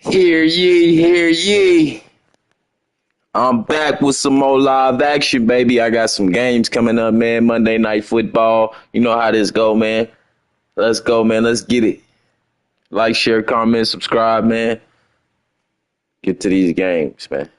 Hear ye, hear ye. I'm back with some more live action, baby. I got some games coming up, man. Monday Night Football. You know how this go, man. Let's go, man. Let's get it. Like, share, comment, subscribe, man. Get to these games, man.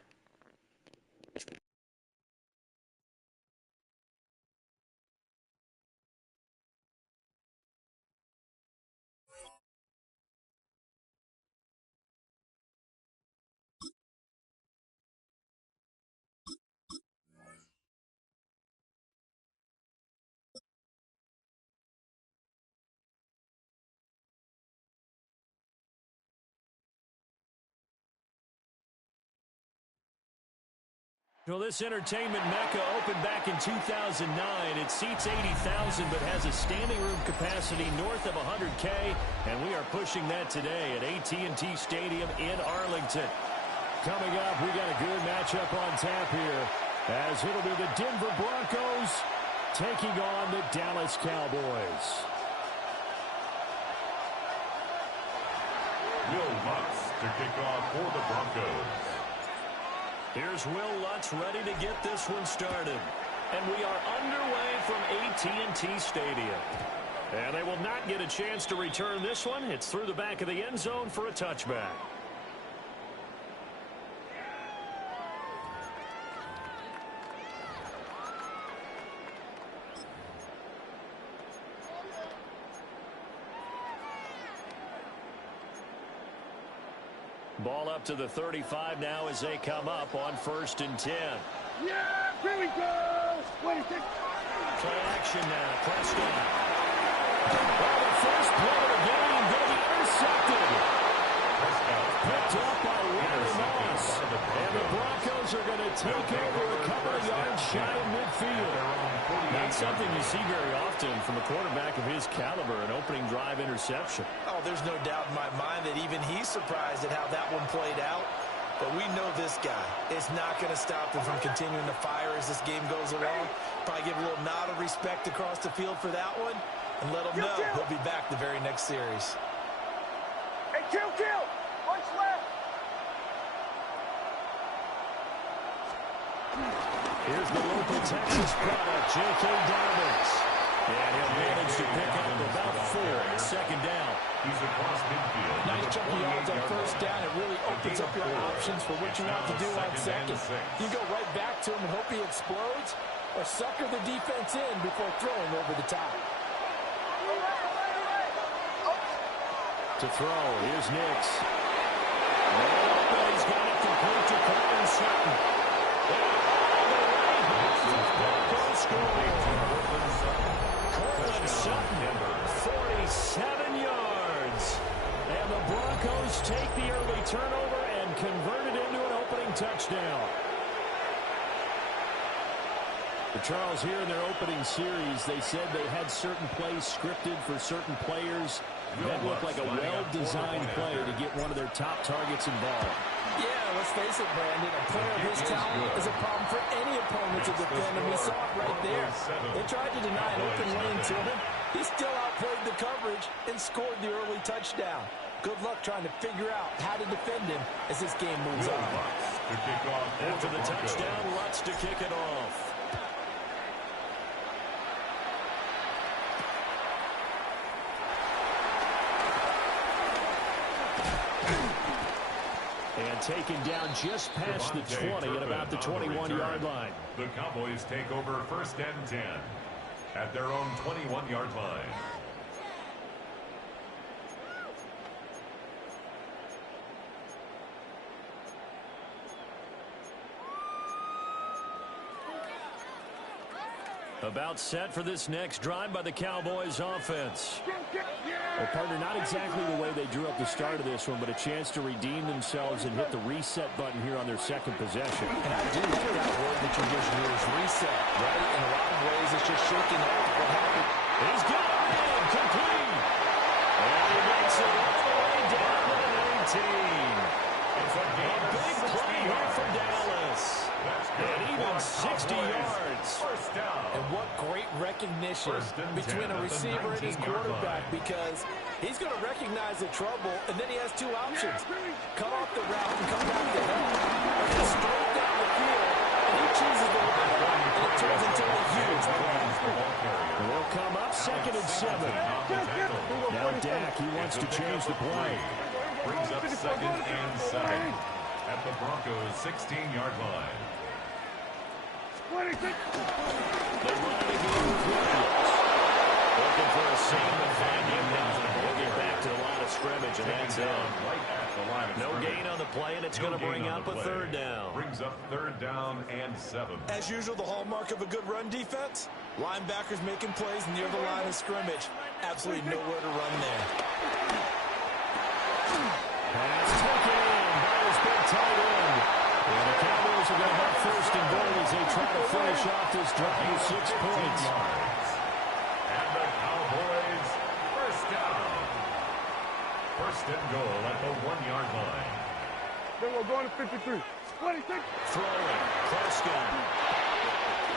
Well, this entertainment mecca opened back in 2009. It seats 80,000 but has a standing room capacity north of 100K, and we are pushing that today at AT&T Stadium in Arlington. Coming up, we got a good matchup on tap here, as it'll be the Denver Broncos taking on the Dallas Cowboys. Will Lutz to kick off for the Broncos. Here's Will Lutz ready to get this one started. And we are underway from AT&T Stadium. And they will not get a chance to return this one. It's through the back of the end zone for a touchback. Ball up to the 35 now as they come up on 1st and 10. Yeah, here we go. 26. Play action now. Preston. Well, the first play of the game going to be intercepted. Picked up by Larry Moss. And the Broncos are going to take over a couple of yards shy of midfield. Not something you see very often from a quarterback of his caliber, an opening drive interception. Oh, there's no doubt in my mind that even he's surprised at how that one played out. But we know this guy is not going to stop him from continuing to fire as this game goes along. Probably give a little nod of respect across the field for that one, and let him know he'll be back the very next series. Hey, kill. Punch left. Here's the local Texas product, J.K. Dobbins. And he'll manage to pick up about 4 on 2nd down. He's across midfield. Nice chunky yards on 1st down. It really opens up your options for what you want to do on 2nd. You go right back to him and hope he explodes, or sucker the defense in before throwing over the top. To throw, here's Nix. He's got it complete to Courtland Sutton. Courtland Sutton, 47 yards. And the Broncos take the early turnover and convert it into an opening touchdown. Charles, here in their opening series, they said they had certain plays scripted for certain players. That looked like a well-designed play to get one of their top targets involved. Yeah, let's face it, Brandon. A player of his talent is a problem for any opponent to defend, and we saw it right there. They tried to deny an open lane to him. He still outplayed the coverage and scored the early touchdown. Good luck trying to figure out how to defend him as this game moves on. After the touchdown, Lutz to kick it off. And taken down just past the 20 at about the 21-yard line. The Cowboys take over 1st and 10 at their own 21-yard line. About set for this next drive by the Cowboys offense. Well, partner, not exactly the way they drew up the start of this one, but a chance to redeem themselves and hit the reset button here on their 2nd possession. And I do like that word that you just used, reset, right? In a lot of ways, it's just shaking off what happened. He's got it, complete. And he makes it all the way down to the 19. A big play here for Dallas. And even 60 yards. And what great recognition between a receiver and his quarterback, because He's going to recognize the trouble, and then he has two options. Cut off the route and come back to help. Or just straight down the field, and he chooses the latter, and it turns into a huge play. They'll come up 2nd and 7. Now Dak, he wants to change the play. Brings up 2nd and 7 at the Broncos' 16-yard line. They run it again with Williams. Looking for a seam and find him down. We'll get back to the line of scrimmage, and that's it. No gain on the play, and it's going to bring up a 3rd down. Brings up 3rd down and 7. As usual, the hallmark of a good run defense, linebackers making plays near the line of scrimmage. Absolutely nowhere to run there. Pass taken in by his big tight end. And the Cowboys are going to have 1st and goal as they try to finish off this drive with 6 points. And the Cowboys, 1st down. 1st and goal at the 1-yard line. Then we're going to 53. 26. Throwing, Prescott.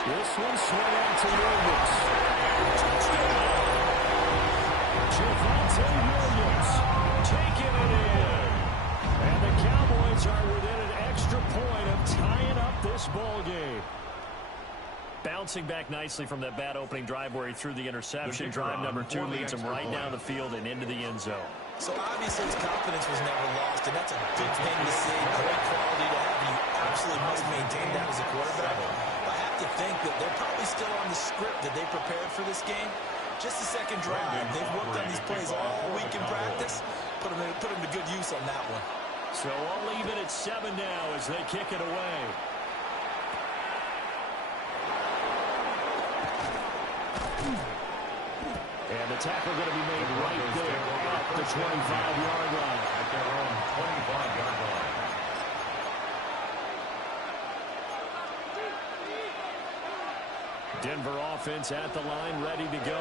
This one swung out to Williams. Javonte Williams taking it in. And the Cowboys are within an extra point of tying up this ball game. Bouncing back nicely from that bad opening drive where he threw the interception. Drive number 2 leads him right down the field and into the end zone. So obviously his confidence was never lost, and that's a good thing to see. Great quality to have. You absolutely must maintain that as a quarterback. But I have to think that they're probably still on the script that they prepared for this game. Just the 2nd drive. They've worked on these plays all week in practice. Put them to good use on that one. So I'll leave it at 7 now as they kick it away. And the tackle going to be made right there at the 25-yard line. At their own 25-yard line. Denver offense at the line, ready to go.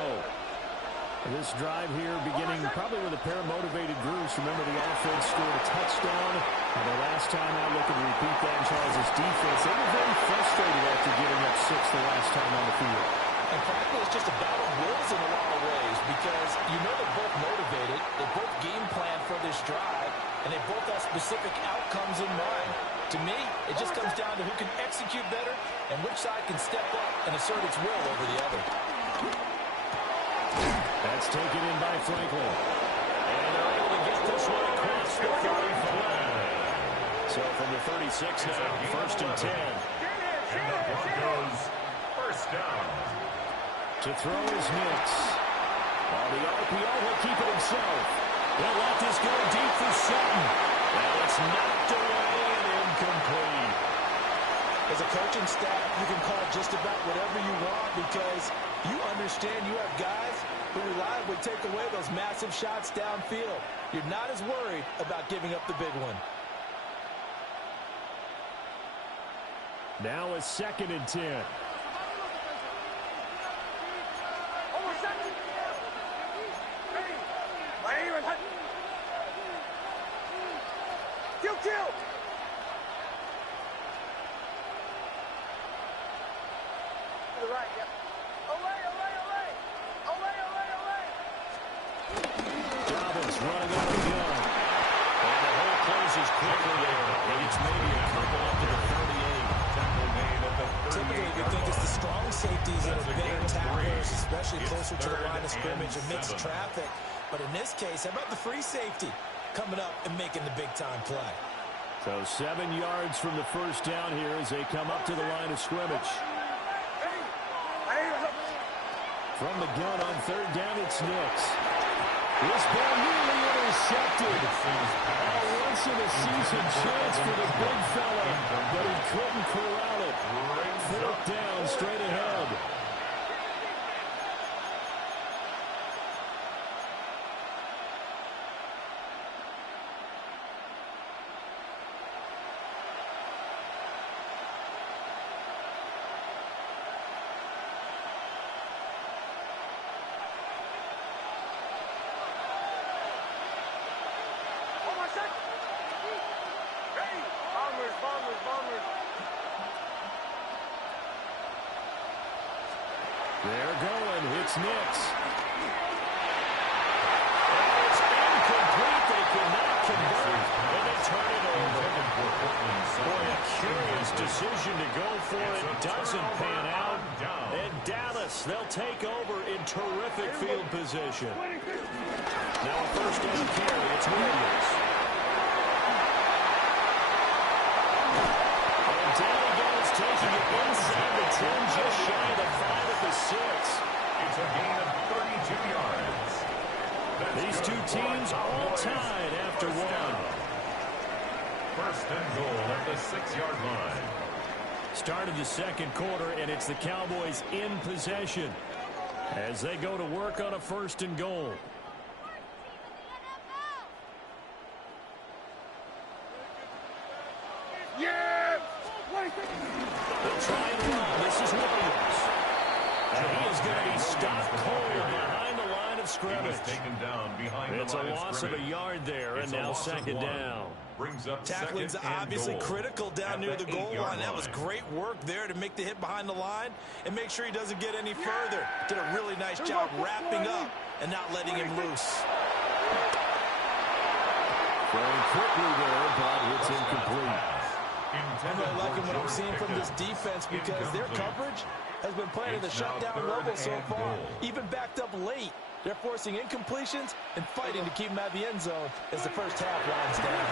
This drive here beginning probably with a pair of motivated groups. Remember, the offense scored a touchdown. And the last time I look at the repeat that in Charles' defense, they were very frustrated after giving up 6 the last time on the field. And frankly, it's just a battle of wills in a lot of ways because you know they're both motivated, they both game plan for this drive, and they both have specific outcomes in mind. To me, it just comes down to who can execute better and which side can step up and assert its will over the other. That's taken in by Franklin. And they're able to get this one across the 35. So from the 36 now, 1st and 10. And the Broncos, 1st down. To throw is Nix. On the RPO, he'll keep it himself. He'll let this go deep for Sutton. And it's knocked away and incomplete. As a coaching staff, you can call just about whatever you want because you understand you have guys who reliably take away those massive shots downfield. You're not as worried about giving up the big one. Now a 2nd and 10. Kill! To the right, yep. Away! Dobbins running out of the gun. And the hole closes quickly there. It's maybe a couple up to the 38. Typically, you think it's the strong safeties that are better tacklers, especially closer to the line of scrimmage amidst traffic. But in this case, how about the free safety coming up and making the big-time play? So 7 yards from the 1st down here as they come up to the line of scrimmage. From the gun on 3rd down, it's Nix. This ball nearly intercepted. A once-in-a-season chance for the big fella, but he couldn't corral it. 4th down, straight ahead. They're going. It's Nix. And it's doesn't pan out. And Dallas, they'll take over in terrific field position. Now a first down carry. It's Williams. And down he goes, taking it inside the 10, just shy of the 5 at the 6. It's a gain of 32 yards. These two teams all tied after one. First and goal at the 6-yard line. Started the second quarter, and it's the Cowboys in possession as they go to work on a first and goal. They'll try and run. This is Williams. And he is going to be stopped cold behind the line of scrimmage. Taken down behind it's the line a loss of a yard there, and now second down. Brings up tackling's obviously critical down near the goal line. That was great work there to make the hit behind the line and make sure he doesn't get any further. Did a really nice job wrapping up and not letting him loose. Throwing quickly there, but it's incomplete. I'm really liking what I'm seeing from this defense because their coverage has been playing at the shutdown level so far, even backed up late. They're forcing incompletions and fighting to keep them out of the end zone as the first half winds down.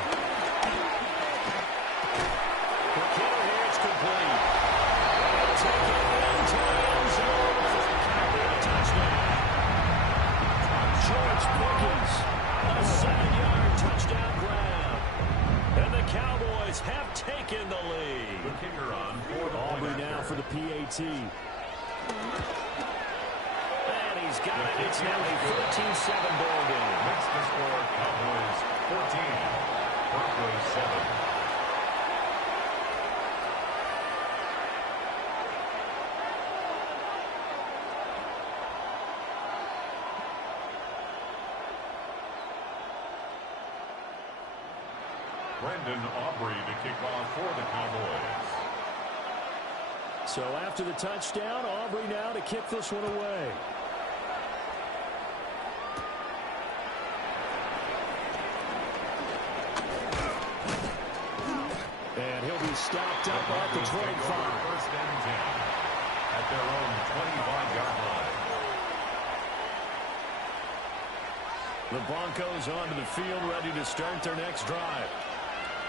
McKinnon here, it's complete. Taking it into the end zone for a Cowboy touchdown. George Pickens, a 7-yard touchdown grab. And the Cowboys have taken the lead. The kicker on for the Aubrey now for the PAT. And he's got it. It's now a 14-7 ball game. Makes the score Cowboys 14, Broncos 7. Brendan Aubrey to kick off for the Cowboys. So after the touchdown, Aubrey now to kick this one away. And he'll be stopped up at the 25. First and 10 at their own 25-yard line. The Broncos onto the field, ready to start their next drive.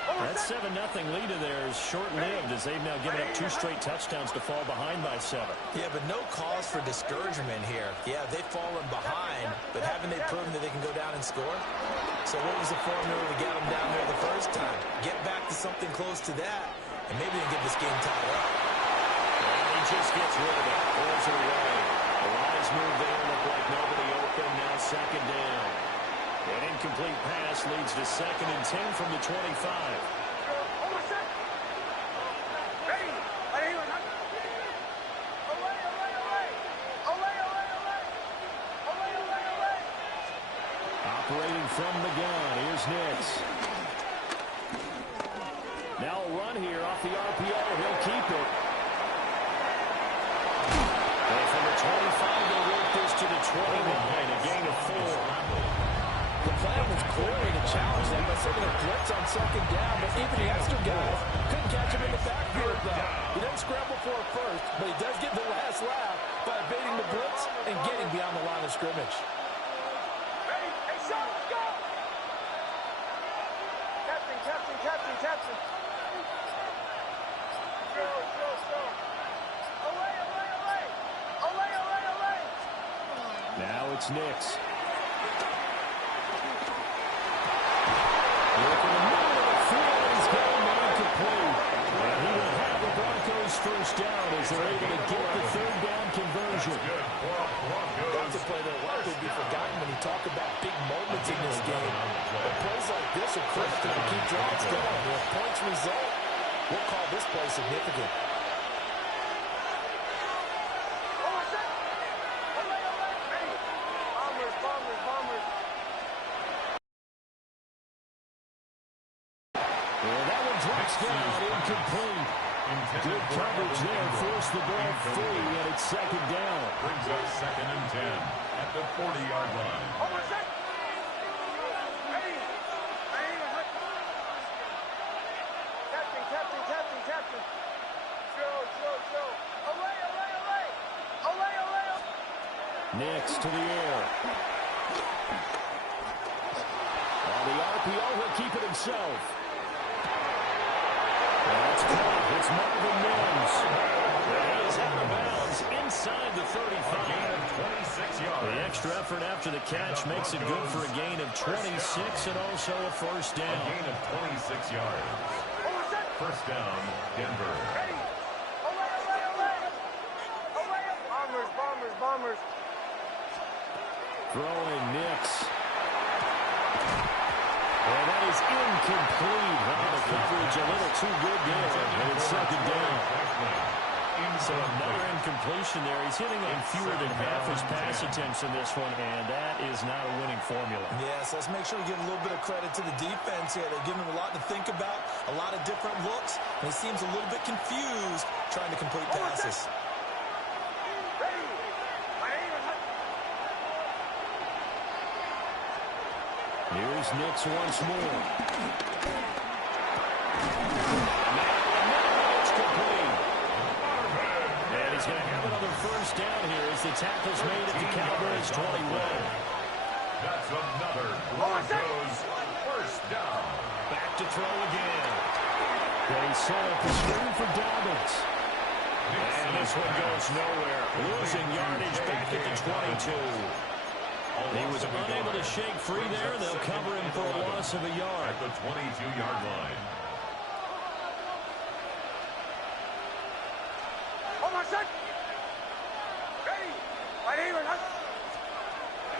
That 7-0 lead of theirs short-lived as they've now given up 2 straight touchdowns to fall behind by 7. Yeah, but no cause for discouragement here. Yeah, they've fallen behind, but haven't they proven that they can go down and score? So what was the formula to get them down there the first time? Get back to something close to that, and maybe they can get this game tied up. And he just gets rid of it, throws it away. The lines move there, look like nobody open, now second down. An incomplete pass leads to 2nd and 10 from the 25. Operating from the gun, here's Nix. Now a run here off the RPO, he'll keep it. And from the 25, they'll work this to the 29, a gain of 4. The plan was clearly to challenge them by sending a blitz on second down, but even the extra guys couldn't catch him in the backfield, though. He doesn't scramble for it first, but he does get the last laugh by evading the blitz and getting beyond the line of scrimmage. Hey, Sean, let's go! Captain. Away. Now it's Nix. First down as they're able to get the 3rd down conversion. That's a play that will likely be forgotten when you talk about big moments in this game. But plays like this are critical to keep drives going. If points result, we'll call this play significant. Bombers. Well, that one drops down, incomplete. Good coverage there, forced the ball free, and it's second down. Brings up 2nd and 10 at the 40-yard line. Captain. Joe. Nix to the air. On the RPO, he'll keep it himself. That's caught. It's Marvin Mims. He is out of bounds inside the 35. The extra effort after the catch makes it good for a gain of 26 and also a first down. A gain of 26 yards. First down, Denver. Bombers. Throwing Nix. Well, that is incomplete. The coverage a little too good there. And it's second down. So another incompletion there. He's hitting on fewer than half his pass attempts in this one, and that is not a winning formula. Yes, let's make sure we give a little bit of credit to the defense here. They're giving him a lot to think about, a lot of different looks, and he seems a little bit confused trying to complete passes. Here's Nix once more. It's complete. And he's going to have another first down here as the tackle's made at the Cowboys' 21. That's another Broncos first down. Back to throw again. They set up the screen for Dobbins. And this one goes nowhere. Losing yardage back at the 22. He was unable to shake free there. They'll cover him for a loss of a yard. At the 22-yard line.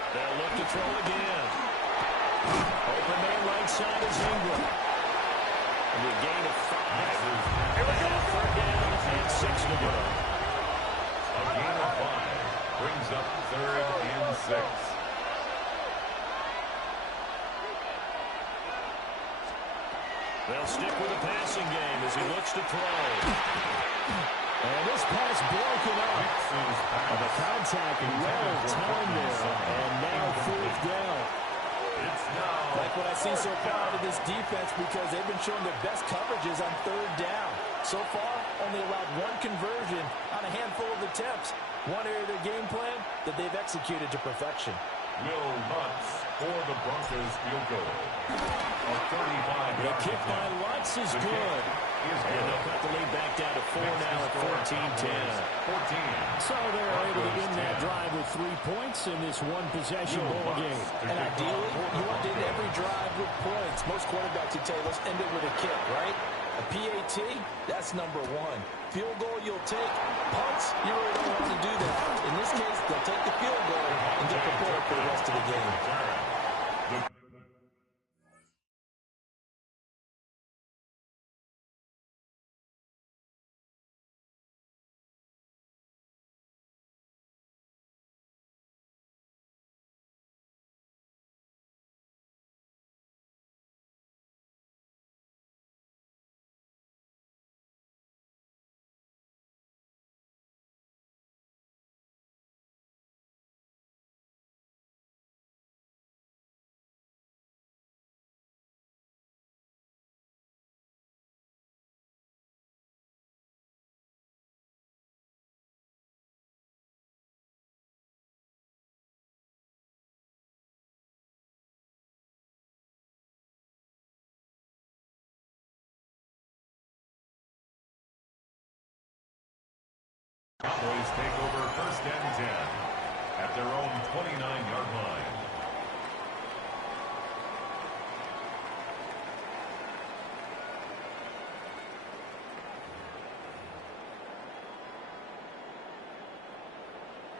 They'll look to throw again. Open man right side is Ingram. And a gain of 5. And third down and 6 to go. A gain of 5 brings up third and 6. They'll stick with the passing game as he looks to throw. And this pass broken up. The contact well timed there. And now fourth down. Like what I've seen so far out of this defense, because they've been showing their best coverages on third down. So far, only allowed one conversion on a handful of attempts. One area of their game plan that they've executed to perfection. Will Lutz for the Broncos field goal. A 35. The kick by Lutz is good. And they'll cut the lead back down to 4 now at 14-10. 14. So they're able to end that drive with 3 points in this one-possession ball game. And ideally, you want to end every drive with points. Most quarterbacks, you tell us, end it with a kick, right? A PAT, that's number one. Field goal you'll take. Punts, you really don't want to do that. In this case, they'll take the field goal and get prepared for the rest of the game. Cowboys take over first and 10 at their own 29-yard line.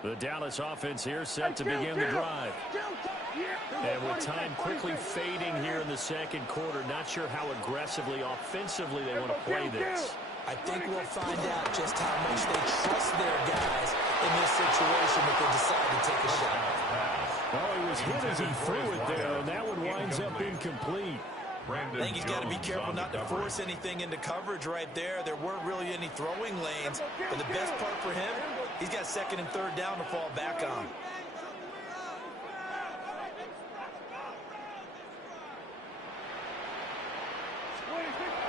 The Dallas offense here set to begin the drive. And with time quickly fading here in the second quarter, not sure how aggressively, offensively they want to play this. I think we'll find out just how much they trust their guys in this situation if they decide to take a shot. Oh, he was hit as he threw it there, and that one winds up incomplete. I think he's got to be careful not to force anything into coverage right there. There weren't really any throwing lanes, but the best part for him, he's got second and third down to fall back on.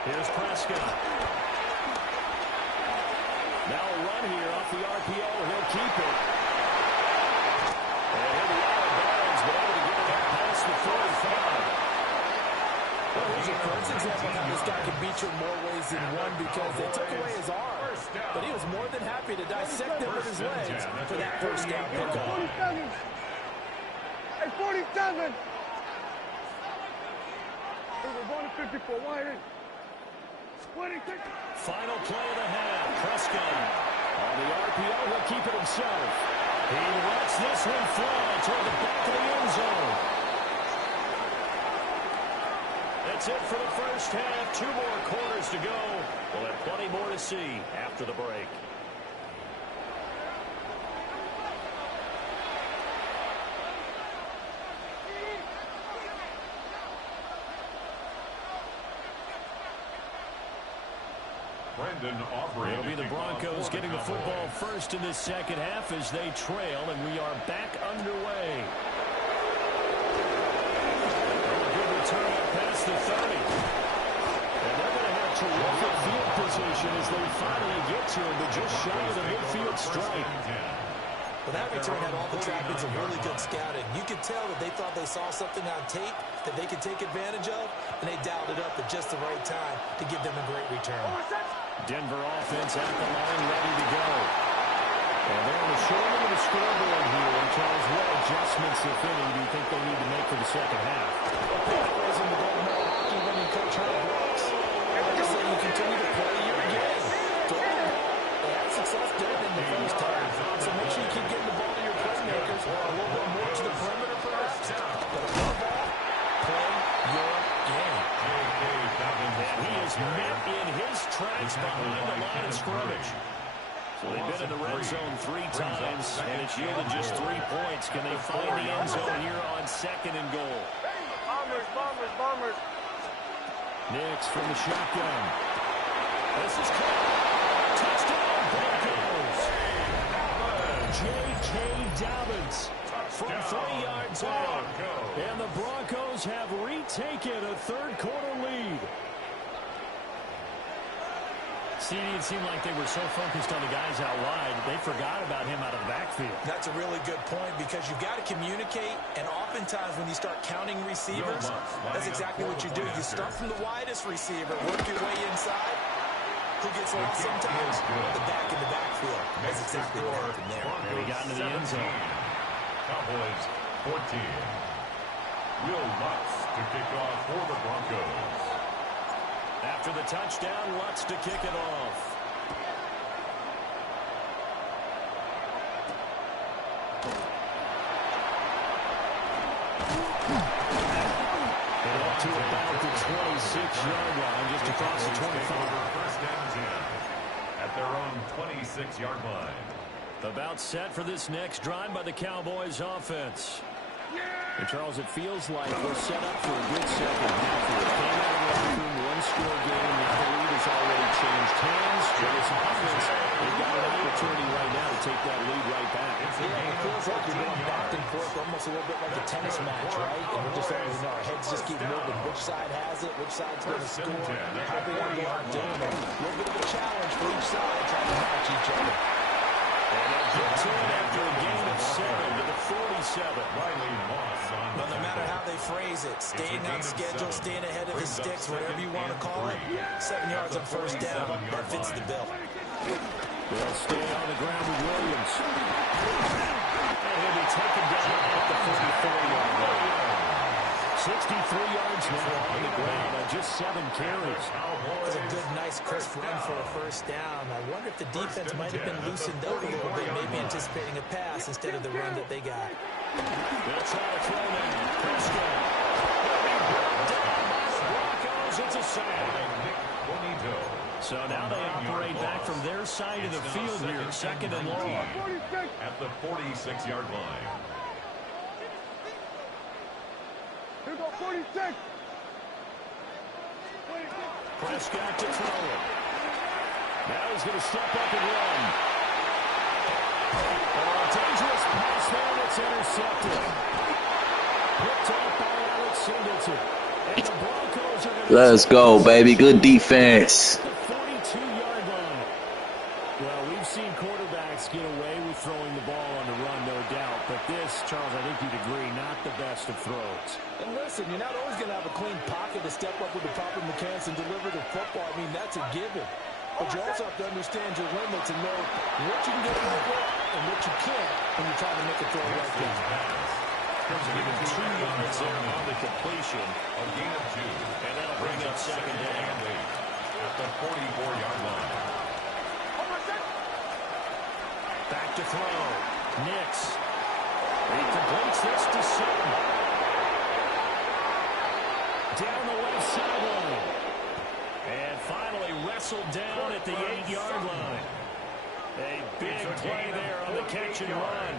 Here's Prescott. Now a run here off the RPO. He'll keep it. And in the out of bounds, but able to get it past the 45. Well, here's a first example of how this guy can beat you in more ways than one because they took away his arm. But he was more than happy to dissect them with his legs for that first down pickup. 47. Hey, 47. We're going to 54. Wide in. 26. Final play of the half. Prescott on the RPO. He'll keep it himself. He lets this one fly toward the back of the end zone. That's it for the first half. 2 more quarters to go. We'll have plenty more to see after the break. It'll be the Broncos getting the football first in this second half as they trail, and we are back underway. A good return up past the 30. And they're going to have terrific field position as they finally get to him, but just shy of the midfield stripe. Well, that return had all the trappings of really good scouting. You could tell that they thought they saw something on tape that they could take advantage of, and they dialed it up at just the right time to give them a great return. Denver offense at the line, ready to go. And they're on the short end of the scoreboard here. And Charles, what adjustments, if any, do you think they need to make for the second half? Paraphrasing the Baltimore hockey winning coach Herb Brooks, I would say you continue to play your game. Throw the ball. They had success doing it in the first half. So make sure you keep getting the ball to your playmakers a little bit more to the perimeter, perhaps. But above all, play your game. And he is met in his tracks behind the line of scrimmage. So they've been in the red zone 3 times, and it's yielded just 3 points. Can they find the end zone here on 2nd and goal? Bombers. Nix from the shotgun. This is caught. Touchdown, Broncos. J.K. Dobbins from 3 yards out. And the Broncos have retaken a third-quarter lead. It seemed like they were so focused on the guys out wide, they forgot about him out of the backfield. That's a really good point because you've got to communicate, and oftentimes when you start counting receivers, that's exactly what you do. You start from the widest receiver, work your way inside. Who gets lost sometimes? The back in the backfield. That's exactly what happened there. And he got into the end zone. Cowboys 14. Will Lutz to kick off for the Broncos. After the touchdown, Lutz to kick it off. And up to about the 26-yard line, just across the 25. First down 10 at their own 26-yard line. About set for this next drive by the Cowboys offense. And Charles, it feels like we're set up for a good second half here. Came out of the locker room, one-score game. Now the lead has already changed hands. For this offense, they've got an opportunity right now to take that lead right back. Yeah, it feels like you're going back and forth, almost a little bit like a tennis match, right? And we're just always our heads just keep moving. Which side has it? Which side's going to score? How they want to go out doing it? A little bit of a challenge for each side, trying to match each other. And they'll get to it after a gain of 7 to the 47. But no matter how they phrase it, staying on schedule, staying ahead of his sticks, whatever you want to call it, 7 yards on first down, that fits the bill. They'll stay on the ground with Williams. And he'll be taken down at the 44-yard line. 63 yards now on the ground on just 7 carries. That's a good, nice, crisp run for a first down. I wonder if the defense might have been loosened up a little bit, maybe anticipating a pass instead of the run that they got. They'll try to throw now. Prescott. They'll be brought down by the Broncos. It's a sack. So now they operate back from their side of the field here, 2nd and long. At the 46-yard line. Here go 46. Prescott to throw it. Now he's going to step up and run. Oh, dangerous pass there that's intercepted. Picked up by Alex Singleton. And the Broncos are going to... Let's go, baby. Good defense. The 42-yard line. Well, we've seen quarterbacks get away with throwing the ball on the run, no doubt. But this, Charles, step up with the proper mechanics and deliver the football. I mean, that's a given. But you also have to understand your limits and know what you can get away with and what you can't when you're trying to make a throw like that. Given 2 yards there on the completion. A gain of 2. And that'll bring up second down. At the 44-yard line. Back to throw. Nix. He completes this to Sutton. Down the left sideline. And finally wrestled down at the 8-yard line. A big play there on the catch and run.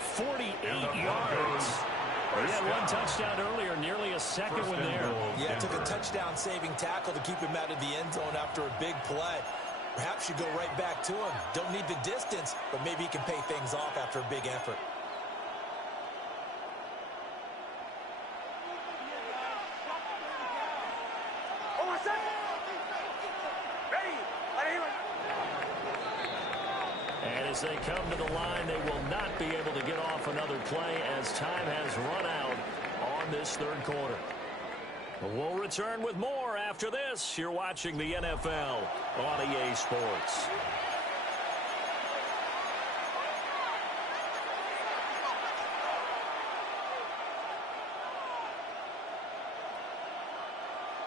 48 yards. He had one touchdown earlier, nearly a second one there. Yeah, took a touchdown-saving tackle to keep him out of the end zone after a big play. Perhaps you go right back to him. Don't need the distance, but maybe he can pay things off after a big effort. And as they come to the line, they will not be able to get off another play as time has run out on this third quarter. We'll return with more after this. You're watching the NFL on EA Sports.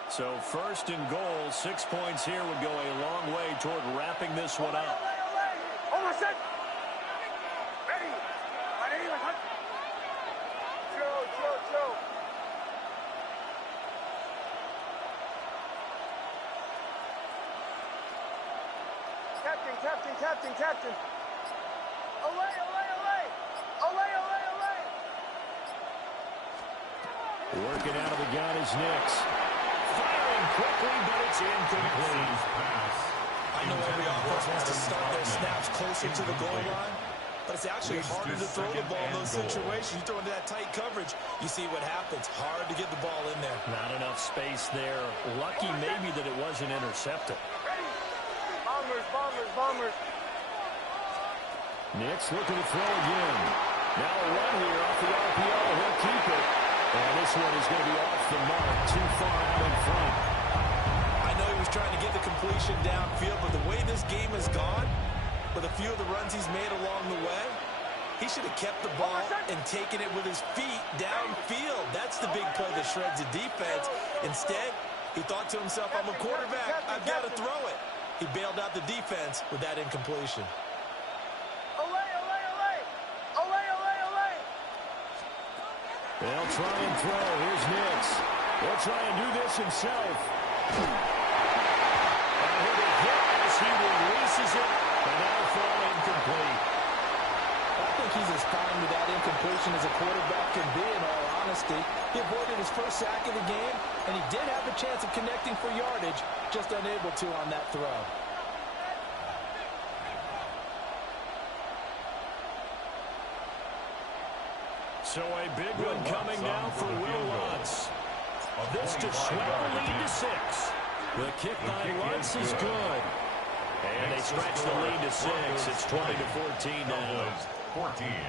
So first and goal, 6 points here would go a long way toward wrapping this one up. Captain. Away. Working out of the gun is Nix. Firing quickly, but it's incomplete. I know every offense wants to start their snaps closer to the goal line, but it's actually harder to throw the ball in those situations. You throw into that tight coverage, you see what happens. Hard to get the ball in there. Not enough space there. Lucky maybe that it wasn't intercepted. Bombers. Nix looking to throw again. Now a run here off the RPO. He'll keep it. And this one is going to be off the mark. Too far out in front. I know he was trying to get the completion downfield, but the way this game has gone, with a few of the runs he's made along the way, he should have kept the ball and taken it with his feet downfield. That's the big play that shreds the defense. Instead, he thought to himself, I'm a quarterback. I've got to throw it. He bailed out the defense with that incompletion. They'll try and throw. Here's Nix. He'll try and do this himself. And with a hit as he releases it, and that'll fall incomplete. I think he's as fine with that incompletion as a quarterback can be, in all honesty. He avoided his first sack of the game, and he did have a chance of connecting for yardage, just unable to on that throw. So a big one coming now for Will Lutz. This to swell the lead to 6. The kick by Lutz is good. And they stretch the lead to 6. It's 20-14 now.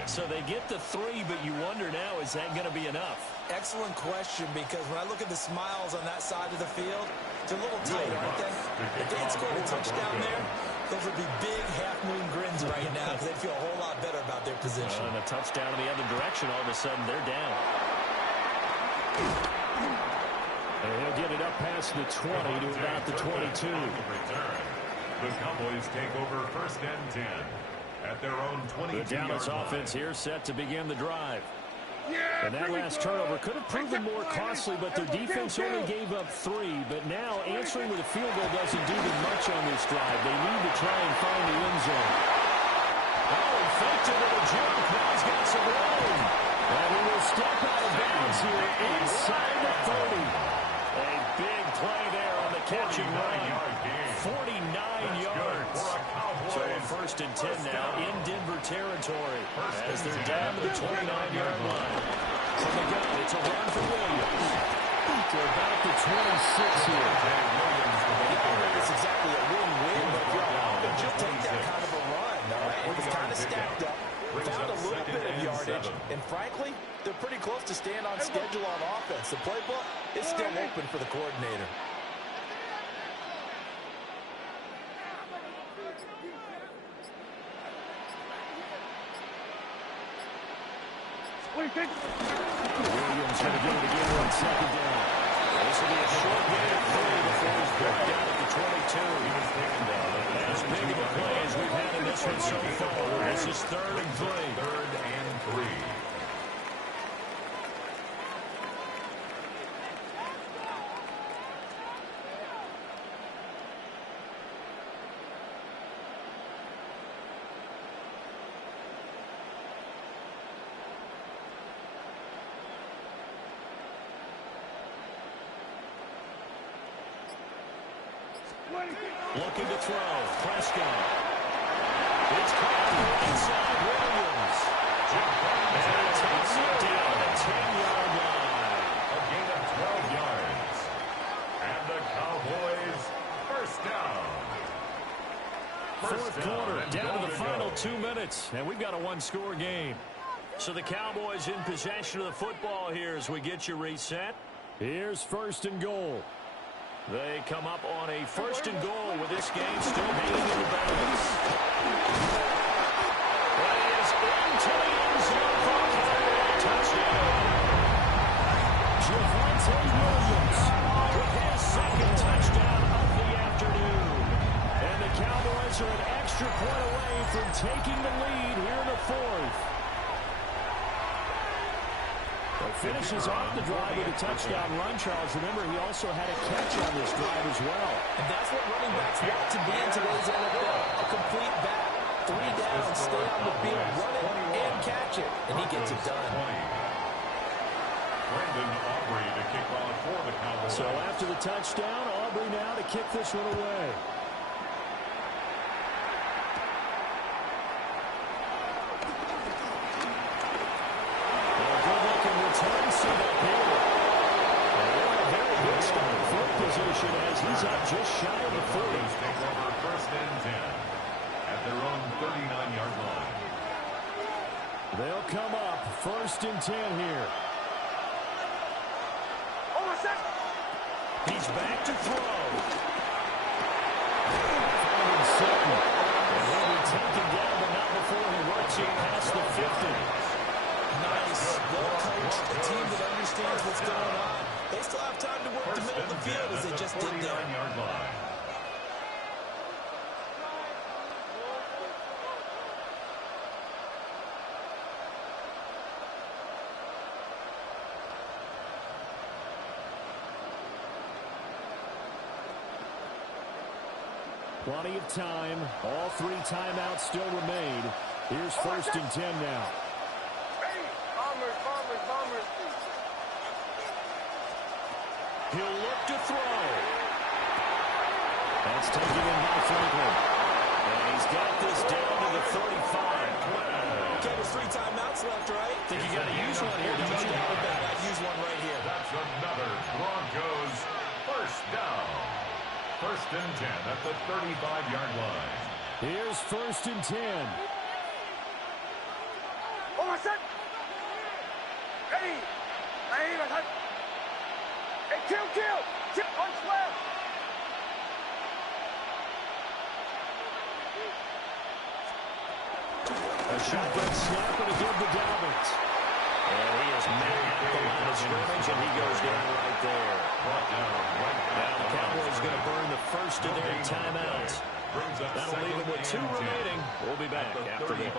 So they get the 3, but you wonder now, is that going to be enough? Excellent question, because when I look at the smiles on that side of the field, it's a little tight, aren't they? If they had scored a touchdown there, those would be big half-moon grins right now, because they'd feel a whole lot better about their position. And a touchdown in the other direction, all of a sudden they're down. And he'll get it up past the 20 to about the 22. The Cowboys take over first and 10 at their own 22-yard line. The Dallas offense here set to begin the drive. And that last turnover could have proven more costly, but their defense only gave up 3. But now answering with a field goal doesn't do them much on this drive. They need to try and find the end zone. Oh, he faked it with a jump. Now he's got some room. And he will step out of bounds here inside the 30. A big play there on the catch and run. 49 yards. So a first and 10 now in Denver territory as they're down to the 29-yard line. From the gun, it's a run for Williams. To about the 26 here. It's exactly a win-win, but if you're offense, you'll take that kind of a run, all right? It was kind of stacked up, found a little bit of yardage, and frankly, they're pretty close to staying on schedule on offense. The playbook is still open for the coordinator. Williams going to do it again on second down. This will be a short gain of 3 before he's brought down at the 22. As big of a play as we've had in this one so far. This is 3rd and 3. 3rd and 3. Looking to throw. Prescott. It's caught inside Williams. And it takes it down the 10-yard line. A gain of 12 yards. And the Cowboys first down. Fourth quarter, down to the final 2 minutes, and we've got a one-score game. So the Cowboys in possession of the football here as we get you reset. Here's 1st and goal. They come up on a 1st and goal with this game still hanging in the balance. That is into the end zone for a touchdown. Javonte Williams with his 2nd touchdown of the afternoon. And the Cowboys are an extra point away from taking the lead here in the 4th. Finishes off the drive with a touchdown run, Charles. Remember, he also had a catch on this drive as well. And that's what running backs want to be in today's NFL. A complete back. 3 down, stay on the field, run it, and catch it. And he gets it done. Brendan Aubrey to kick off for the Cowboys. So after the touchdown, Aubrey now to kick this one away. As he's up just shy of the 40. Take over 1st and 10 at their own 39-yard line. They'll come up 1st and 10 here. He's back to throw. Finding second. And he'll be taken down, but not before he works it past the 50. Nice. Well coached. A team that understands what's going on. They still have time to work the middle of the field as they just did there. 49-yard line. Plenty of time. All 3 timeouts still remain. Here's 1st and 10 now. Bombers. He'll look to throw. That's taken in by Franklin. And he's got this down to the 35. Okay, there's 3 timeouts left, right? Think you got to use one here, don't you? I'd use one right here. That's another Broncos first down. 1st and 10 at the 35-yard line. Here's 1st and 10. Ready. Hey, kill. Punch left. A shotgun snap and a give to Dobbins. And he is met at the line of scrimmage, and he goes down right there. Now the Cowboys going to burn the first of their timeouts. That'll leave them with 2 remaining. We'll be back after this.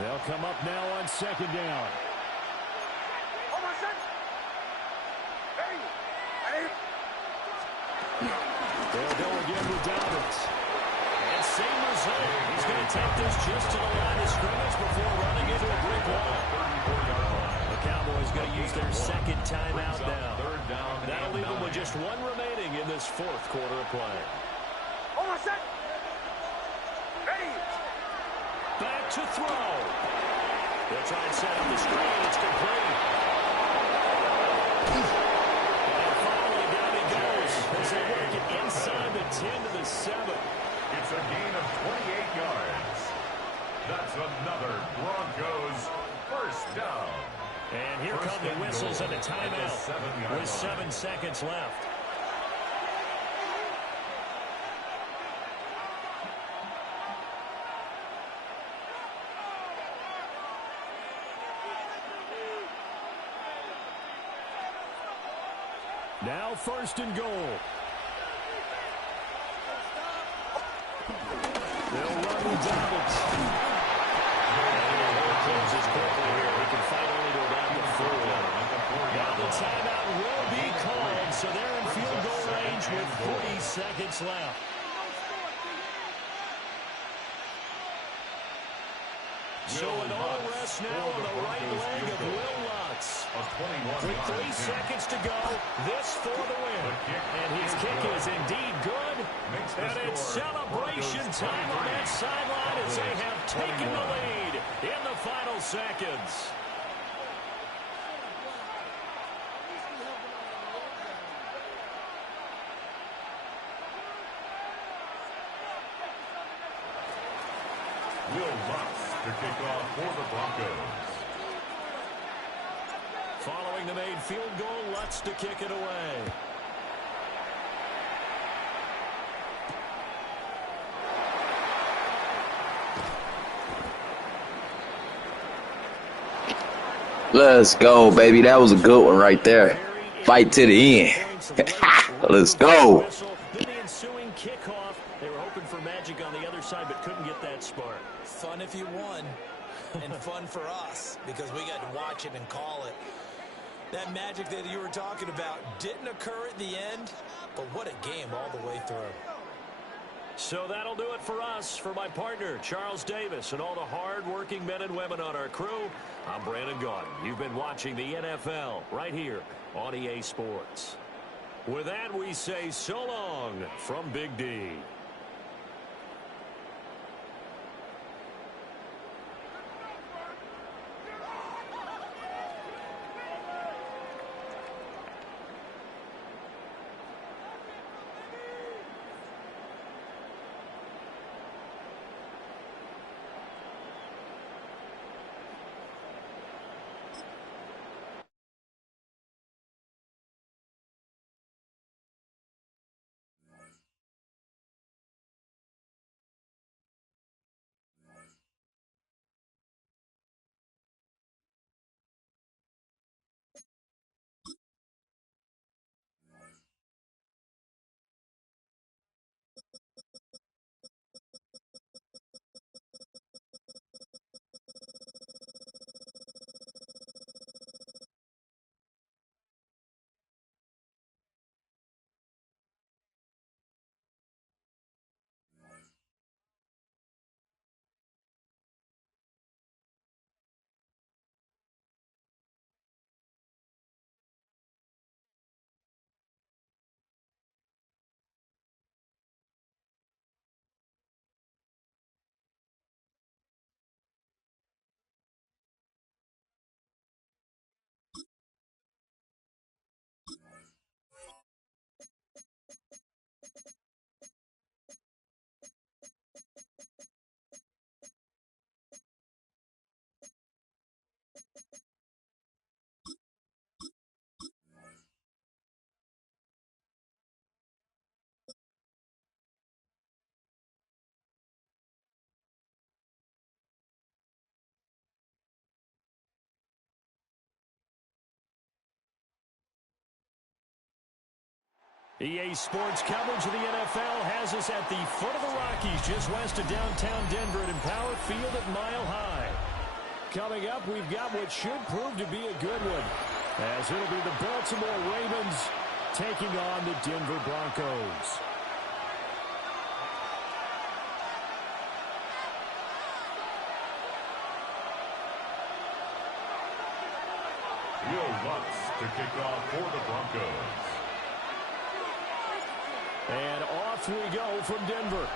They'll come up now on 2nd down. They'll go again with Dobbins. And same result. He's going to take this just to the line of scrimmage before running into a brick wall. The Cowboys going to use their 2nd timeout now. That'll leave them with just 1 remaining in this 4th quarter of play. Back to throw. They'll try and set up the screen. It's complete. And finally down he goes as they work it inside the 10 to the 7. It's a gain of 28 yards. That's another Broncos first down. And here come the whistles and a timeout with 7 seconds left. Now 1st and goal. They'll run double. Closes quickly here. He can fight only to about the 4. Now the timeout will be called, so they're in field goal range with 40 seconds left. So an auto rest now on the right leg of Will Lutz. With 3 seconds to go, this for the win. And his kick is indeed good. And it's celebration time on that sideline as they have taken the lead in the final seconds. Will Lutz to kick off for the Broncos. Following the made field goal, Lutz to kick it away. Let's go, baby. That was a good one right there. Fight to the end. Let's go. Then the ensuing kickoff. They were hoping for magic on the other side, but couldn't get that spark. Fun if you won, and fun for us because we got to watch it and call it. That magic that you were talking about didn't occur at the end, but what a game all the way through. So that'll do it for us. For my partner, Charles Davis, and all the hard-working men and women on our crew, I'm Brandon Gaudin. You've been watching the NFL right here on EA Sports. With that, we say so long from Big D. EA Sports coverage of the NFL has us at the foot of the Rockies, just west of downtown Denver at Empower Field at Mile High. Coming up, we've got what should prove to be a good one, as it'll be the Baltimore Ravens taking on the Denver Broncos. Will Lutz to kick off for the Broncos. And off we go from Denver.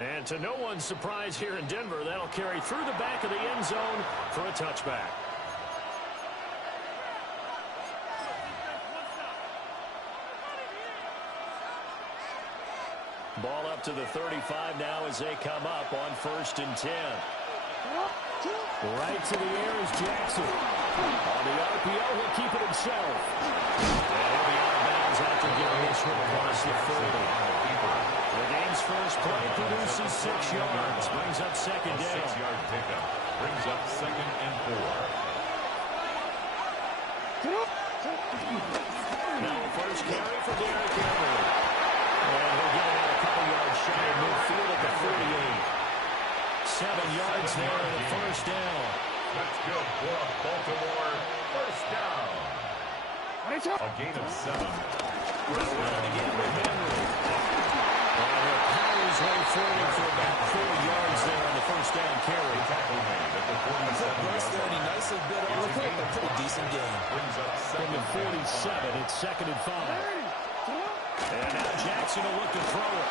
And to no one's surprise here in Denver, that'll carry through the back of the end zone for a touchback. Ball up to the 35 now as they come up on 1st and 10. Right to the air is Jackson. On the RPO, he'll keep it himself. And he'll be out of bounds after getting this one across the 30. The game's first play produces 6 yards. Brings up 2nd down. 6-yard pickup. Brings up 2nd and 4. Now first carry for Derrick Henry. And he'll get it out a couple yards shy of midfield at the 48. 7 yards there on the 1st down. That's good for a Baltimore 1st down. A gain of 7. First down again with Henry. And he'll power his way forward for about 4 yards there on the 1st down carry. Tackle made at the 47-yard there, and he nicely bit off a pretty decent game. Brings up From the 47, it's 2nd and 5. And now Jackson will look to throw it.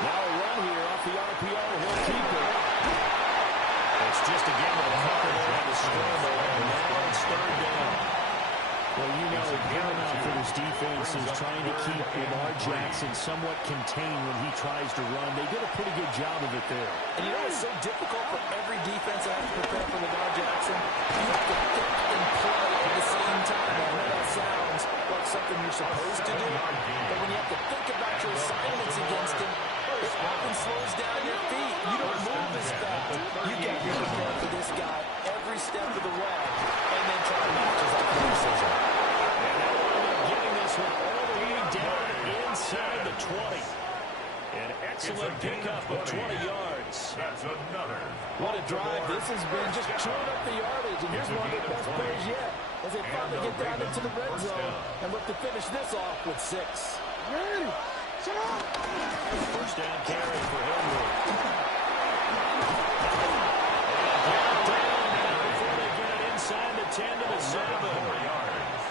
Now a run here off the RPO. He'll keep it. It's just a game of comfortable on the scoreboard. And now it's 3rd down. Well, you know, paramount for this defense is trying to keep Lamar Jackson somewhat contained when he tries to run. They did a pretty good job of it there. And you know it's so difficult for every defense that has to prepare for Lamar Jackson? You have to think and play at the same time. I know that sounds like something you're supposed to do, but when you have to think about your assignments against him, it often slows down your feet. You don't move as fast. You got to be prepared for this guy every step of the way and then try to match his athleticism. And now getting this one all the way down inside the 20. An excellent pickup of 20 yards. That's another. What a drive this has been, just chewing up the yardage, and here's one of their best plays yet as they finally get down into the red zone and look to finish this off with 6. First down carry for Henry. Before they get it inside the 10 to the 7.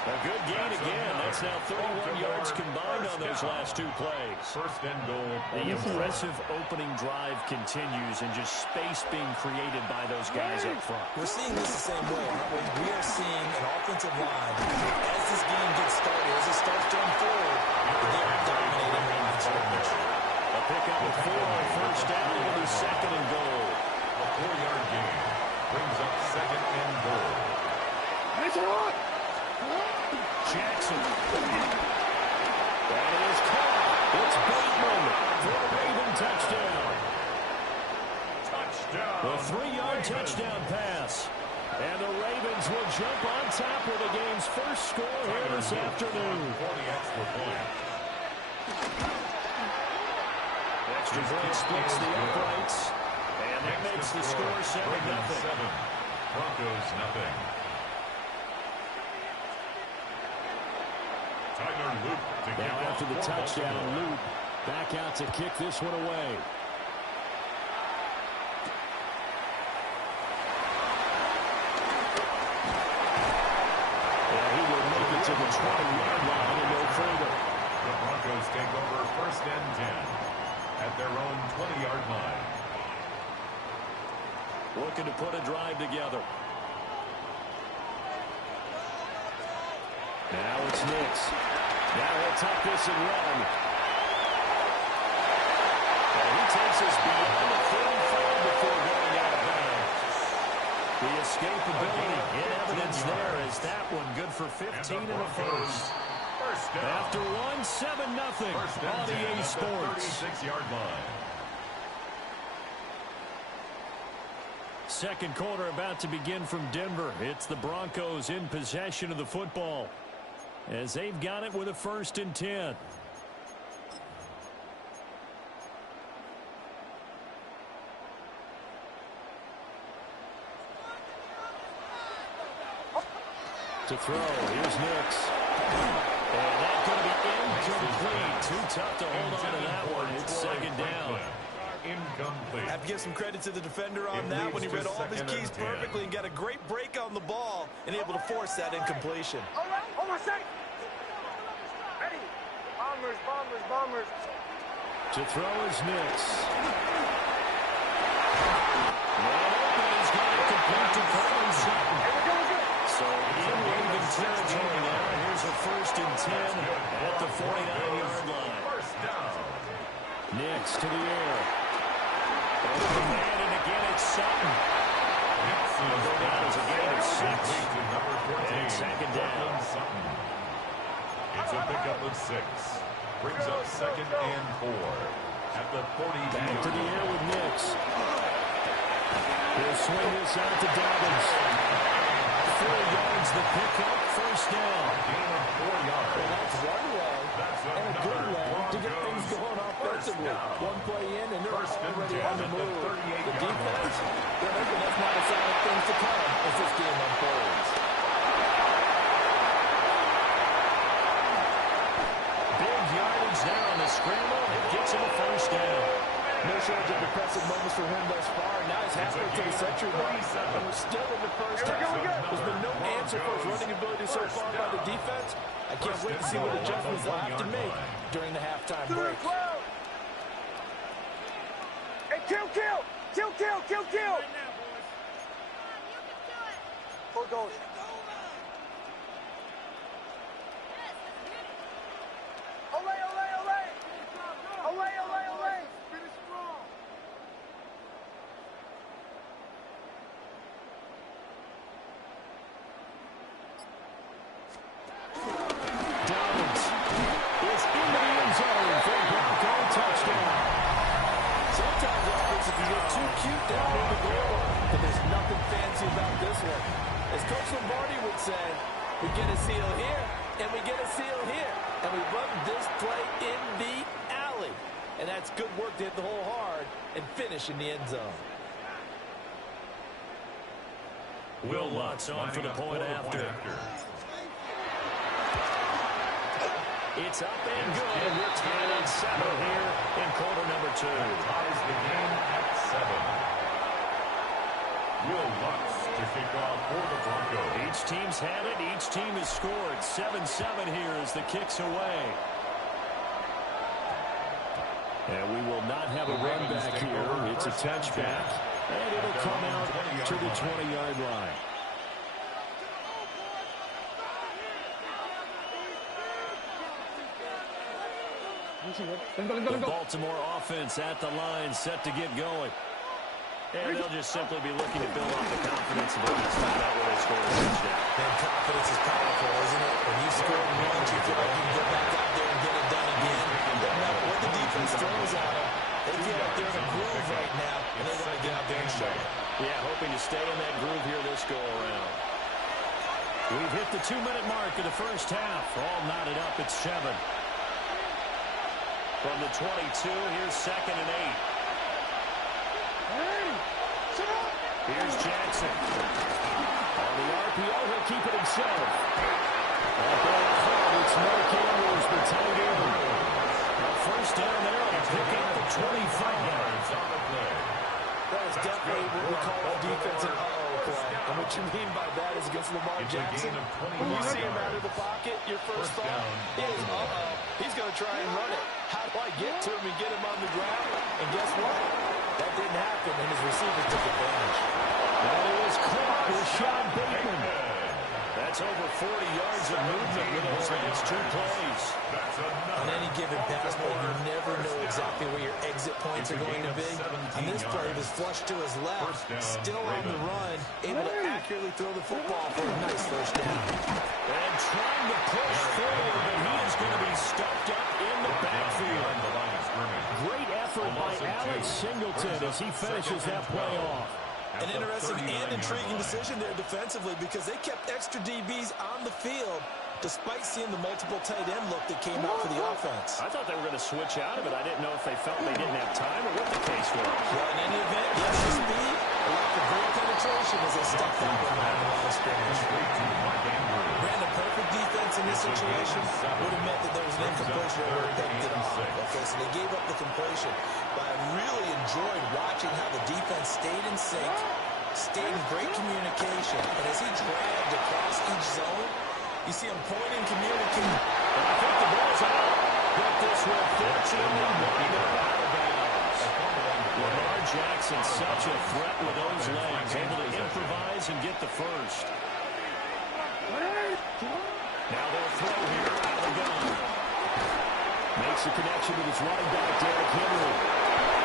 A good gain again. That's now 31 yards combined on those last 2 plays. 1st and goal. The impressive opening drive continues and just space being created by those guys up front. We're seeing this the same way, aren't we? We are seeing an offensive line, as this game gets started, as it starts to unfold, they're dominating line scrimmage. A pickup of 4 on 1st down. It'll be 2nd and goal. A 4-yard gain. Brings up 2nd and goal. Jackson. That is caught. It's Bateman for a Raven touchdown. Touchdown. A 3-yard touchdown pass. And the Ravens will jump on top with the game's first score here this afternoon. For the extra point. Extra point splits the uprights. And that makes the score 7-0. Broncos nothing. Now after the touchdown, Luke back out to kick this one away. And he will make it to the 20-yard line and no further. The Broncos take over 1st and 10 at their own 20-yard line. Looking to put a drive together. Now it's Nix. Now he'll tuck this and run. And he takes us beyond the 35 before going out of bounds. The escapability in evidence there is that one good for 15 and a first. After 1, 7-0 on EA Sports. 36-yard line. Second quarter about to begin from Denver. It's the Broncos in possession of the football, as they've got it with a 1st and 10. To throw, here's Nix. And that's going to be incomplete. Too tough to hold on to that one. It's 2nd down. Incomplete. I have to give some credit to the defender on that when he read all of his keys perfectly and got a great break on the ball and able to force that incompletion. Hold on a second. Ready. Bombers. To throw is Nix. He's got it complete to Coleman Sutton. So in Raven territory now. Here's a 1st and 10 at the 49-yard line. First down. Nix to the air. Open man, and again it's Sutton. He'll go down as a gain of 6. And second down. It's a pickup of 6. Brings up 2nd and 4. At the 40. Back to the air with Nix. He'll swing this out to Dobbins. 4 yards the pickup, first down. Gain of 4 yards. Well, that's one way and a good way to get things going offensively. One play in, and they're already on the move. The defense, they're hoping that's not a sign of things to come as this game unfolds. Big yardage there on the scramble. It gets him a first down. No shortage of impressive moments for him thus far. Now he's halfway to the century mark, and we're still in the first half. There's been no answer for his running ability so far by the defense. I can't wait to see what adjustments they'll have to make during the halftime break. Hey, kill! 4 goals. Ole! Finish strong. Dobbins is into the end zone for a Bronco touchdown. Sometimes offense can get too cute down in the goal line, but there's nothing fancy about this one. As Coach Lombardi would say, we get a seal here, and we get a seal here, and we run this play in the alley. And that's good work to hit the hole hard and finish in the end zone. Will Lutz on for the point after. It's up and good. We're tied at 7 here in quarter number 2. Ties the game at 7. Will Lutz to kick off for the Broncos. Each team's had it. Each team has scored. 7-7 here as the kick's away. And we will not have a run back here. It's a touchback. And it'll come out to the 20-yard line. The Baltimore offense at the line, set to get going. And they'll just simply be looking to build off the confidence of the last time out where they scored a touchdown. And confidence is powerful, isn't it? When you score once, you feel like you can go back out there and get it done again. No matter what the defense throws at them, they feel like they're in a groove right now, and they want to get out there and show it. Yeah, hoping to stay in that groove here this go-around. We've hit the 2-minute mark of the first half. All knotted up at 7. From the 22, here's 2nd and 8. Here's Jackson. On the RPO, he'll keep it himself. It's Mark Andrews, but tight end. First down there on a pickup at 25. That is definitely what we call a defensive play. And what you mean by that is against Lamar Jackson. When you see him out of the pocket, your first thought is, he's going to try and run it. How do I get to him and get him on the ground? And guess what? That didn't happen, and his receivers took advantage. And it was caught with Sean Bateman. That's over 40 yards of movement with those last 2 plays. On any given pass play, you never know exactly where your exit points are going to be. On this play, it was flushed to his left, still on the run, able to accurately throw the football for a nice first down. And trying to push forward, but he is going to be stuffed up in the backfield. Great effort by Alex Singleton as he finishes that play off. An interesting and intriguing decision there defensively because they kept extra DBs on the field despite seeing the multiple tight end look that came out for the offense. I thought they were going to switch out of it. I didn't know if they felt they didn't have time or what the case was. Well, in any event, yes, the speed, a lack of great penetration as they stuck that one on the line of scrimmage. Ran a perfect defense in this situation would have meant that there was an incompletion or they picked it off. Okay, so they gave up the completion. But I really enjoyed watching how the defense stayed in sync, stayed in great communication, and as he dragged across each zone, you see him pointing, communicating. And I think the ball's out. But this will fortunately wind up out of bounds. Lamar Jackson, such a threat with those legs, able to improvise and get the first. Now they'll throw here out of the gun. Makes the connection with his running back, Derrick Henry.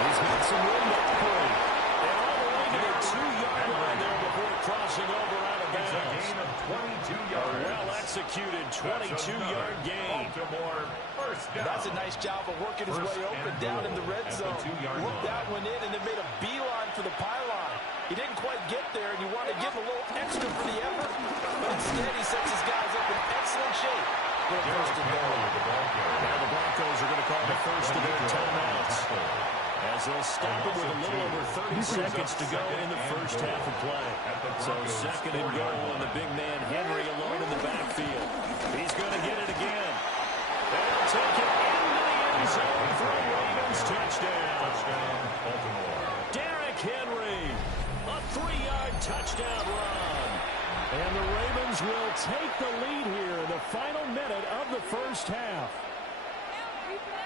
He's got some room to operate. And all the way to the 2-yard line there before crossing over out of bounds. It's a gain of 22 yards. A well-executed 22-yard gain. Baltimore first down. That's a nice job of working his way open down in the red zone. Looked that one in and then made a beeline for the pylon. He didn't quite get there, and you want to give him a little extra for the effort. But instead, he sets his guys up in excellent shape for a first and goal. Now the Broncos are going to call the first of their timeouts, as they'll stop it with a little over 30 seconds to go in the first half of play. So second and goal, and the big man Henry alone in the backfield. He's going to get it again. And he'll take it into the end zone for a Ravens touchdown. Baltimore. Derrick Henry, a 3-yard touchdown run. And the Ravens will take the lead here in the final minute of the first half.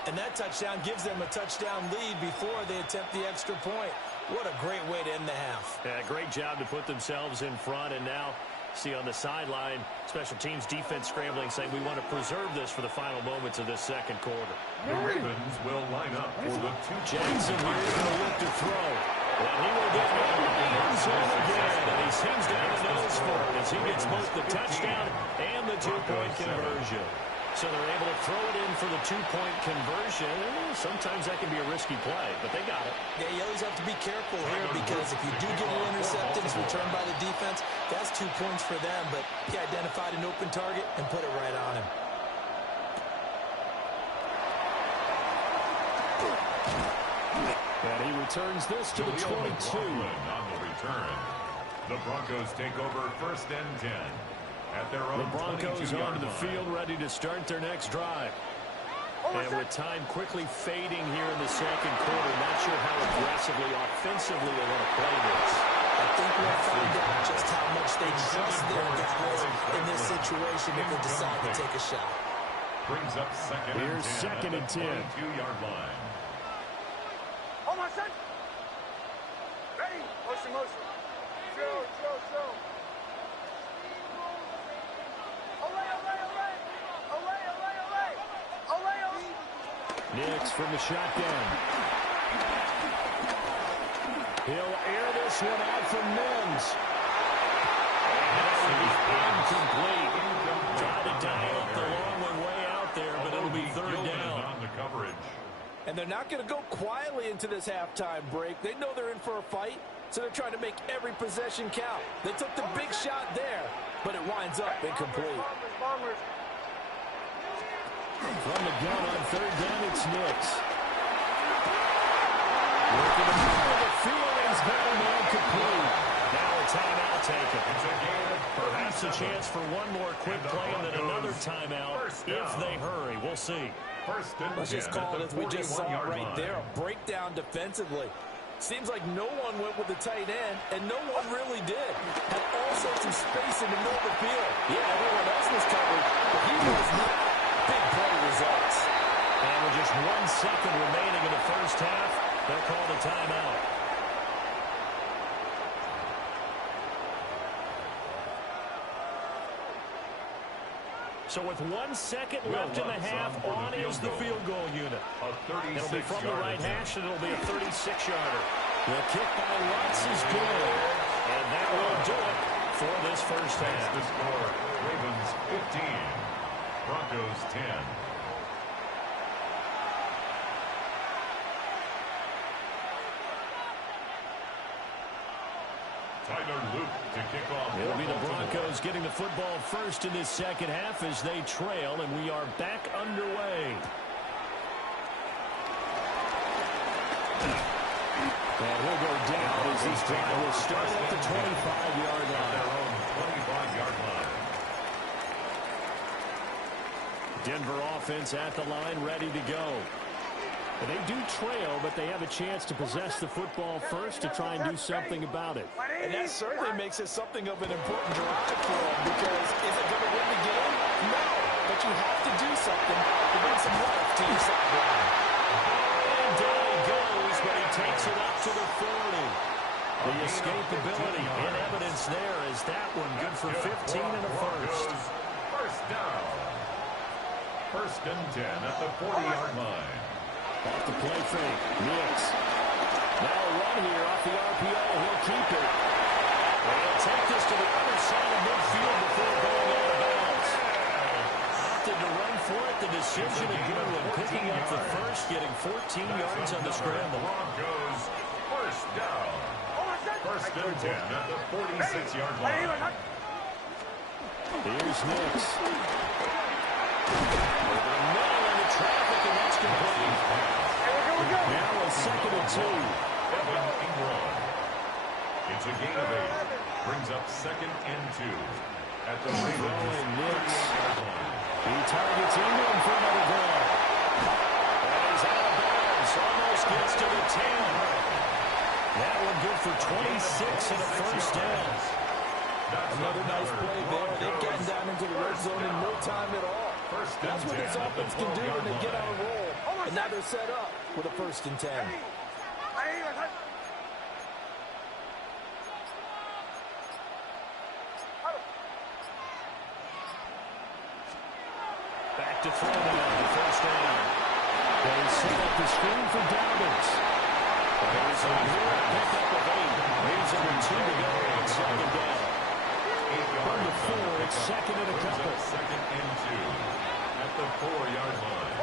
And that touchdown gives them a touchdown lead before they attempt the extra point. What a great way to end the half. Yeah, great job to put themselves in front. And now, see on the sideline, special teams defense scrambling, saying we want to preserve this for the final moments of this second quarter. The Ravens will line up for the 2. Jackson here is going to look to throw. And he will get into the end zone again. And he sends down the nose for it as he gets both the touchdown and the 2-point conversion. So they're able to throw it in for the 2-point conversion. Sometimes that can be a risky play, but they got it. Yeah, you always have to be careful here because if you do get an interception, it's returned by the defense. That's 2 points for them, but he identified an open target and put it right on him. And he returns this to the 22. On the return, the Broncos take over first and 10. At their own the Broncos onto the field, ready to start their next drive. And with time quickly fading here in the second quarter, not sure how aggressively, offensively they want to play this. I think we'll find out just how much they trust their guys in this situation if they decide to take a shot. Brings up second Here's and 10 second and 10. 22-yard line. Hold on, son. Ready? Motion, motion. Show. Nix from the shotgun. He'll air this one out from Mims. Incomplete. Tried to tie up the long one way out there, but it'll be third down. On the coverage. And they're not going to go quietly into this halftime break. They know they're in for a fight, so they're trying to make every possession count. They took the big shot there, but it winds up incomplete. Bombers. From the gun on third down, it's Nix. Working the middle of the field, he's got a man complete. Now a timeout taken. It's a game of Perhaps a chance for one more quick play and then another timeout if they hurry. We'll see. First and Let's just 10 call at it the as we just saw 41-yard right line. there. A breakdown defensively. Seems like no one went with the tight end, and no one really did. Had all sorts of space in the middle of the field. Yeah, everyone else was covered, but he was not. Big play results. And with just 1 second remaining in the first half, they'll call the timeout. So with 1 second left in the half, on is the field goal unit. It'll be from the right hash, and it'll be a 36-yarder. The kick by Lutz is good. And that will do it for this first half. The score, Ravens 15, Broncos 10. Tyler Luke to kick off. It'll be the Broncos getting the football first in this second half as they trail, and we are back underway. And he'll go down as this drive will start at the 25-yard line. Their own 25-yard line. Denver offense at the line, ready to go. And they do trail, but they have a chance to possess the football first to try and do something about it. And that certainly makes it something of an important drive for them because is it going to win the game? No, but you have to do something to bring some life to your sideline. And down he goes, but he takes it up to the 40. The escapability in evidence there is that one good for 15 and a first. First down. First and 10 at the 40-yard line. Off the play fake. Nix. Now a run here off the RPO. He'll keep it. And he'll take this to the other side of midfield before going out of bounds. Opted to run for it. The decision of Goodwin picking up the first, getting 14 yards on the scramble. Broncos first down. First and 10 at the 46-yard line. Here's Nix. Over the middle into traffic, and that's complete. Now a second and 2. Evan Ingram. It's a gain of 8. Brings up second and 2 at the Throwing Nix. 38-yard line. He targets Ingram for another grab. And he's out of bounds. Almost gets to the 10. That one good for 26 and a first down. Another nice play there. They've gotten down into the red zone in no time at all. That's what this offense can do when they get on a roll. And now they're set up with a first and 10. Back to throw now, the first down. They set up the screen for Dobbins. There's a good pickup of 8. Leaves him with 2 to go on second down. From the 4, it's second and a couple. Second and 2 at the 4-yard line.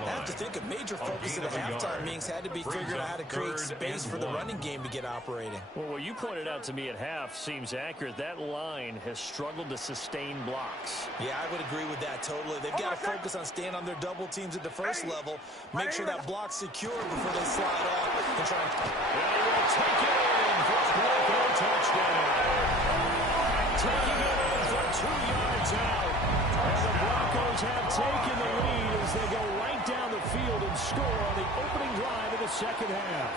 I have to think a major focus of the halftime meetings had to be figuring out how to create space for the running game to get operating. Well, what you pointed out to me at half seems accurate. That line has struggled to sustain blocks. Yeah, I would agree with that totally. They've got to focus on staying on their double teams at the first level, make sure that block's secure before they slide off and try and... Well, he will take it in for a Bronco touchdown. Taking it in for 2 yards out. And the Broncos have taken the lead as they go right down the field and score on the opening drive of the second half.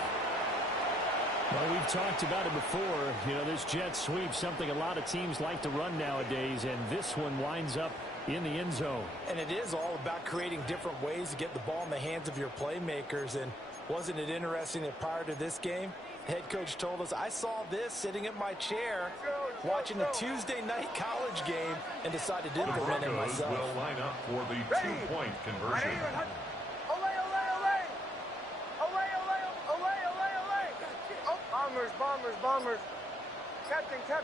Well, we've talked about it before. You know, this jet sweep, something a lot of teams like to run nowadays, and this one winds up in the end zone. And it is all about creating different ways to get the ball in the hands of your playmakers. And wasn't it interesting that prior to this game, head coach told us, I saw this sitting at my chair watching a Tuesday night college game and decided to implement it myself. Will line up for the 2-point conversion. Bombers. Captain. They'll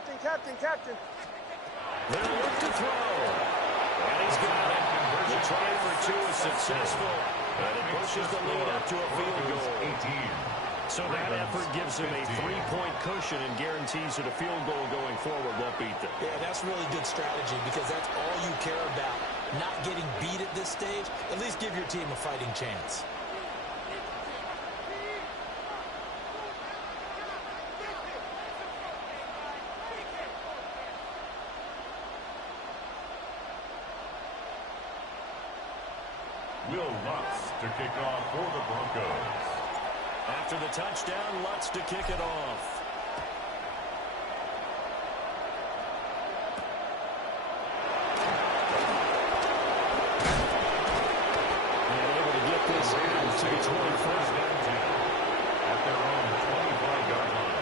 look to throw. And he's got it. The try for 2 is successful. And it pushes the lead up to a field goal. 18. So that effort gives him a 3-point cushion and guarantees that a field goal going forward won't beat them. Yeah, that's really good strategy because that's all you care about. Not getting beat at this stage. At least give your team a fighting chance. Will Lutz to kick off for the Broncos. After the touchdown, Lutz to kick it off. And able to get this out to the 21st and 10 at their own 25-yard line.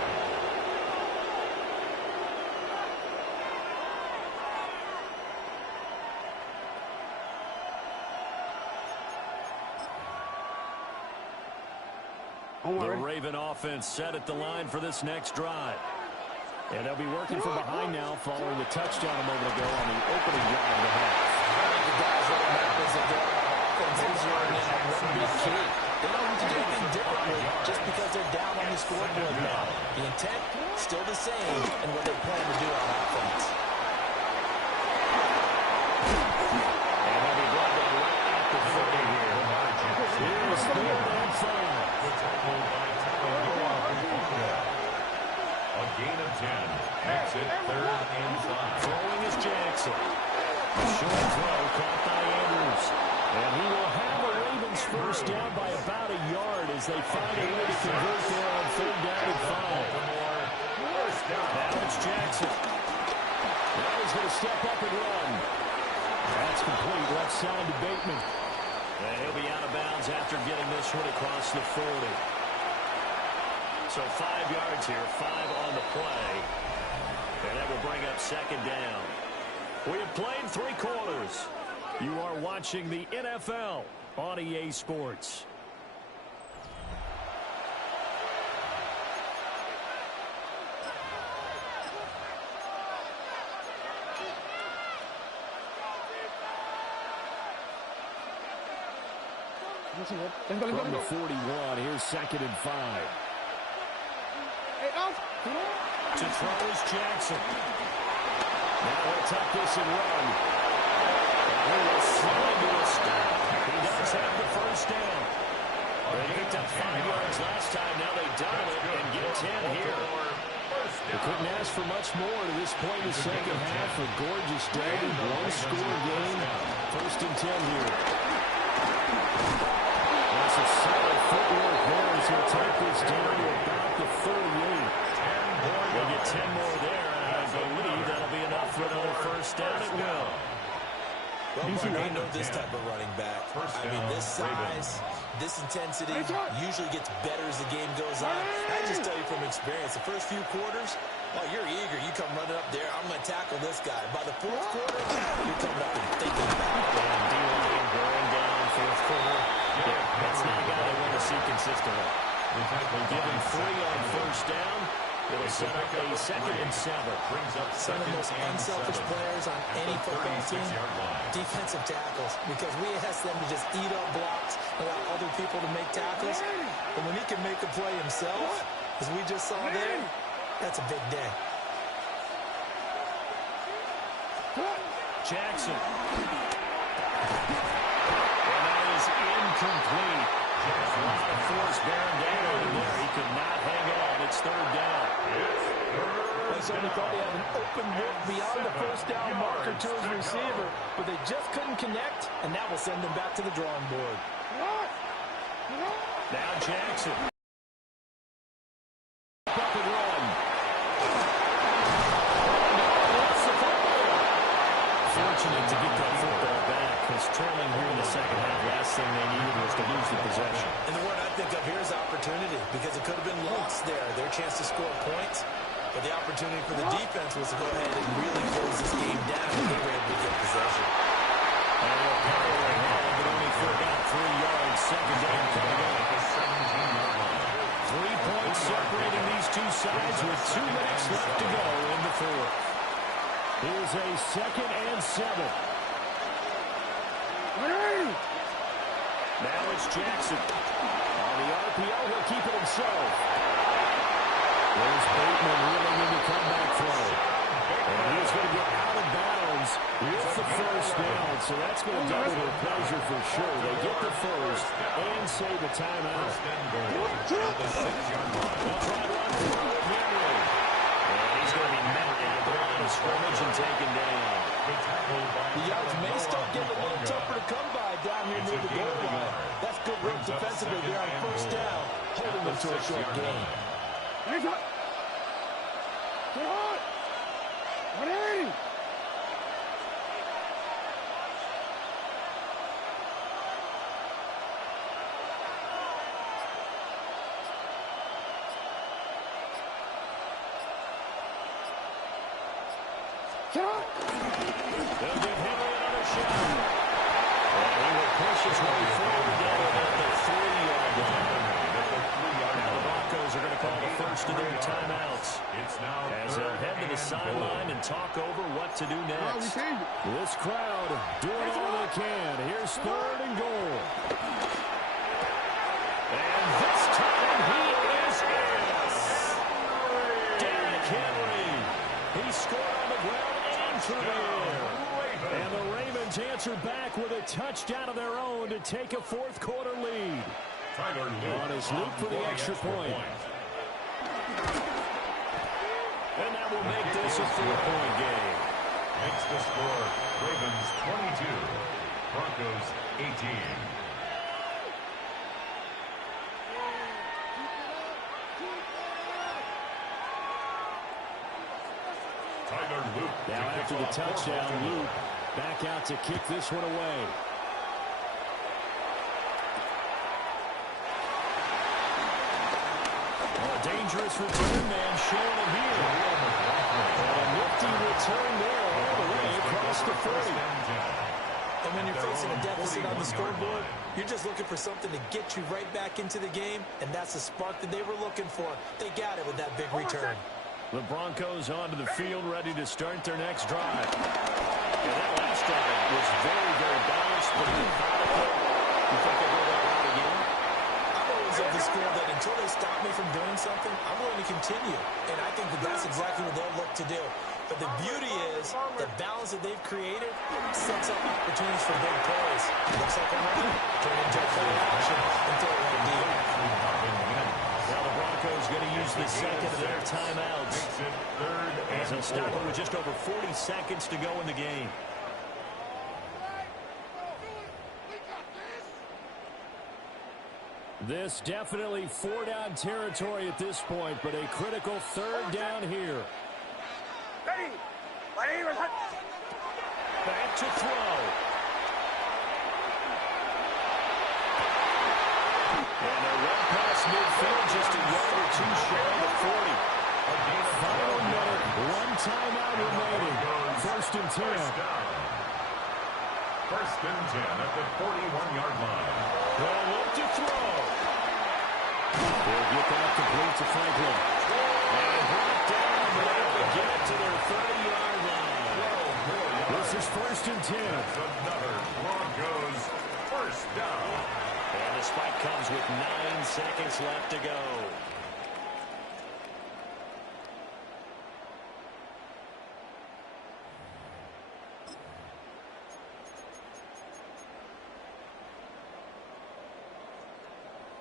The Raven offense set at the line for this next drive. And they'll be working from behind now following the touchdown a moment ago on the opening drive of the half. The guys that are not as a offense is learning that one big key. They don't need to do anything differently just because they're down on the scoreboard now. The intent, still the same, and what they plan to do on offense. And they'll be brought down right at the 30 here. Here's the fire. A gain of 10. Makes it 3rd and 5. Throwing is Jackson. Short throw caught by Andrews. And he will have the Ravens first down by about a yard as they find a way to convert there on 3rd down and 5. Now it's Jackson. Now he's going to step up and run. inside to Bateman. And he'll be out of bounds after getting this one across the 40. So 5 yards here, 5 on the play. And that will bring up second down. We have played 3 quarters. You are watching the NFL on EA Sports. From the 41, here's 2nd and 5. To throw is Jackson. Now he'll tuck this and run. And he will slide to a stop. He does have the first down. They picked up 5 yards last time. Now they double it and get 10 here. They couldn't ask for much more to this point in the second half. A gorgeous day, one-score game. 1st and 10 here. That's a solid footwork there as he'll take this down to about the 38. They'll get 10 more there, and I believe that'll be enough for another first down. It will. Well, Mark, I know this type of running back. I mean, this size, this intensity usually gets better as the game goes on. I just tell you from experience, the first few quarters, oh, you're eager. You come running up there. I'm going to tackle this guy. By the 4th quarter, you're coming up and thinking about it. And D-line going down 4th quarter. Yeah, that's not a guy they want to see consistently. Give him 3 on first down. It'll set up a 2nd and 7. Some of the most unselfish players on any football team, defensive tackles, because we ask them to just eat up blocks, allow other people to make tackles. But when he can make a play himself, as we just saw there, that's a big day. Jackson. And that is incomplete. A lot of force bearing down on him there. He could not hang on. It's 3rd down. They certainly thought he had an open look beyond the first down marker to his receiver, but they just couldn't connect, and that will send them back to the drawing board. Now Jackson. Up and run. Fortunate to get that football back, because trailing here in the second half, last thing they needed was to lose the possession. And the word I think of here is opportunity, because it could have been lost there, their chance to score points. But the opportunity for the defense was to go ahead and really close this game down, and they were able to get possession. And they'll power ahead, but only for about 3 yards. Second down coming up. 3 points separating these two sides with 2 minutes left to go in the 4th. Here's a 2nd and 7. Now it's Jackson. On the RPO, he'll keep it himself. There's Bateman reeling in the comeback throw. And he's going to get out of bounds with the first down. So that's going to double their pleasure for sure. They get the first and save a timeout. They'll try to run through with Henry. And he's going to be met at the line of scrimmage and taken down. The yards may start getting a little tougher to come by down here near the goal line. That's good work defensively there on first down, holding them to a short gain. They'll give Henry another shot. And he will push his way forward down at the 3-yard line. Now the Broncos are going to call the first of their timeouts as they'll head to the sideline and talk over what to do next. This crowd doing all they can. Here's 3rd and goal. And this time he is in. Derrick Henry. He scored on the ground and through the air. And the Ravens answer back with a touchdown of their own to take a 4th quarter lead. On his loop for the extra point. And that will make this a 4-point game. Makes the score Ravens 22, Broncos 18. Now after the touchdown, Luke Back out to kick this one away. A dangerous return man showing it here. And a nifty return there all the way across the 40. And when you're facing a deficit on the scoreboard, you're just looking for something to get you right back into the game, and that's the spark that they were looking for. They got it with that big return. The Broncos onto the field, ready to start their next drive. And that last drive was very, very balanced, but methodical. You think they'll go that route again? I'm always of the school that until they stop me from doing something, I'm willing to continue. And I think that that's exactly what they'll look to do. But the beauty is the balance that they've created sets up opportunities for big plays. Looks like a run, turn into a play action, and throw it right deep. Now the Broncos going to use the second of their timeouts as they'll stop it with just over 40 seconds to go in the game. This definitely four-down territory at this point, but a critical third down here. Back to throw. And a run past midfield, just a yard or two shy of the 40. Final minute, one timeout remaining. First and 10. First and 10 at the 41-yard line. They'll look to throw. They'll get that complete to Franklin. And brought down, but able to get it to their 30-yard line. This is first and 10. Another Broncos first down. And the spike comes with 9 seconds left to go.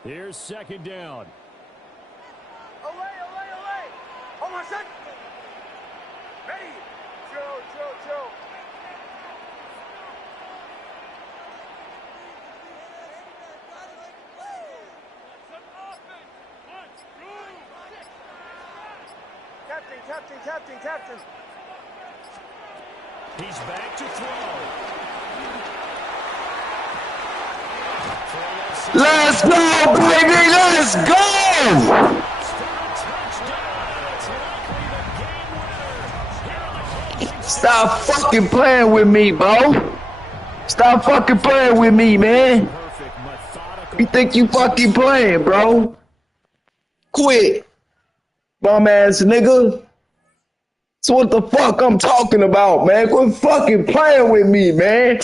Here's second down. Olay. Hold on a sec. Ready. Chill. Captain. He's back to throw. Let's go, baby. Let's go. Stop fucking playing with me, bro. Stop fucking playing with me, man. You think you fucking playing, bro? Quit, bum ass nigga. That's what the fuck I'm talking about, man. Quit fucking playing with me, man.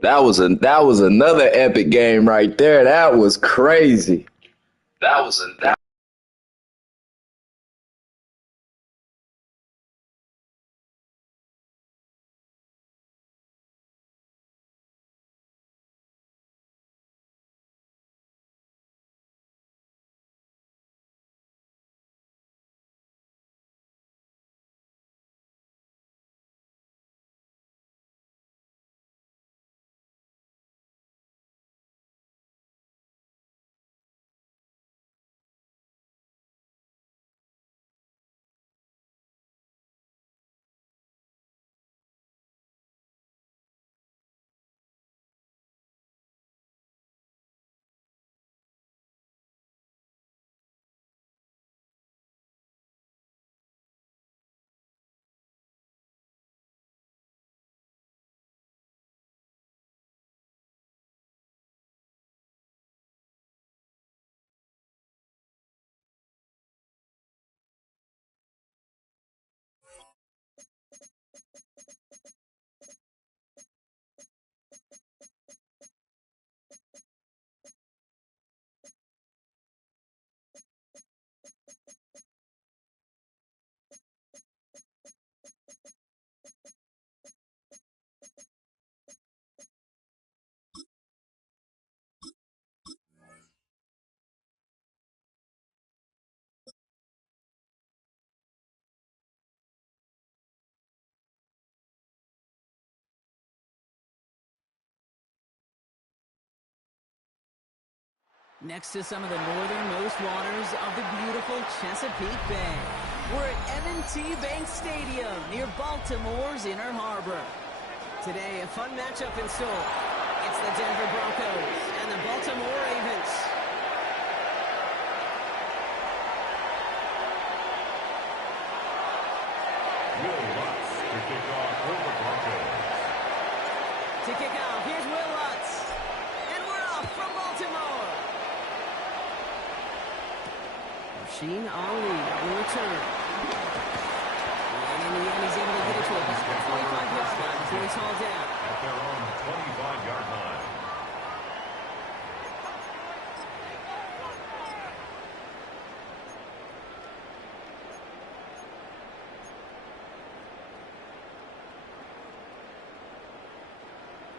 That was another epic game right there. That was crazy. That was a that Next to some of the northernmost waters of the beautiful Chesapeake Bay. We're at M&T Bank Stadium near Baltimore's Inner Harbor. Today, a fun matchup in store. It's the Denver Broncos and the Baltimore Ravens. Will Lutz to kick off for the Broncos. To kick off, here's Will Lutz. And we're off from Baltimore. Sheen Ali will return. And in the end, he's able to get it to about the 25-yard line before he's hauled down. At their own 25-yard line.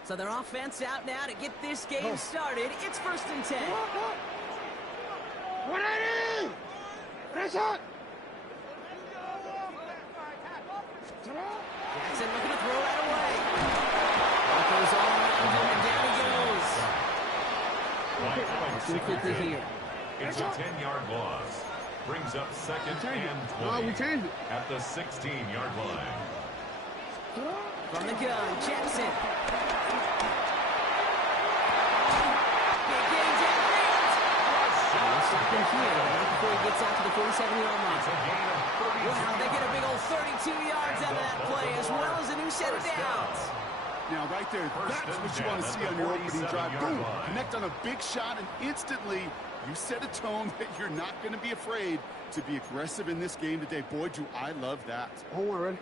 So their offense out now to get this game started. It's 1st and 10. Jackson looking to throw that away. Broncos all around him, and down he goes. Too quickly here. It's a 10-yard loss. Brings up 2nd and 20 at the 16-yard line. From the gun, Jackson. Big gain downfield. They'll stop him here, right before he gets out to the 47-yard line. It's a gain of 32 Wow, they get a big old 32 yards out of that play, as well as a new set of downs. Now, right there, that's what you want to see on your opening drive. Boom, connect on a big shot, and instantly you set a tone that you're not going to be afraid to be aggressive in this game today. Boy, do I love that.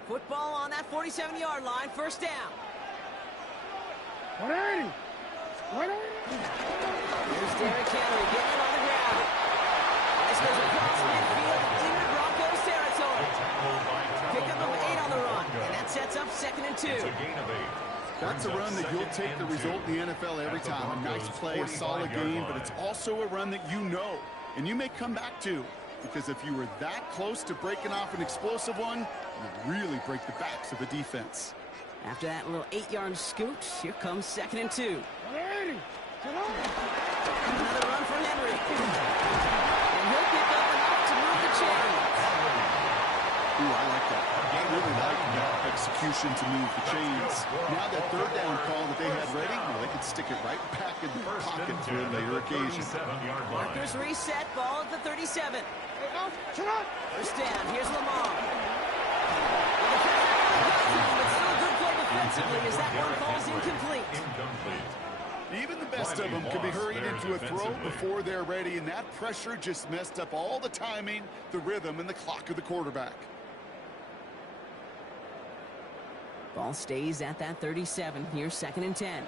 Football on that 47-yard line, 1st down. Here's Derrick Henry getting it on the ground. This goes across midfield into Broncos territory. Pick up of 8 on the run, and that sets up 2nd and 2. It's a gain of 8. That's a run that you'll take the result in the NFL every time. A nice play, a solid game, but it's also a run that you know, and you may come back to. Because if you were that close to breaking off an explosive one, you really break the backs of the defense. After that little 8-yard scoot, here comes 2nd and 2. Another run for Henry. And he'll pick up enough to move the chains. Ooh, I like that. I really like that execution to move the chains. Now that 3rd down call that they had ready, well, they could stick it right back in the pocket for a later occasion. Markers reset, ball at the 37. 1st down, here's Lamar. But still a good play defensively as that one falls incomplete. Even the best of them could be hurried into a throw before they're ready, and that pressure just messed up all the timing, the rhythm, and the clock of the quarterback. Ball stays at that 37. Here's 2nd and 10.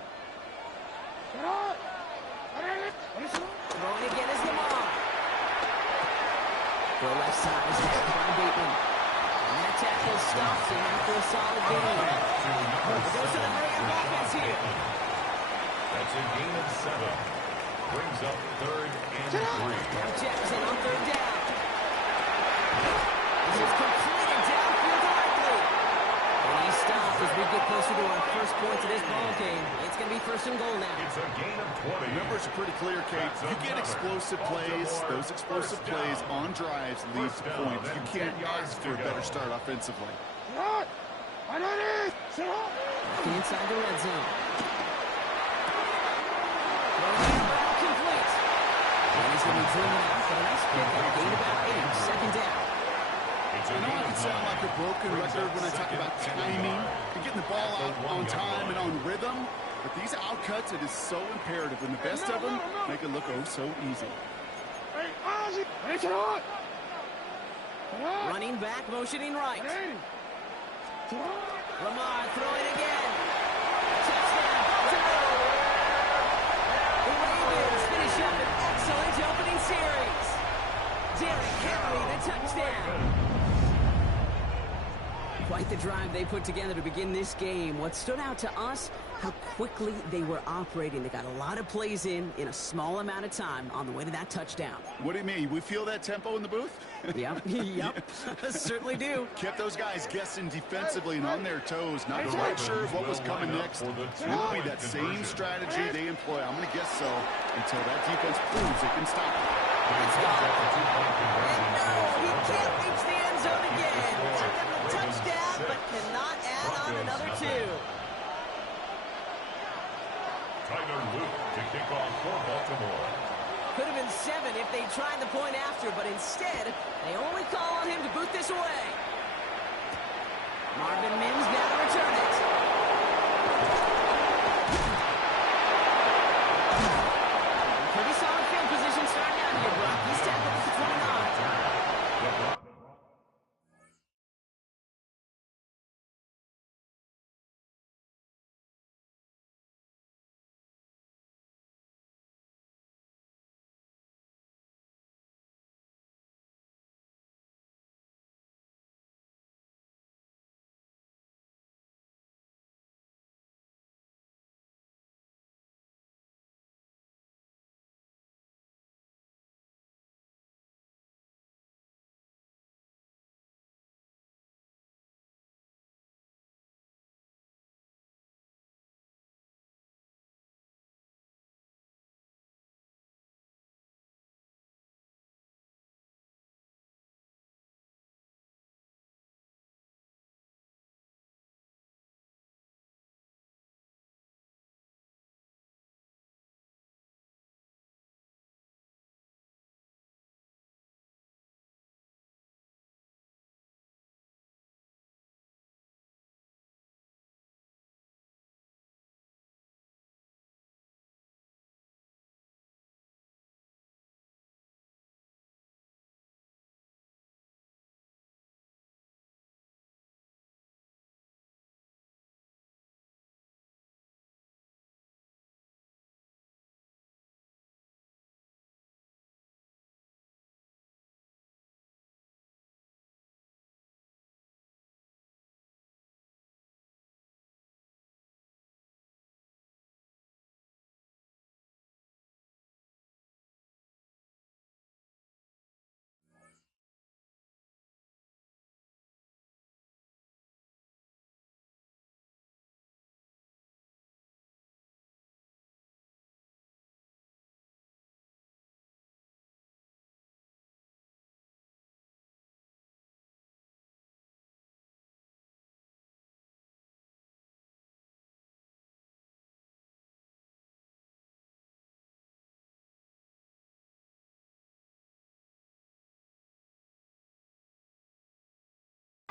Throwing again is Lamar. Go left side is Brian Bateman. And that tackle stops him after a solid game. It goes to the hurry-up offense here. That's a gain of 7. Brings up 3rd and 3. Now Jackson on 3rd down. This is completed downfield directly. And he stops as we get closer to our first points of this ball game. It's going to be 1st and goal now. It's a gain of 20. The numbers are pretty clear, Kate. You get explosive plays. Those explosive plays on drives lead to points. You can't ask for a better start offensively. Back inside the red zone. Complete. And he's going to be driven out for a nice pickup. Gain about 8. 2nd down. I know I can sound like a broken record when I talk about timing and getting the ball out on time and on rhythm, but these outcuts, it is so imperative, and the best of them make it look oh so easy. Running back, motioning right. Lamar throwing again. Touchdown, Baltimore. The Ravens finish up an excellent opening series. Derrick Henry, the touchdown. Quite the drive they put together to begin this game. What stood out to us, how quickly they were operating. They got a lot of plays in a small amount of time on the way to that touchdown. What do you mean? We feel that tempo in the booth? Yep. Certainly do. Kept those guys guessing defensively and on their toes, not quite sure of what was coming next. Will it be that same strategy they employ? I'm going to guess so, until that defense proves it can stop it. Let's go. And no, he can't reach the end zone again. Got them the touchdown, but cannot add on another 2. Tyler Luke to kick off for Baltimore. Could have been 7 if they tried the point after, but instead, they only call on him to boot this away. Marvin Mims got to return it. Pretty solid field position starting out here, Brock. He's tackled at the 29.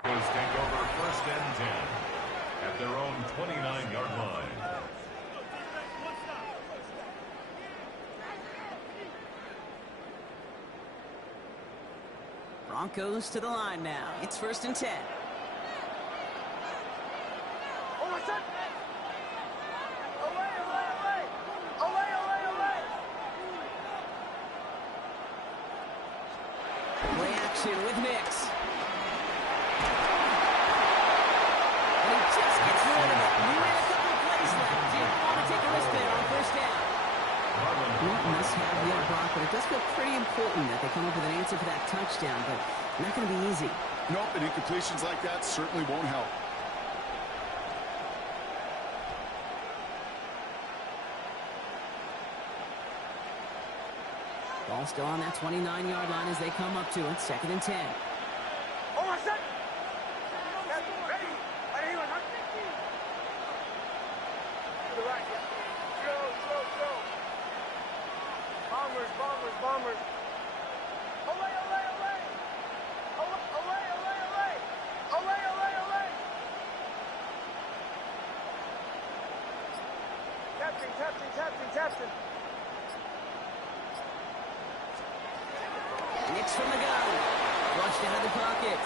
Take over 1st and 10 at their own 29-yard line. Broncos to the line now. It's 1st and 10. Away. action with Nix. And he just gets rid of it. You had a couple of plays left. Didn't want to take a risk there on first down. Not must have yet, Brock, but it does feel pretty important that they come up with an answer for that touchdown, but not going to be easy. Nope, and incompletions like that certainly won't help. Ball still on that 29-yard line as they come up to it. 2nd and 10. Oh, my son! Ready? Ready? To the right, yeah. Go. Bombers. Olay! Captain. Nix from the gun. Flushed out of the pocket.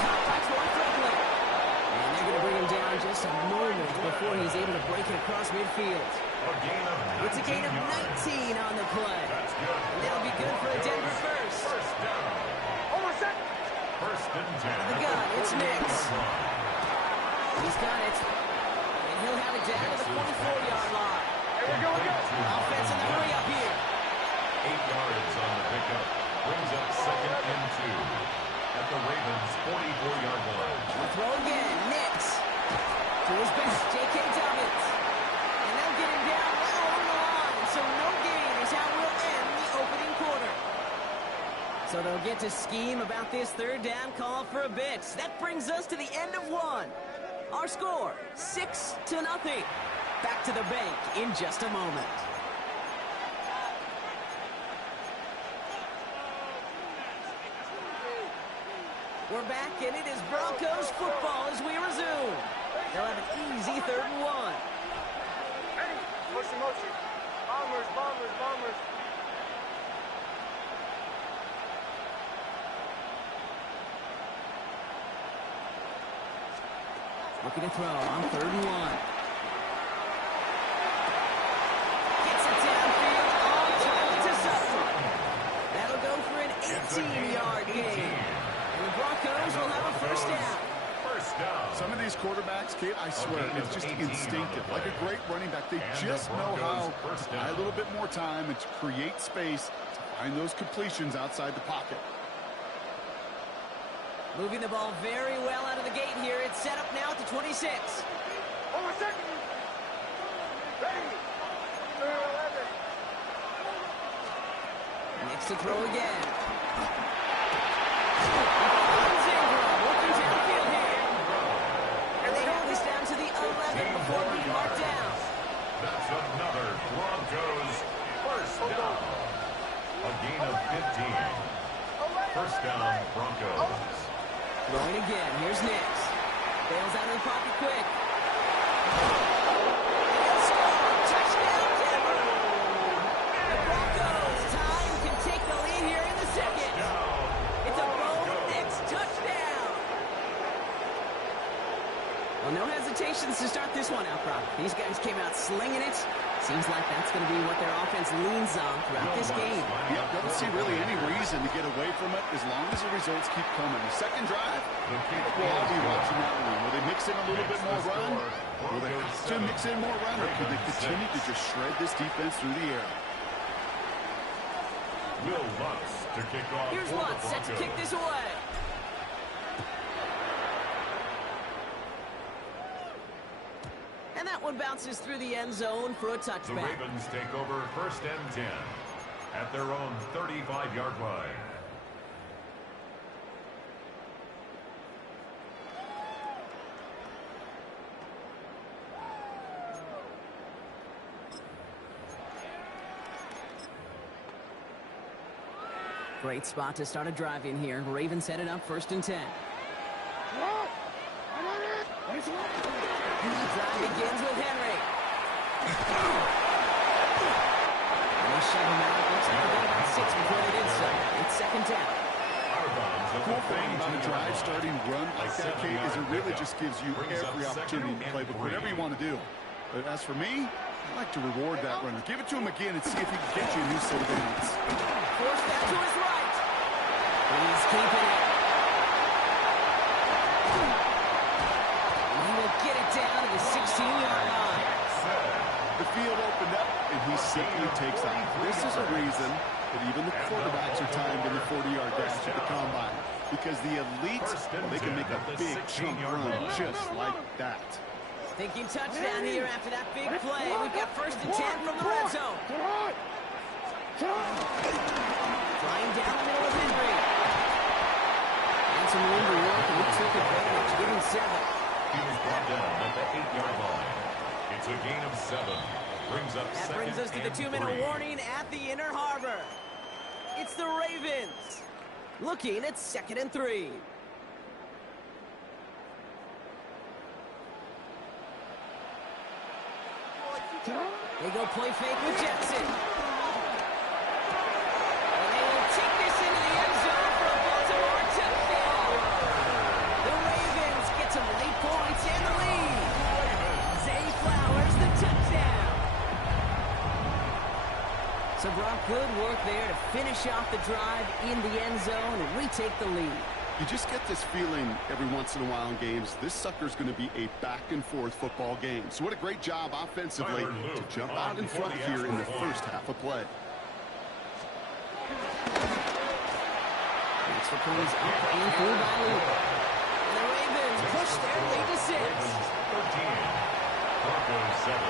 Caught by Troy Franklin. And they're going to bring him down just a moment before he's able to break it across midfield. It's a gain of 19 on the play. And that'll be good for a Denver first. Oh, my son! First and 10. The gun, it's Nix. He's got it. And he'll have it down to the 44-yard line. There we go. Offense in the hurry up here. 8 yards on the pickup. Brings up 2nd and 2 at the Ravens' 44-yard line. The throw again. Nix. To his back, J.K. Dobbins. And they'll get him down right along the line. So no gain is how we'll end the opening quarter. So they'll get to scheme about this 3rd down call for a bit. That brings us to the end of one. Our score, 6-0. Back to the bank in just a moment. We're back, and it is Broncos football as we resume. They'll have an easy 3rd and 1. Ready? Motion. Bombers. Looking to throw on 3rd and 1. Gets it downfield on target to Sutton. That'll go for an 18-yard gain. And the Broncos will have a first down. Some of these quarterbacks, Kate, I swear, it's just instinctive. Like a great running back, they just know how to buy a little bit more time and to create space to find those completions outside the pocket. Moving the ball very well out of the gate here. It's set up now at the 26. Oh, my son! Ready? 11. Next to throw again. Working downfield here. And they have this down to the 11 before being marked down. That's another Broncos first down. A gain of 15. First down, Broncos. Throwing again. Here's Nix. Bails out of the pocket quick. Touchdown, Denver! The Broncos time can take the lead here in the 2nd. It's a Bo Nix touchdown. Well, no hesitations to start this one out, Brock. These guys came out slinging it. Seems like that's going to be what their offense leans on throughout this game. Yeah, don't see really any reason to get away from it as long as the results keep coming. The 2nd drive, we'll all be watching that one. Will they mix in a little bit more run? Will they have to mix in more run, or could they continue to just shred this defense through the air? Will Lutz to kick off. Here's Lutz set to kick this away. And that one bounces through the end zone for a The touchback. Ravens take over 1st and 10 at their own 35-yard line. Great spot to start a drive in here. Ravens set it up 1st and 10. The drive begins with Henry. And they shove him out. Looks like they got about 6 before they did so. It's 2nd down. The cool thing about a drive starting run like that, Kate, is it really just gives you every opportunity to play with whatever you want to do. But as for me, I like to reward that runner. Give it to him again and see if he can get you a new set of innings. Force that to his right. He's keeping it. He will get it down to the 16-yard line. The field opened up, and he simply takes off. This is a reason that even the quarterbacks are timed in the 40-yard dash at the combine, because the elites, well, they can make a big chunk run just like that. Thinking touchdown here after that big play. We've got 1st and 10 from the red zone. Flying down the middle of Henry. And some room to work, and he took advantage, giving 7. He was brought down at the 8-yard line. It's a gain of 7. That brings us to the 2-minute warning at the Inner Harbor. It's the Ravens looking at 2nd and 3. They go play fake with Jackson. And they will take this into the end zone for a Baltimore touchdown. The Ravens get some late points and the lead. Zay Flowers, the touchdown. So Brock, good work there to finish off the drive in the end zone, and we take the lead. You just get this feeling every once in a while in games, this sucker's going to be a back-and-forth football game. So what a great job offensively to jump out in front here in the first half of play. Next for plays up and through by Luke. And the Ravens push their lead to 6. 13. Broncos 7.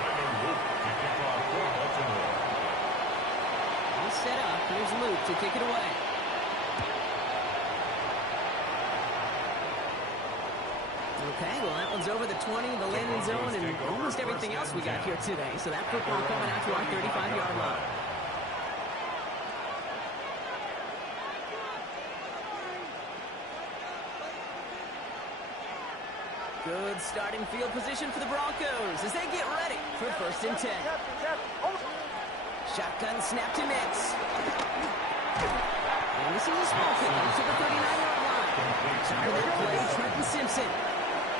Tyler Luke to kick off for Baltimore. All set up. Here's Luke to kick it away. Okay, well, that one's over the 20, the landing zone, and almost everything else we got here today. So that football coming out to our 35-yard line. Good starting field position for the Broncos as they get ready for 1st and 10. Shotgun snap to Nix. And this is a small pickup to the 39-yard line. After that play, Trenton Simpson.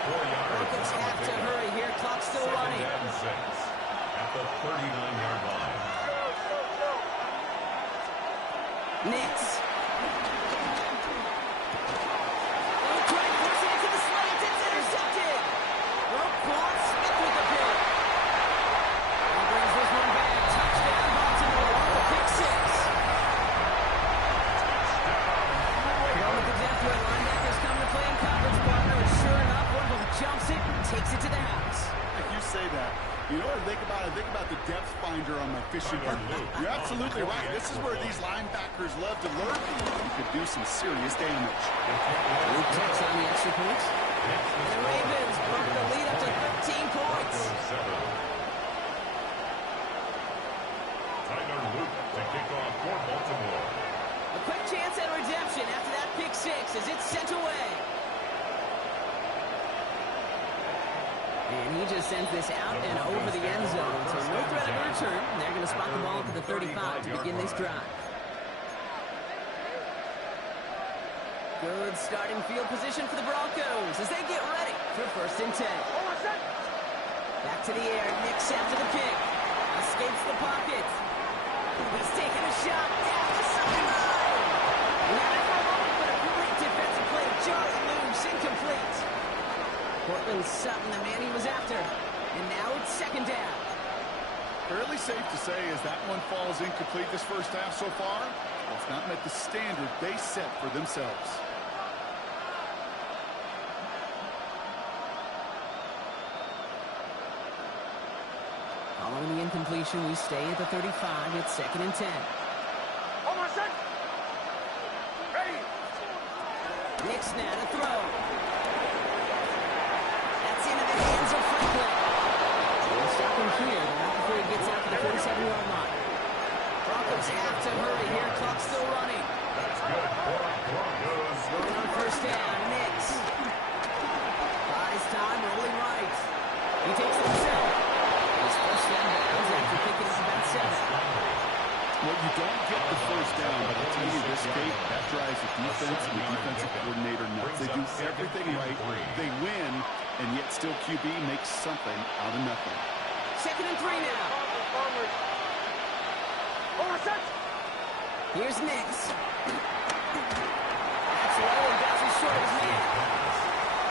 Broncos have to hurry here. Clock still running. At the 39-yard line. Nix. Oh, trying to force it into the slants. It's intercepted. Roquan Smith with the pick. He brings this one back. Touchdown, Baltimore on the pick 6. Well, with the depth where linebackers come to play in coverage partner, and sure enough, one of them jumps it and takes it to the house. If you say that, you know what I think about? I think about the depth finder on my fishing boat. You're absolutely right. This is where these linebackers love to lurk. You could do some serious damage. Luke takes on the extra points. And the Ravens broke the lead up to 13 points. Tyler Luke to kick off for Baltimore. A quick chance at redemption after that pick 6 as it's sent away. And he just sends this out and over the end zone. So no threat of a return. They're going to spot the ball up to the 35 to begin this drive. Good starting field position for the Broncos as they get ready for 1st and 10. Back to the air. Nix after the kick. Escapes the pocket. He's taking a shot down the sideline. He had it for a moment, but a great defensive play to Charlie loose. Incomplete. Cortland Sutton, the man he was after. And now it's 2nd down. Fairly safe to say as that one falls incomplete this first half so far, well, it's not met the standard they set for themselves. Following the incompletion, we stay at the 35. It's 2nd and 10. Nix now to throw. That's into the hands of Franklin. We'll stop him here, but not before he gets out to the 47-yard line. Broncos have to hurry here. Clock still running. That's good for Broncos. Going on 1st down. Nix. Buys time, rolling right. He takes it himself. His 1st down bounds after picking up about 7. Well, you don't get the 1st down, but I'll tell you this, Kate, that drives the defense and the defensive coordinator nuts. They do everything right. They win, and yet still QB makes something out of nothing. 2nd and 3 now. Here's Nix. That's low and bounces short of his man.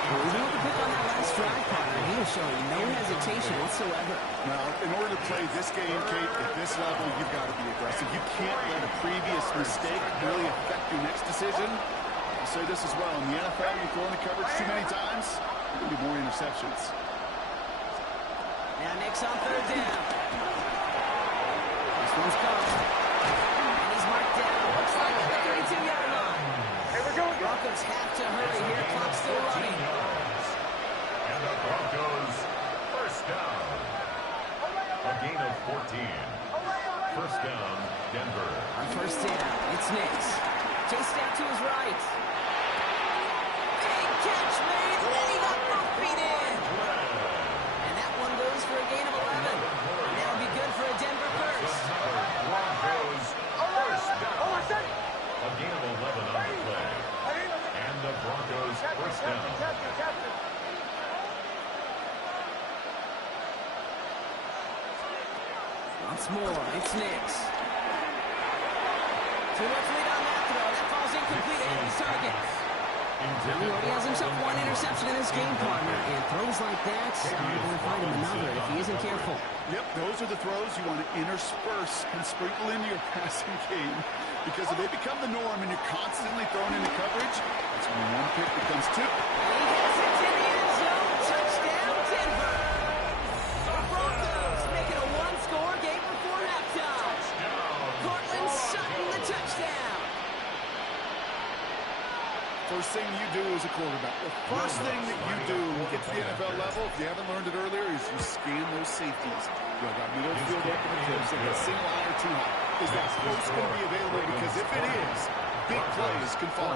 Well, he moved the pick on that last drive, partner. He was showing no hesitation whatsoever. Now, in order to play this game, Kate, at this level, you've got to be aggressive. You can't let a previous mistake really affect your next decision. I'll say this as well. In the NFL, you throw in the coverage too many times, there will be more interceptions. Now Nix on third down. This one's caught. And he's marked down. Looks like at the 32-yard line. Here we go again. Broncos have to hurry here. Clock's still running. And the Broncos first down. A gain of 14. First down, Denver. On first down, it's Nix. Chased out to his right. Big catch made, and then he got both feet in. And that one goes for a gain of 11. And that'll be good for a Denver first. Broncos first down. A gain of 11 on the play. And the Broncos first down. Once more, it's Nix. Too much lead on that throw. That falls incomplete and his target. He already has himself one interception in this game, partner. And throws like that, you're going to find him another if he isn't careful. Yep, those are the throws you want to intersperse and sprinkle into your passing game. Because if they become the norm and you're constantly thrown into coverage, that's when one pick becomes two. He gets it to the end zone. Touchdown, Denver. The Broncos making a one-score game before halftime. Cortland Sutton, the touchdown. First thing you do as a quarterback, the first thing that you do when you get to the NFL level, if you haven't learned it earlier, is you scan those safeties. You got middle field open to close. If a single eye or too high, is that post going to be available? Because if it is, big plays can fall.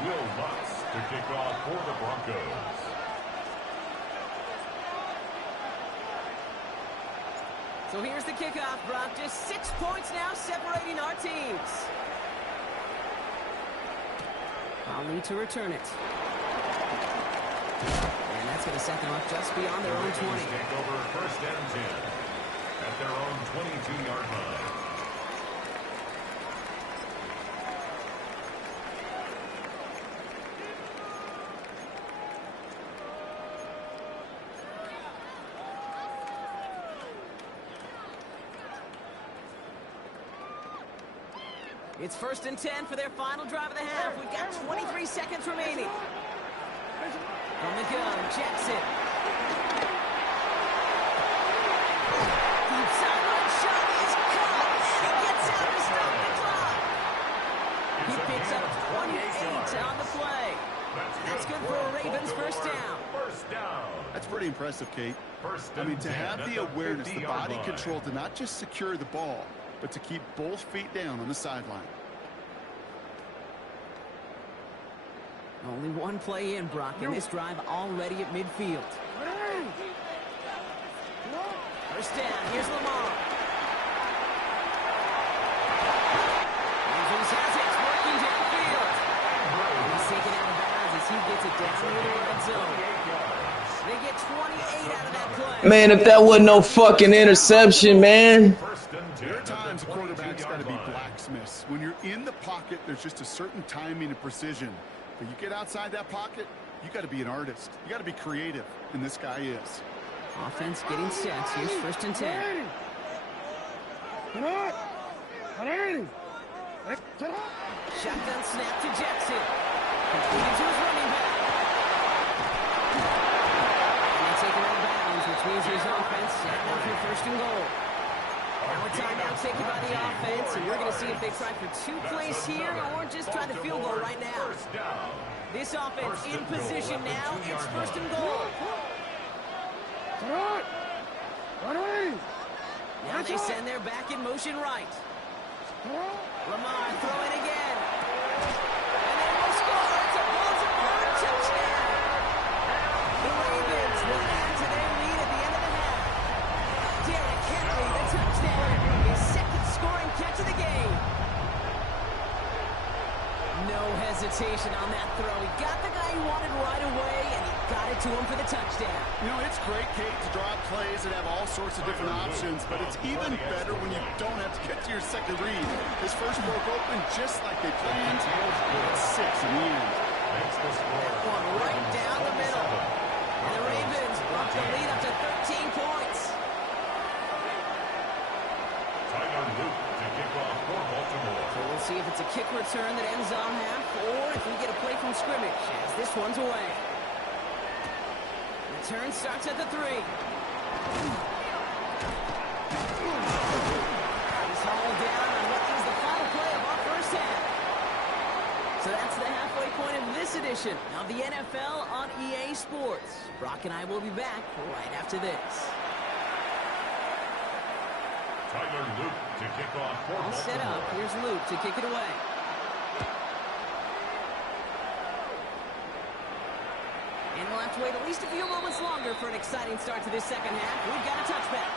Will Lutz to kick off for the Broncos. So here's the kickoff, Brock. Just 6 points now separating our teams. I'll need to return it. And that's going to set them up just beyond their own 20. Take over first and 10 at their own 22-yard line. It's first and 10 for their final drive of the half. We've got 23 seconds remaining. From the gun, Jackson. Deep sideline shot is caught, and he gets out to stop the clock. He picks up 28 on the play. That's good for a Ravens first down. That's pretty impressive, Kate. I mean, to have the awareness, the body control to not just secure the ball, but to keep both feet down on the sideline. Only one play in, Brock, and this drive already at midfield. First down, here's Lamar. Ravens has it, working downfield. And he's taken out of bounds as he gets it down near the red zone. They get 28 out of that play. Man, if that wasn't no fucking interception, man. There are times a quarterback's got to be blacksmiths. When you're in the pocket, there's just a certain timing and precision. But you get outside that pocket, you got to be an artist. You got to be creative, and this guy is. Offense getting set. Here's first and 10. Shotgun snap to Jackson. Completed to his running back. And they take it out of bounds, which means his offense set up for first and goal. Now a timeout taken by the offense, and we're going to see if they try for 2 plays here or just try the field goal right now. This offense in position now. It's first and goal. Now they send their back in motion right. Lamar throwing again. And they will score. It's a Baltimore touchdown. The Ravens will add to their lead at the end of the hesitation on that throw. He got the guy he wanted right away, and he got it to him for the touchdown. You know, it's great, Kate, to draw up plays and have all sorts of different options, but it's even better when you don't have to get to your second read. His first broke open just like they planned. It's 6 in the end. One right down the middle. And the Ravens brought the lead up to 13 points. Tyler Luke to kick off for Baltimore. So we'll see if it's a kick return that ends on half, or if we get a play from scrimmage as this one's away. Return starts at the 3. He's hauled down on what is the final play of our first half. So that's the halfway point of this edition of the NFL on EA Sports. Brock and I will be back right after this. Tyler Luke to kick off for All Baltimore. set up. Here's Luke to kick it away. And we'll have to wait at least a few moments longer for an exciting start to this second half. We've got a touchback.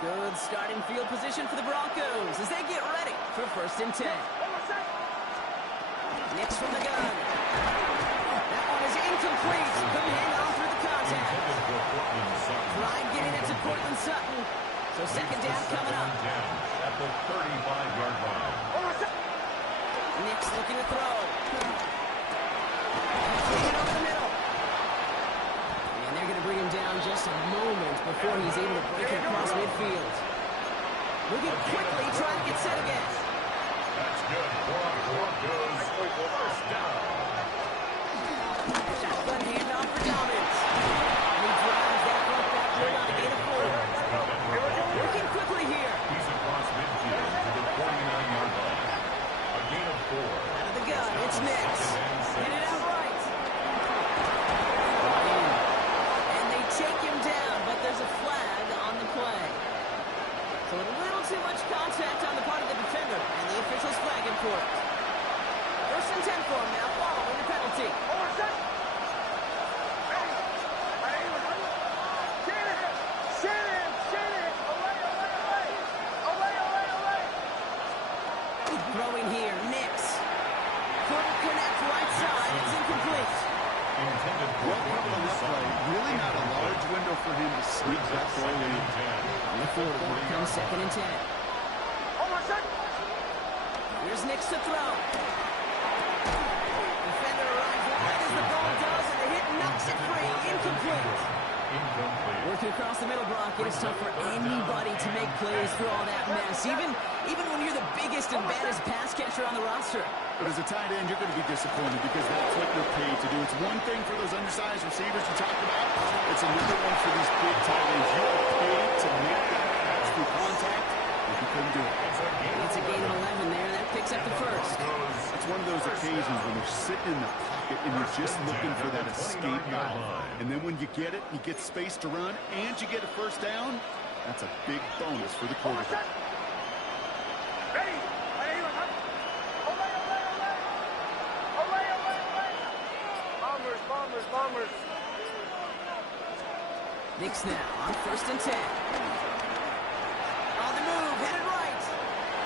Good starting field position for the Broncos as they get ready for 1st and 10. Nix from the gun. That one is incomplete. Couldn't hang on through the contact. Tried getting it to Cortland Sutton. So second down coming up. At the 35-yard line. Nix looking to throw. Complete over the middle. And they're going to bring him down just a moment before he's able to break it across midfield. Looking quickly, trying to get set again. That's good. Broncos. First down. Shotgun handoff for Dobbins. And he drives that front backward on a gain of 4. Working quickly here. He's across midfield to the 49-yard line. A gain of 4. Out of the gun, it's Nix. Hit it out right. And they take him down, but there's a flag on the play. So a little too much contact on the part of the defender, and the officials flagging for it. 1st and 10 for him now, following the penalty. Throwing here, Nix. Couldn't connect right side, it's incomplete. Intended for Well covered on that play. Really not a large window for him to sneak that throw in. On the 40, here comes 2nd and 10. Here's Nix to throw. Defender arrives right as the ball does, and the hit knocks it free. Incomplete. Working across the middle, Brock. It is tough for anybody to make plays through all that mess, even when you're the biggest and baddest pass catcher on the roster. But as a tight end, you're going to be disappointed because that's what you're paid to do. It's one thing for those undersized receivers you talked about. It's another one for these big tight ends. You are paid to make that catch through contact, but you couldn't do it. It's a gain of 11 there. That picks up the first. It's one of those occasions when you're sitting in the pocket and you're just looking for that escape valve. And then when you get it, you get space to run, and you get a first down, that's a big bonus for the quarterback. Bombers. Nix now on 1st and 10. On the move, headed right.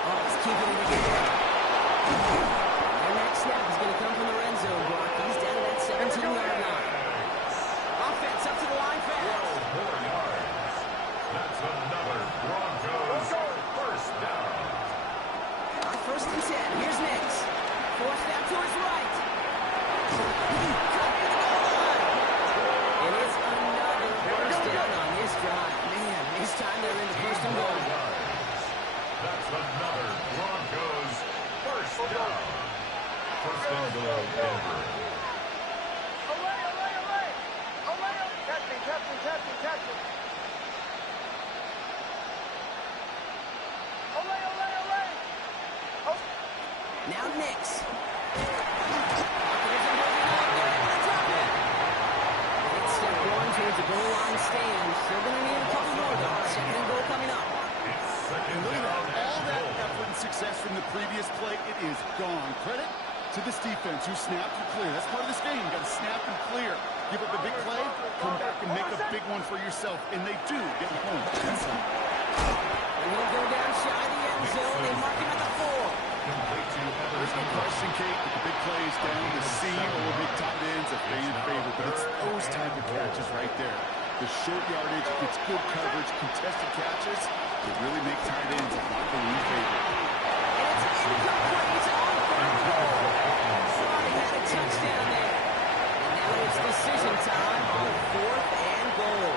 Oh, he's keeping it again. Their next snap is going to come from the red zone, Brock. He's down at that 17-yard line. Offense up to the line fast. 4 yards. That's another Broncos first down. On 1st and 10, here's Nix. Forced out to his right. And it's another first down on this drive. Man, this time they're in the 1st and goal. That's another Broncos first down. 1st and goal, Denver. Catch me. Now Nix. Step one towards the goal line stand. Still going to need a couple more, though. 2nd and goal coming up. And look at that. All that effort and success from the previous play, it is gone. Credit to this defense who snapped and clear. That's part of this game. You got to snap and clear. Give up a big play, come back and make a big one for yourself. And they do get home. He'll go down shy of the end zone. They mark him at the 4. There's no question, Kate, that the big plays down the seam or big tight ends are fan favorite. But it's those type of catches right there. The short yardage, it's good coverage, contested catches. They really make tight ends a lot of league favorite. And it's incomplete on 3rd and goal. Thought he had a touchdown there. And now it's decision time on 4th and goal.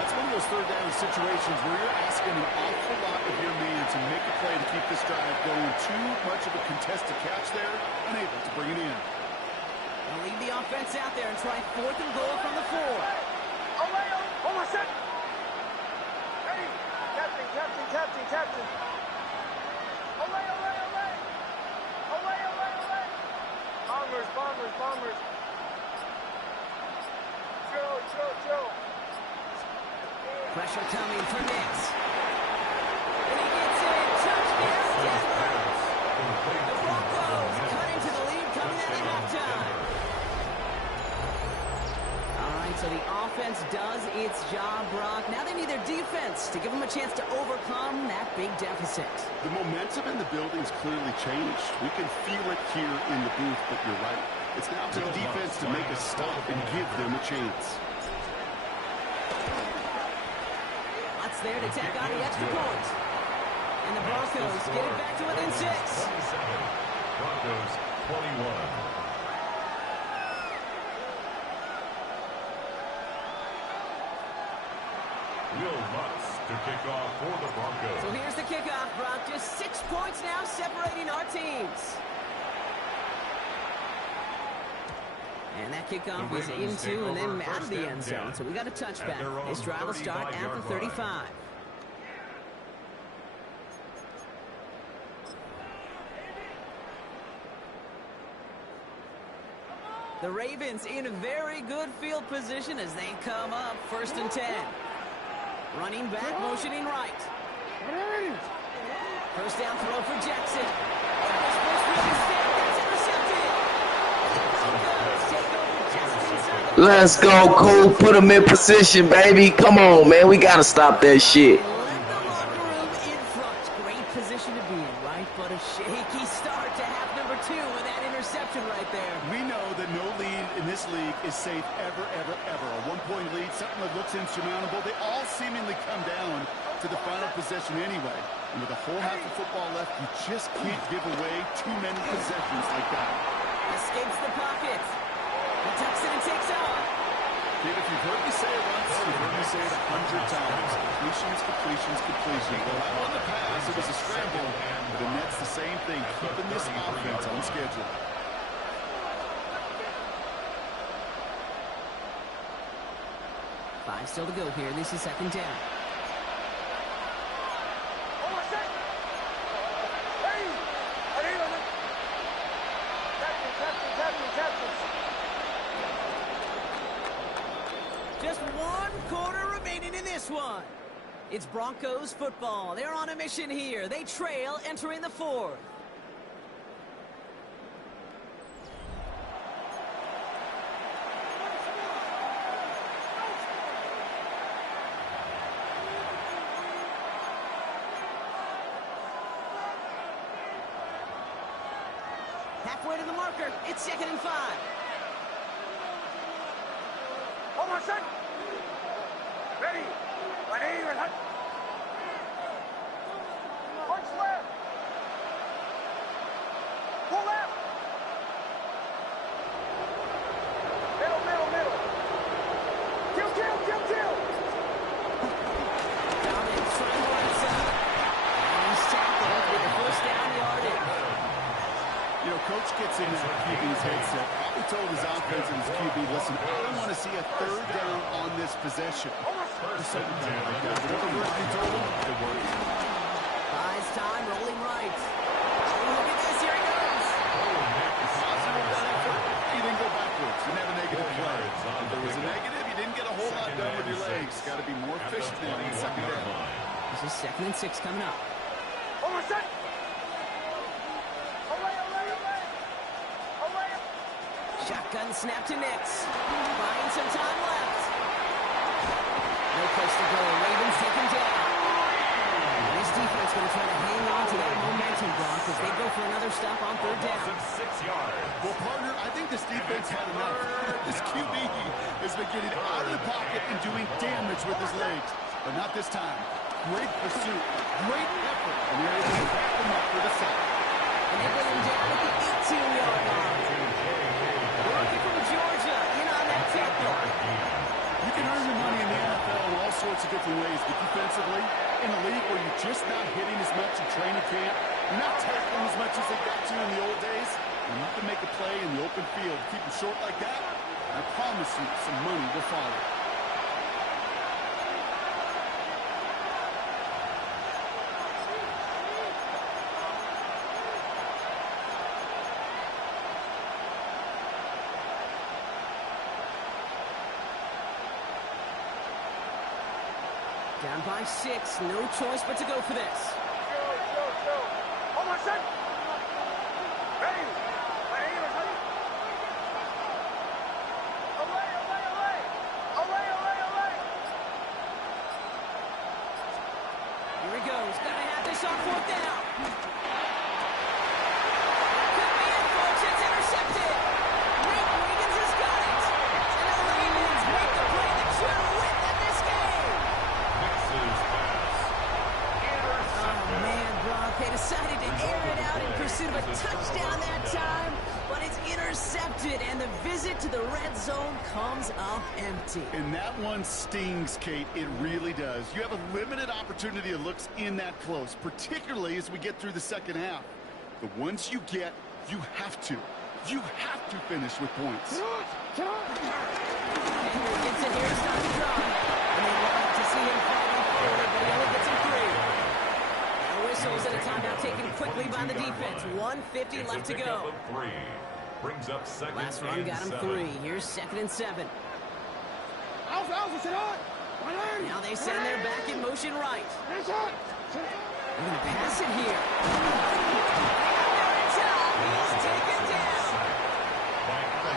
That's one of those third down situations where you're asking an awful lot of your man to make a play to keep this drive going. Too much of a contested catch there, unable to bring it in. They'll leave the offense out there and try 4th and goal from the 4. Hold on, set. Ready. Captain. Olay. Bombers. Joe. Pressure coming for Nix. And he gets it. Touchdown, Denver. The Broncos cut into the lead coming out of halftime. All right, so the offense does its job, Brock. Now they need their defense to give them a chance to overcome that big deficit. The momentum in the building's clearly changed. We can feel it here in the booth, but you're right. It's now to the defense to make a stop and give them a chance. Lots there to tack on the extra point. And the Broncos get it back to within 6. Broncos 21. Will Lutz to kick off for the Broncos. So here's the kickoff, Brock. Just 6 points now separating our teams. And that kickoff was into and then out of the end zone. So we got a touchback. This drive will start at the 35. The Ravens in a very good field position as they come up 1st and 10. Running back, motioning right. 1st down throw for Jackson. Let's go, Cole. Put him in position, baby. Come on, man. We got to stop that shit. Great position to be in, right? But a shaky start to half number 2 with that interception right there. We know that no lead in this league is safe ever. A 1-point lead, something that looks insurmountable. They all seemingly come down to the final possession anyway. And with a whole half of football left, you just can't give away too many possessions like that. Escapes the pocket. He tucks it and takes off. Kid, if you've heard me say it once, you've heard me say it 100 times. Completions. Well, on the pass, it was a scramble. But the Nets the same thing, keeping this offense on schedule. Five still to go here. This is 2nd down. Just 1 quarter remaining in this one. It's Broncos football. They're on a mission here. They trail entering the 4th. Halfway to the marker. It's 2nd and 5. Hold on, set. Ready. Punch left. Pull left. Middle. Kill. Dominant triangle inside. And he's tackled with the 1st down yardage. You know, Coach gets in that QB's headset. He told his offense and his QB, listen, I don't want to see a 3rd down on this possession. Whatever word he told him, it worked. Buys time, rolling right. Look at this, here he goes. Positive that effort. You didn't go backwards. You didn't have a negative play. If there was a negative, you didn't get a whole lot done with your legs. Got to be more efficient than in 2nd down. This is 2nd and 6 coming up. Hold on, set. Shotgun snap to Nix. Buying some time left. No place to go. Ravens take him down. This defense going to try to hang on to that momentum, Brock, as they go for another stop on third down. 6 yards. Well, partner, I think this defense had enough. This QB has been getting out of the pocket and doing damage with his legs. But not this time. Great pursuit. Great effort. And they're able to wrap him up for the sack. And they bring him down at the 18-yard line. Rookie from Georgia in on that tackle. You can earn your money in the NFL in all sorts of different ways, but defensively, in a league where you're just not hitting as much in training camp, you're not tackling as much as they got to in the old days, and you can make a play in the open field, keep them short like that, I promise you some money will follow. Down by 6. No choice but to go for this. Hold on, son. Ready. Ready, ready. Away, away, away. Away, away, away. Here he goes. Gonna have this on fourth down. Could be it, folks. It's intercepted. Nate Wiggins has got it. And the Ravens make the play that should win them this game. Oh, man, Brock. They decided to air it out in pursuit of a touchdown that time, but it's intercepted, and the visit to the red zone comes up empty. And that one stings, Kate. It really does. You have a limited opportunity that looks in that close, particularly as we get through the second half. The ones you get, you have to. You have to finish with points. Henry gets it here. It's time to drive. And they want to see him fighting forward, but he only gets him 3. Now whistles and a timeout taken quickly by the defense. 1:50 left to go. Brings up second. Last run got him 3. Here's 2nd and 7. Now they send their back in motion right. They're going to pass it here. He's taken down.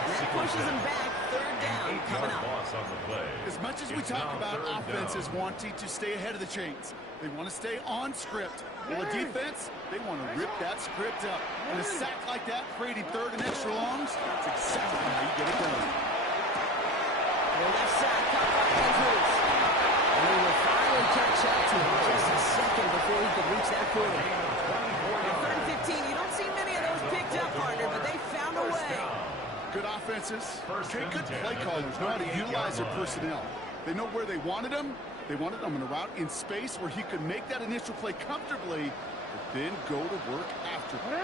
That pushes him back. 3rd down coming up. As much as we talk about offenses wanting to stay ahead of the chains, they want to stay on script. Well, the defense, they want to rip that script up. And a sack like that, creating 3rd and extra longs, that's exactly how you get it done. The left side caught by Andrews. And they will finally catch up to him just a second before he could reach that 40. Now 3rd and 15, you don't see many of those picked up, partner, but they found a way. Good offenses, okay, good play callers know how to utilize their personnel. They know where they wanted them. They wanted them in a route in space where he could make that initial play comfortably, but then go to work after. First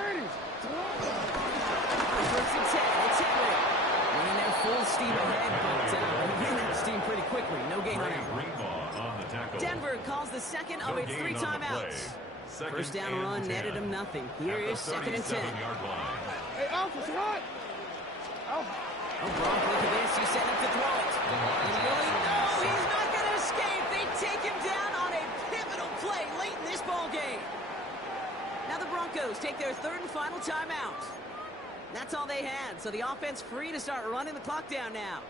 and 10, it's Henry. Running their full steam ahead, but he ran that steam pretty quickly. No gain on that. Denver calls the second of its 3 timeouts. First down run netted him nothing. Here is 2nd and 10. Hey, Alpha, say hi. Oh, Brock, look at this. He's setting up to throw it. And really, no, he's not going to escape. They take him down on a pivotal play late in this ball game. Now the Broncos take their 3rd and final timeout. That's all they had, so the offense free to start running the clock down now.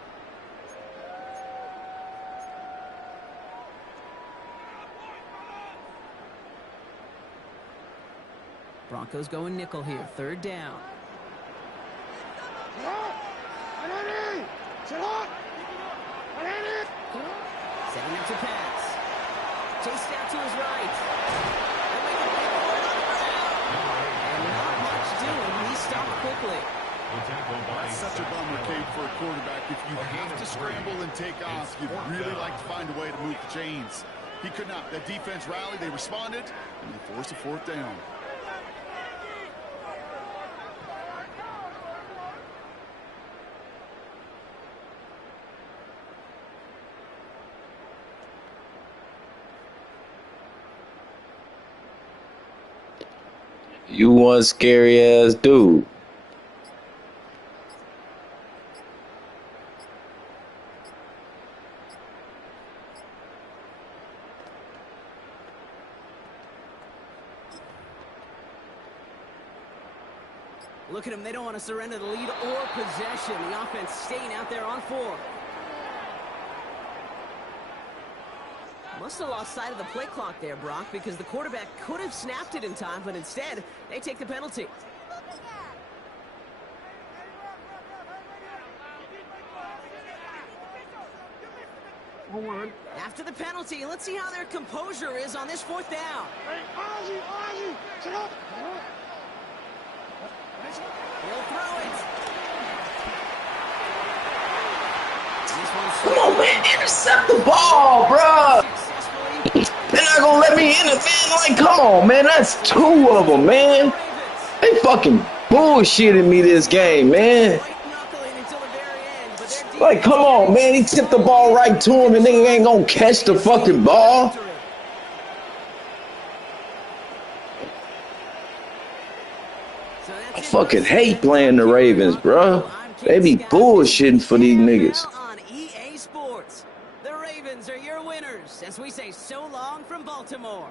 Broncos going nickel here, 3rd down. Setting up to pass. Chased out to his right. And not much doing. He stopped quickly. That's such a bummer, Kate, for a quarterback. If you have to scramble and take off, you'd really like to find a way to move the chains. He could not. That defense rallied, they responded, and they forced a 4th down. You one scary ass dude. Look at them. They don't want to surrender the lead or possession. The offense staying out there on 4. Must have lost sight of the play clock there, Brock, because the quarterback could have snapped it in time, but instead, they take the penalty. After the penalty, let's see how their composure is on this 4th down. He'll throw it. Come on, man. Intercept the ball, bro. They're not going to let me intervene. Like, come on, man. That's 2 of them, man. They fucking bullshitting me this game, man. Like, come on, man. He tipped the ball right to him and nigga ain't going to catch the fucking ball. I fucking hate playing the Ravens, bro. They be bullshitting for these niggas. On EA Sports. The Ravens are your winners as we say so long from Baltimore.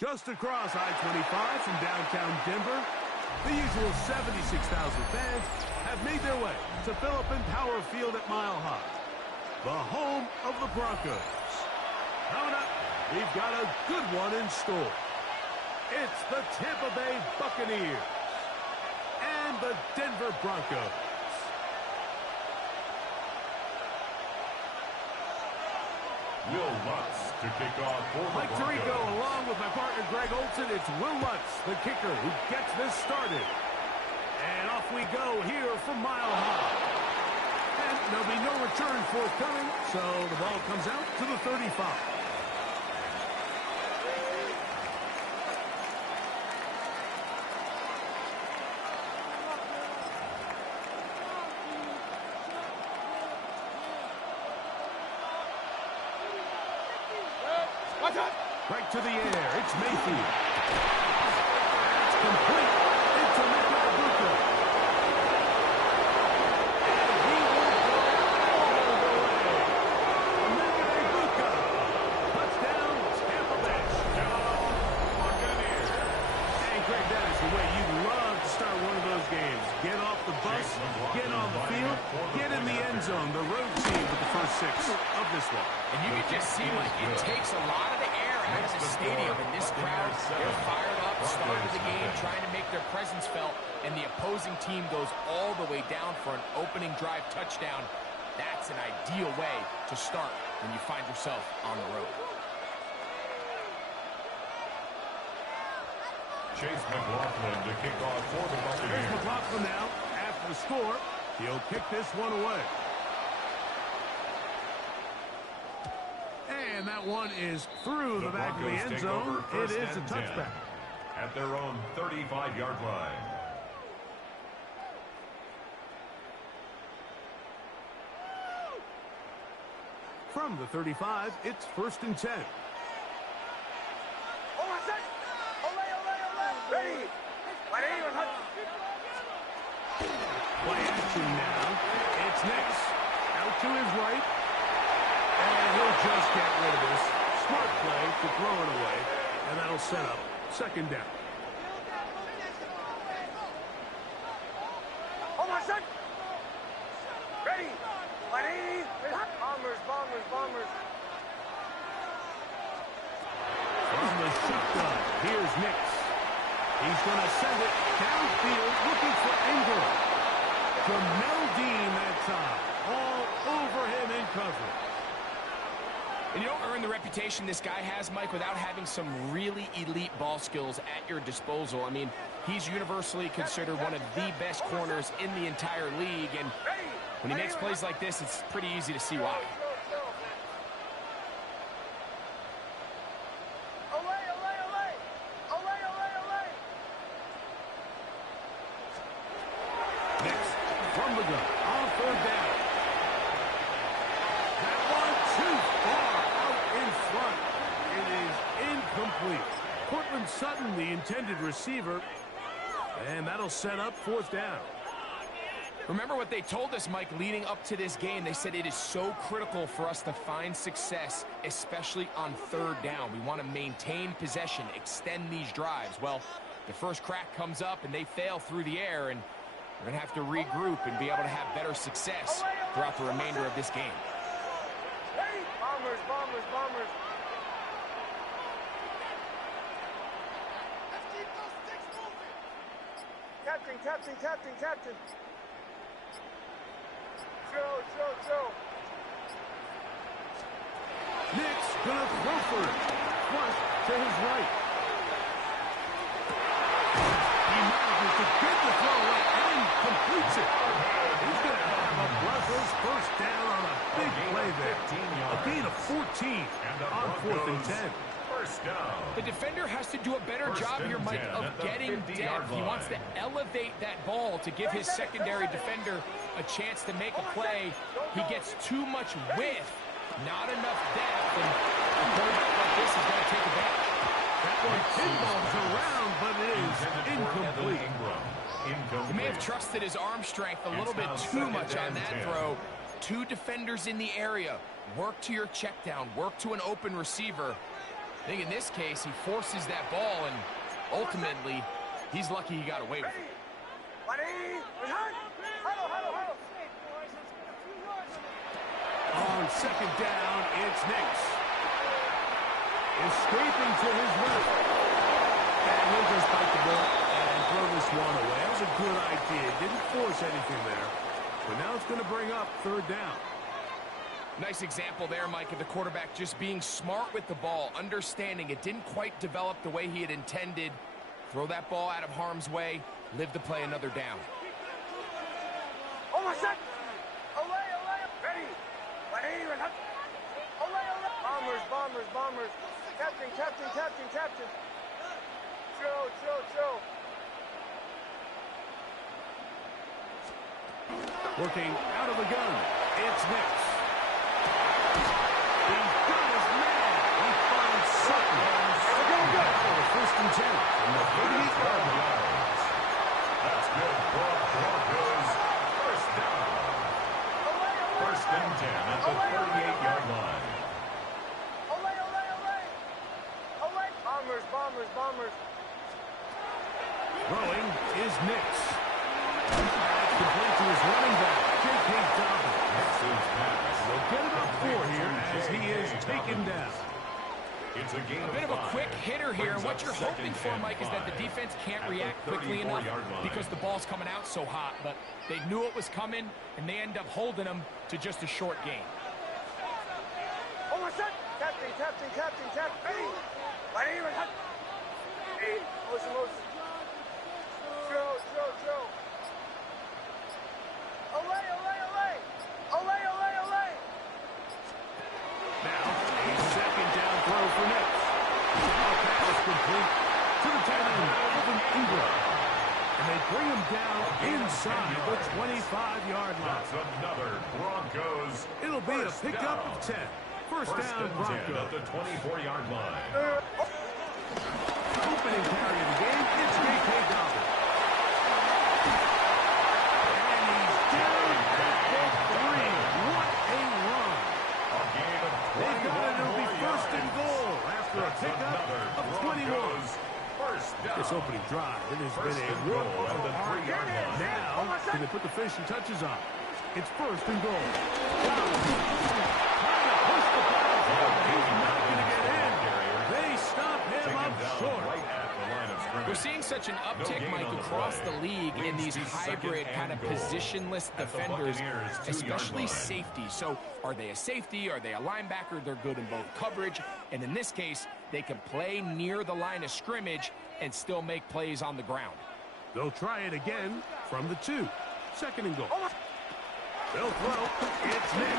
Just across I-25 from downtown Denver, the usual 76,000 fans have made their way to Philip Power Field at Mile High, the home of the Broncos. Coming up, we've got a good one in store. It's the Tampa Bay Buccaneers and the Denver Broncos. Will Lutz to kick off for the Mike Tirico, along with my partner Greg Olson, it's Will Lutz, the kicker, who gets this started. And off we go here from Mile High. And there'll be no return forthcoming, so the ball comes out to the 35. Right to the air. It's Mayfield. It's complete into Madden26. And he will go all the way. Madden26. Touchdown, Tampa Bay. Buccaneers. And Greg, that is the way you'd love to start one of those games. Get off the bus, get on the field, get in the end zone. The road team with the first 6 of this one. And you can just see, like, it takes a lot of the air out of the stadium, and this crowd, they're fired up, started the game, trying to make their presence felt, and the opposing team goes all the way down for an opening drive touchdown. That's an ideal way to start when you find yourself on the road. Chase McLaughlin to kick off for the Buccaneers. Here's McLaughlin now. After the score, he'll kick this one away. that one is through the back of the end zone. It is a touchback. At their own 35-yard line. From the 35, it's 1st and 10. Play action now. It's Nix. Out to his right. And he'll just get rid of this. Smart play to throw it away. And that'll set up 2nd down. Bombers. From the shotgun, here's Nix. He's going to send it downfield looking for Ingram. Jamel Dean that time. All over him in coverage. And you don't earn the reputation this guy has, Mike, without having some really elite ball skills at your disposal. I mean, he's universally considered one of the best corners in the entire league. And when he makes plays like this, it's pretty easy to see why. From the gun, on 3rd down. That one too far out in front. It is incomplete. Cortland Sutton, the intended receiver, and that'll set up 4th down. Remember what they told us, Mike, leading up to this game. They said it is so critical for us to find success, especially on 3rd down. We want to maintain possession, extend these drives. Well, the first crack comes up, and they fail through the air, and we're going to have to regroup and be able to have better success throughout the remainder of this game. Bombers. Captain. Joe. Nix gonna throw for it. Flush to his right. He manages to get the throw right and completes it. He's gonna have a breathless 1st down on a big play there. A gain of 14 on 4th and 10. The defender has to do a better job here, Mike, of getting depth. He wants to elevate that ball to give his secondary defender a chance to make a play. He gets too much width, not enough depth, and a quarterback like this is going to take advantage. That one pinballs around, but it is incomplete. He may have trusted his arm strength a little bit too much on that throw. 2 defenders in the area. Work to your check down. Work to an open receiver. I think in this case, he forces that ball, and ultimately, he's lucky he got away with it. On 2nd down, it's Nix. Escaping to his left. And he'll just bite the ball and throw this one away. That was a good idea. Didn't force anything there. But now it's going to bring up 3rd down. Nice example there, Mike, of the quarterback just being smart with the ball, understanding it didn't quite develop the way he had intended. Throw that ball out of harm's way, live to play another down. Bombers. Captain. Joe. Working out of the gun, it's Nix. He's got his man. He finds Sutton. For the 1st and 10. From the 38-yard line. That's good for Broncos. 1st down. 1st and 10 at the 38-yard line. Bombers. Throwing is Nix. That's complete to his running back, J.K. Dobbins. They'll get about 4 here as he is taken down. It's a bit of a quick hitter here. What you're hoping for, Mike, is that the defense can't react quickly enough because the ball's coming out so hot. But they knew it was coming, and they end up holding them to just a short gain. Captain. Motion. Joe. Olay. Now, a 2nd complete to the tight end, Evan Ingram. And they bring him down inside the 25-yard line. That's another Broncos. It'll be a pickup of 10. First down, Broncos. At the 24-yard line. Opening carry of the game, it's J.K. Dobbins. And he's down at the 3. What a run. They've got it. It'll be first and goal after a pickup of 21. This opening drive, it has been a work of art. Now, can they put the finishing touches on? It's first and goal. Trying to push the ball forward. He's not going to get in. They stop him up short. We're seeing such an uptick, Mike, across the league in these hybrid kind of positionless defenders, especially safety. So are they a safety? Are they a linebacker? They're good in both coverage. And in this case, they can play near the line of scrimmage and still make plays on the ground. They'll try it again from the 2. Second and goal. They'll throw. It's Nick.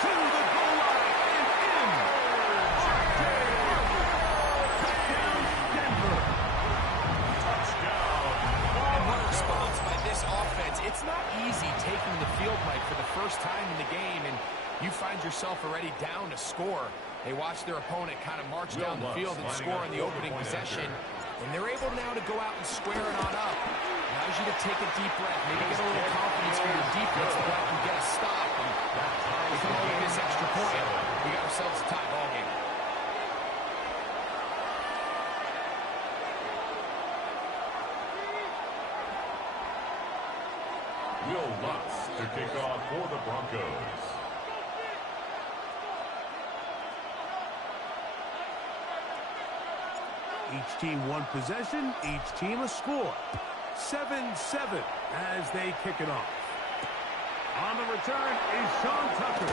To the goal line and in. Touchdown, Denver. And what a response by this offense. It's not easy taking the field, Mike, for the first time in the game, and you find yourself already down to score. They watch their opponent kind of march down the field and score on the opening possession. And they're able now to go out and square it on up. Allows you to take a deep breath, maybe get a little confidence from your defense to go out and get a stop. And we can all get this extra point. We got ourselves a tie ball game. Will Lutz to kick off for the Broncos. Each team one possession, each team a score. 7-7 as they kick it off. On the return is Sean Tucker.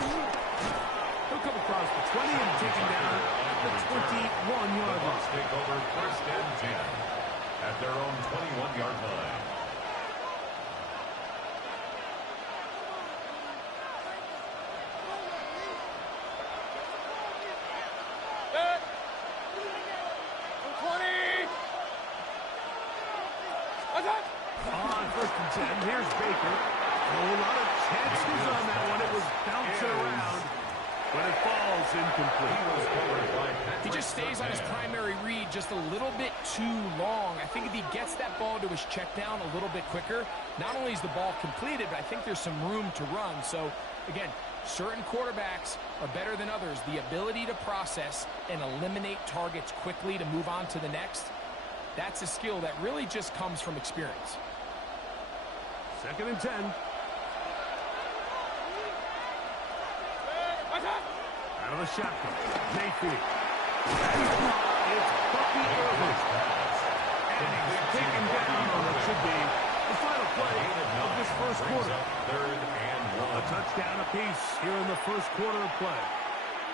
He'll come across the 20 and taken down at the 21-yard line. Take over first and 10 at their own 21-yard line. On first and 10, here's Baker. A lot of chances on that one. It was bouncing around, but it falls incomplete. He just stays on his primary read just a little bit too long. I think if he gets that ball to his check down a little bit quicker, not only is the ball completed, but I think there's some room to run. So, again, certain quarterbacks are better than others. The ability to process and eliminate targets quickly to move on to the next, that's a skill that really just comes from experience. Second and 10. Out of the shotgun, Mayfield. It's Bucky Irving. And he's taken down on what should be the final play of this first quarter. A touchdown apiece here in the first quarter of play.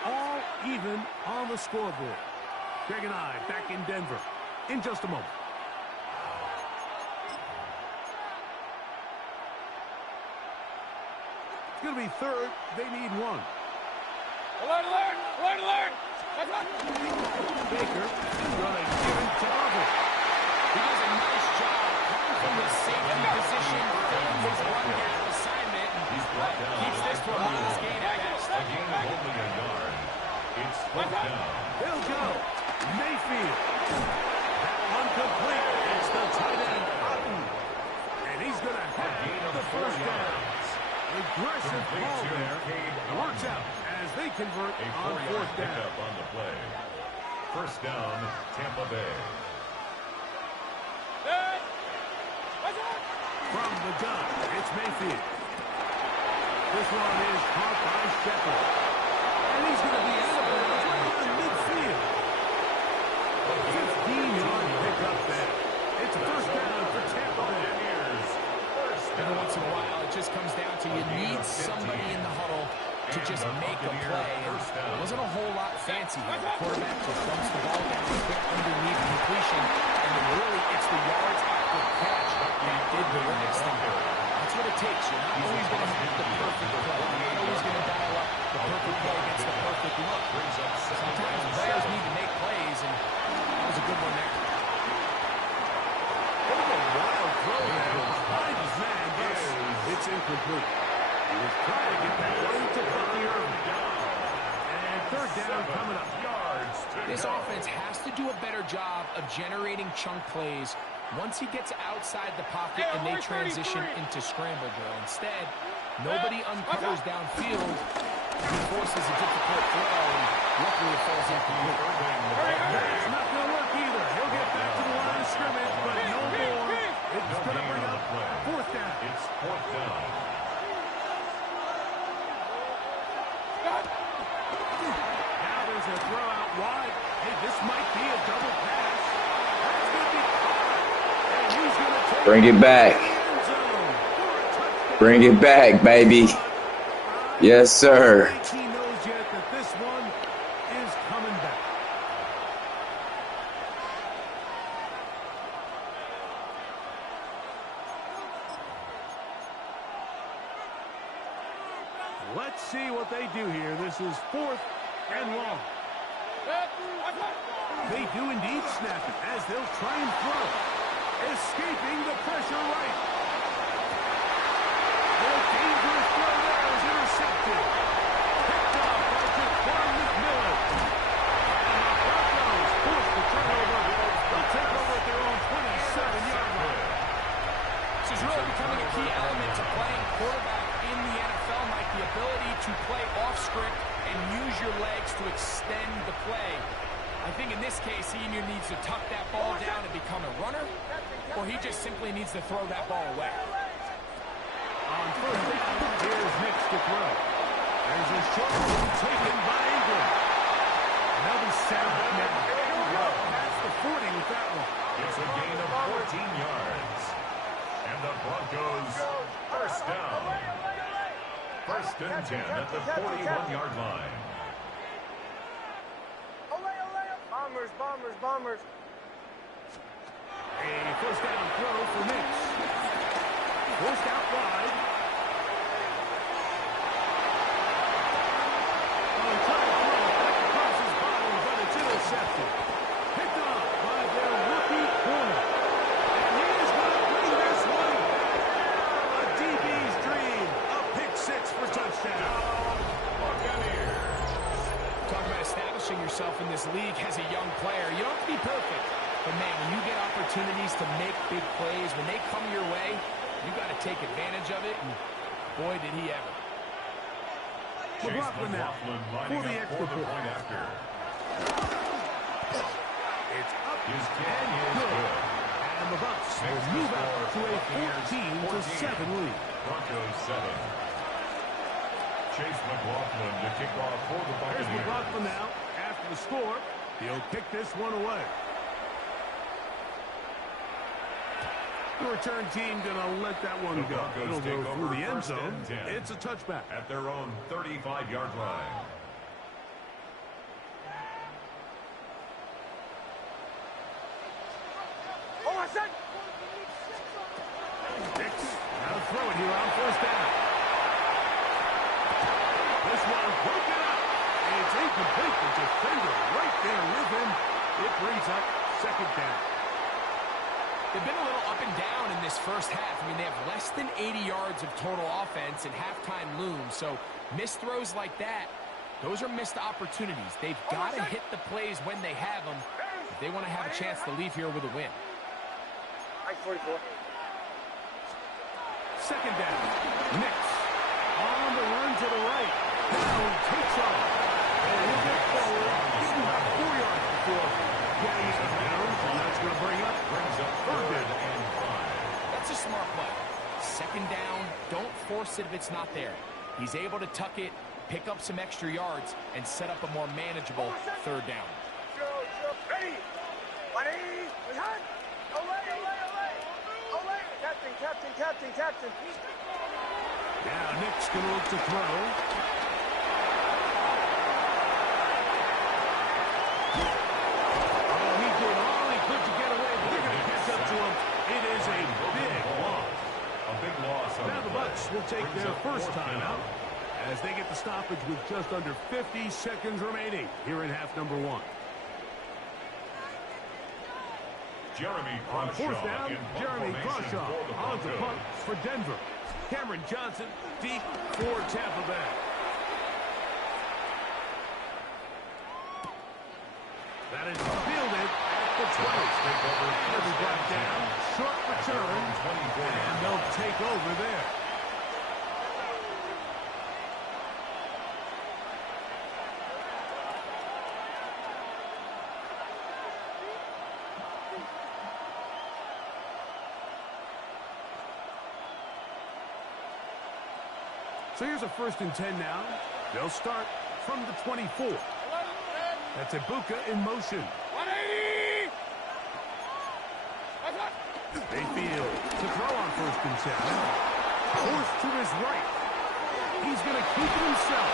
All even on the scoreboard. Greg and I back in Denver in just a moment. It's going to be third. They need one. Alert, alert, alert, alert. Baker is going to give it to Irving. He does a nice job coming from his safety position, filling his run down assignment, and keeps this one on his game at best. A gain of only a yard. It's fourth down. They'll go. Mayfield. That one complete. It's the tight end, Otten. And he's going to have the first down. Aggressive ball there. Works out as they convert on fourth down. On the play. First down, Tampa Bay. From the gun, it's Mayfield. This one is caught by Shepard. And he's going to be out of bounds right around midfield. 15-yard pickup there. It's first down for Tampa Bay. Every once in a while, it just comes down to you need somebody in the huddle to just make a play. And it wasn't a whole lot fancy here. The quarterback just dumps the ball down, quick underneath completion, and then really it's the yards after the catch that did the rest. And that's what it takes. You're not always going to have the perfect play. You're not always going to dial up the perfect play against the perfect look. Sometimes players need to make plays, and that was a do a better job of generating chunk plays once he gets outside the pocket and they transition into scramble drill. Instead, nobody uncovers downfield. He forces a difficult throw, and luckily it falls incomplete. It's not going to work either. He'll get back to the line of scrimmage, but no more. It's going to bring up fourth down. It's fourth down. Now there's a throw out wide. Hey, this might be a double pass. That's going to be caught. And he's going to take Bring it back. Bring it back, baby. Yes, sir. I think he knows yet that this one is coming back. Let's see what they do here. This is fourth and long. They do indeed snap it as they'll try and throw. Escaping the pressure right. The dangerous throw there is intercepted. Picked off by Jaquan McMillan. And the Broncos force the turnover. They'll take over at their own 27-yard line. This is really becoming a key element to playing quarterback in the NFL, Mike, the ability to play off script and use your legs to extend the play. I think in this case, he either needs to tuck that ball down and become a runner, or he just simply needs to throw that ball away. On first down, here's Nix to throw. There's a short one taken by Ingram. They'll be set up now. Past the 40 with that one. It's a gain of 14 yards. And the Broncos first down. First and 10 at the 41-yard line. Bombers, bombers, bombers. A first down throw for Nix. Forced out wide. On trying to throw it across his body, but it's intercepted. Picked off by their rookie corner. And he is going to bring this one. A DB's dream. A pick six for touchdown. Talk about establishing yourself in this league as a young player. You don't have to be perfect. But, man, when you get opportunities to make big plays, when they come your way, you got to take advantage of it, and boy, did he ever. McLaughlin now for the extra point. After. It's up His kick and is good. good. And the Bucs will move out to a 14-7 lead. Broncos 7. Chase McLaughlin to kick off for the Here's Buccaneers. McLaughlin now. After the score, he'll kick this one away. The return team going to let that one go. It'll go through the end zone. It's a touchback. At their own 35-yard line. Oh, I said. Nix, now to throw it here on first down. This one broken up. It's incomplete. The defender right there with him. It brings up second down. They've been a little up and down in this first half. I mean, they have less than 80 yards of total offense, and halftime looms. So missed throws like that, those are missed opportunities. They've got to hit the plays when they have them if they want to have a chance to leave here with a win. 44. Second down. Nix on the run to the right. Now he takes off. And he'll get forward. Give him about 4 yards before getting it down. And that's going to brings up third down. That's a smart play. Second down, don't force it if it's not there. He's able to tuck it, pick up some extra yards, and set up a more manageable third down. Ready. Ready. Behind. Away, away, away. Away. Captain. Now Nick's going to look to throw. Oh, he did all he could to get away, but they're going to catch up to him. It is a big loss. A big loss. Now the Bucs will take their first timeout as they get the stoppage with just under 50 seconds remaining here in half number one. Jeremy On fourth Crawshaw down, in punt Jeremy formation Crawshaw for the on the Broncos. punt for Denver. Cameron Johnson deep for Tampa Bay. That is fielded It'll be brought down. Short return. And they'll take over there. So here's a 1st and 10 now. They'll start from the 24. That's Ibuka in motion. 180! Mayfield to throw on 1st and 10. Forced to his right. He's going to keep it himself.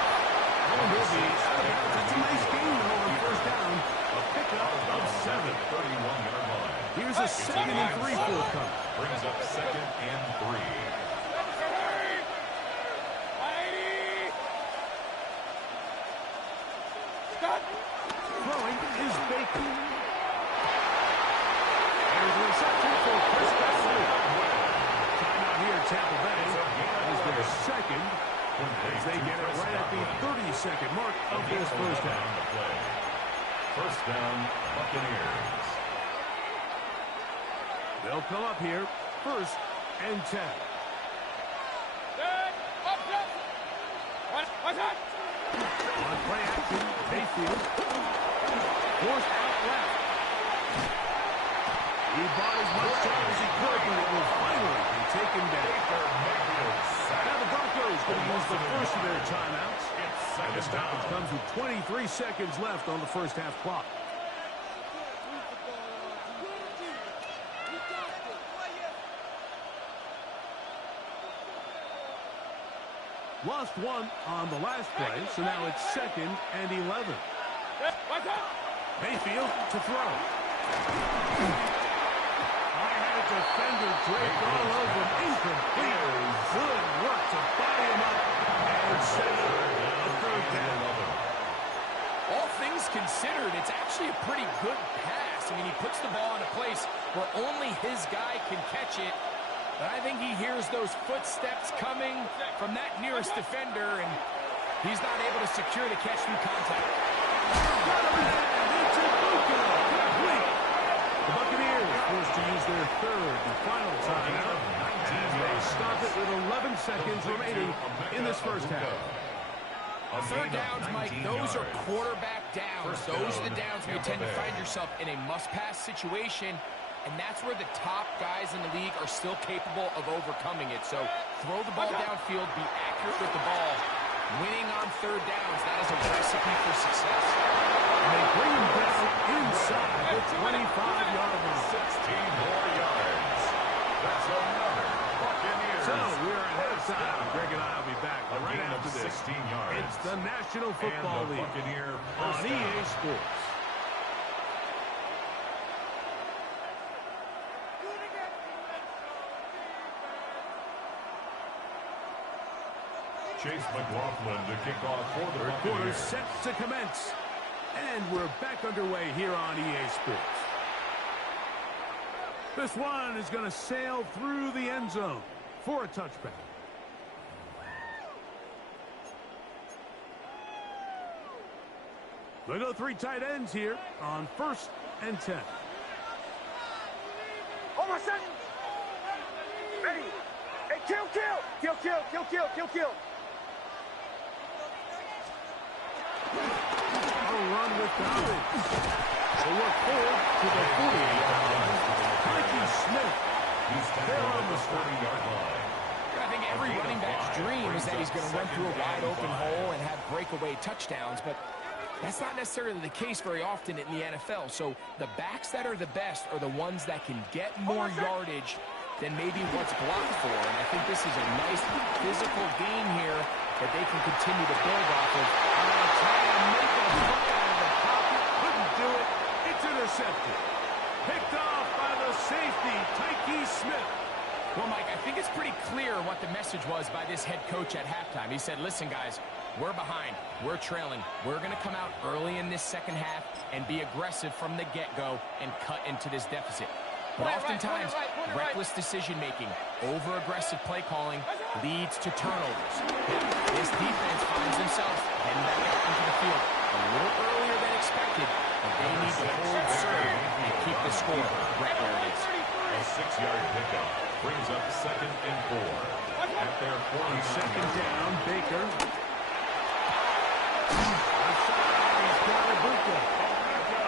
And he'll be out of bounds. That's a nice game, though, on 1st down. A pickup of 7. 31-yard line. Here's a 2nd and 3 forthcoming. Brings up 2nd and 3. Throwing is Baker. There's a reception for Chris Besley. Timeout here, Tampa Bay. That is their 2nd. As they get it right at the 30-second mark of this 1st half. 1st down, Buccaneers. They'll come up here, 1st and 10. On play action, Mayfield. Forced out left. He bought as much time as he could, but it will finally be taken down. Now the Broncos going to use the first of their timeouts. And the stoppage comes with 23 seconds left on the 1st half clock. Lost one on the last play, so now it's 2nd and 11. Mayfield to throw. I had a defender draped all over him. Incomplete. Good work to buy him up and set up a 3rd down. All things considered, it's actually a pretty good pass. I mean, he puts the ball in a place where only his guy can catch it. But I think he hears those footsteps coming from that nearest defender, and he's not able to secure the catch through contact. It's Ibuka. Complete. The Buccaneers forced to use their 3rd and final timeout. And they stop it with 11 seconds remaining in this 1st half. 3rd downs, Mike, those are quarterback downs. Those are the downs where you tend to find yourself in a must-pass situation, and that's where the top guys in the league are still capable of overcoming it. So throw the ball downfield, be accurate with the ball. Winning on 3rd downs, that is a recipe for success. And they bring him down inside the 25-yard line. 16 more yards. That's another Buccaneers. So we're at halftime. Greg and I will be back right after this. 16 yards. It's the National Football League Buccaneer on EA Sports. Chase McLaughlin to kick off for the Quarter Buccaneers. set to commence. And we're back underway here on EA Sports. This one is going to sail through the end zone for a touchback. They go 3 tight ends here on 1st and 10. Oh, my son! Ready! Hey, kill! A run with Dobbins. They work forward to the 40-yard line. Mikey Smith. He's They're on the 40-yard line. I think every running back's dream is that he's going to run through a wide open hole and have breakaway touchdowns, but that's not necessarily the case very often in the NFL. So the backs that are the best are the ones that can get more yardage than maybe what's blocked for. And I think this is a nice physical game here that they can continue to build off of. Trying to make a play out of the pocket. Couldn't do it. It's intercepted. Picked off by the safety, Tyke Smith. Well, Mike, I think it's pretty clear what the message was by this head coach at halftime. He said, listen, guys, we're behind. We're trailing. We're going to come out early in this 2nd half and be aggressive from the get-go and cut into this deficit. But oftentimes, reckless decision-making, over-aggressive play calling leads to turnovers. Now, this defense finds themselves heading back out into the field a little earlier than expected, but they need to hold serve and keep this the score right where it is. A 6-yard pickup brings up 2nd and 4. At their 2nd down, Baker. He's got Ibuka.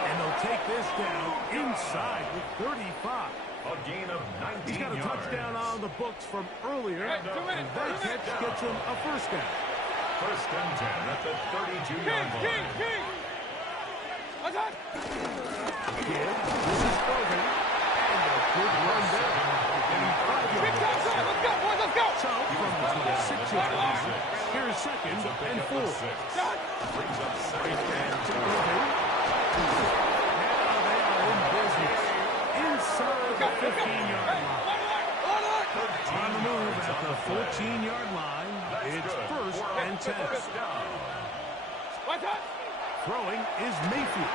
And they'll take this down inside with 35. A gain of 19 He's got a yards. touchdown on the books from earlier, and that catch gets him a first down. 1st and 10 at the 32-yard line. Again, this is Irving, and a good run there. Getting 5 yards. Let's go! So, from the 26-yard line, here's 2nd and 4. Brings up 2nd and To Irving. Now they are in business. Inside the 15-yard line. On the move at the 14-yard line, it's 1st and 10. Throwing is Mayfield.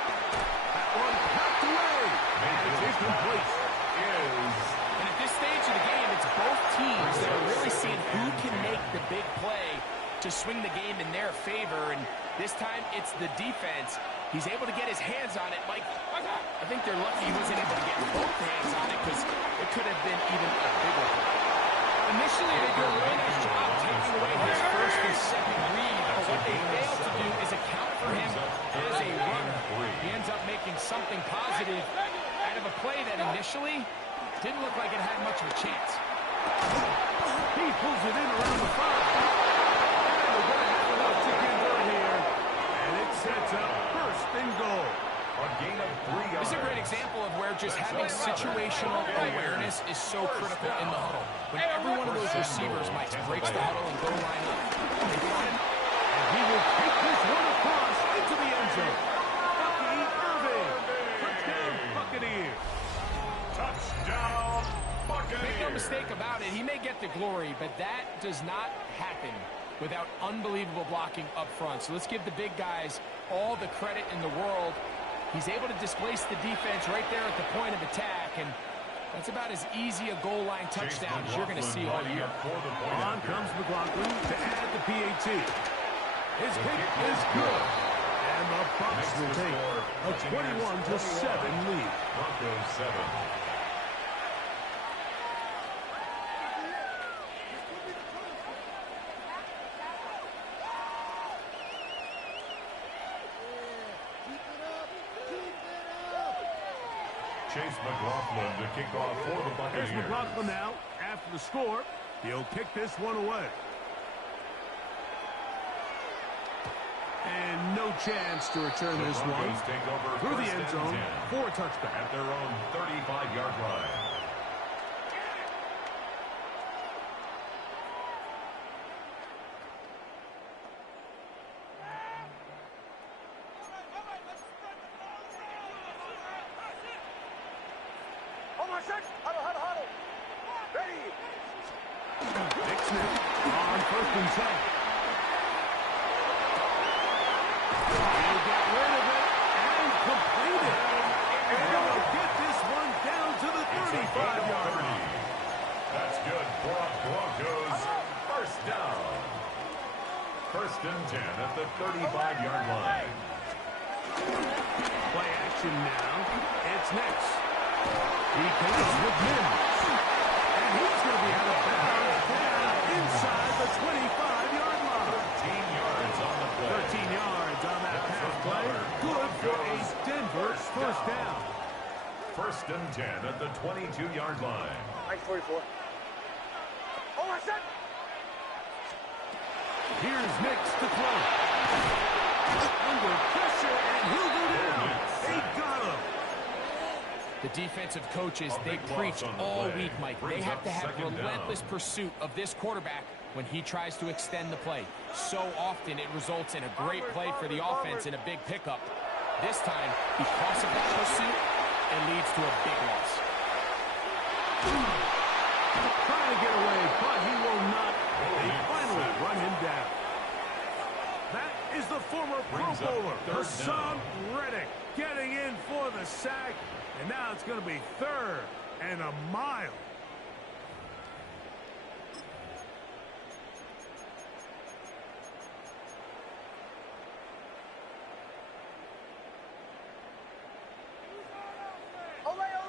That one packed away. And it's incomplete. And at this stage of the game, it's both teams that are really seeing who can make the big play to swing the game in their favor. And this time, it's the defense. He's able to get his hands on it. Mike, I think they're lucky he wasn't able to get both hands on it because it could have been even a bigger play. Initially, they do a really nice job taking away his 1st and 2nd read, but what they fail to do is account for him as a runner. He ends up making something positive out of a play that initially didn't look like it had much of a chance. He pulls it in around the 5. And we're going to have enough to convert here. And it sets up 1st and goal. A gain of 3 yards. This is a great example of where just having situational awareness is so critical in the huddle. When every one of those receivers, Mike, breaks the huddle and go line up, they find him. And he will take this one across into the end zone. Bucky Irving. Touchdown, Buccaneers. Touchdown, Buccaneers. Make no mistake about it, he may get the glory, but that does not happen without unbelievable blocking up front. So let's give the big guys all the credit in the world. He's able to displace the defense right there at the point of attack, and that's about as easy a goal line touchdown as you're going to see all year. On comes McLaughlin to add the PAT. His kick is good. And the Bucs will take a 21-7 lead. Broncos 7. Chase McLaughlin to kick off for the Buccaneers. Here's McLaughlin now. After the score, he'll kick this one away. And no chance to return this one Broncos take over through the 1st end and zone 10 for a touchback. at their own 35-yard line. Huddle. Ready. Nick Smith on 1st and 10. He got rid of it and completed. And he'll get this one down to the 35-yard line. That's good for Broncos. 1st down. 1st and 10 at the 35-yard line. Play action now. It's next. He connects with Mims. And he's going to be out of bounds down inside the 25-yard line. 13 yards on the play. 13 yards on that pass play. Good for a Denver 1st down. 1st and 10 at the 22-yard line. Nice 44. Here's Nix to throw. Under pressure, and he'll go down. They got him. The defensive coaches, they preach all week, Mike. They have to have relentless pursuit of this quarterback when he tries to extend the play. So often it results in a great play for the offense and a big pickup. This time, because of that pursuit, it leads to a big loss. Trying to get away, but he will not. They finally run him down. That is the former Pro Bowler, Hassan Reddick, getting in for the sack. And now it's going to be 3rd and a mile. Ole!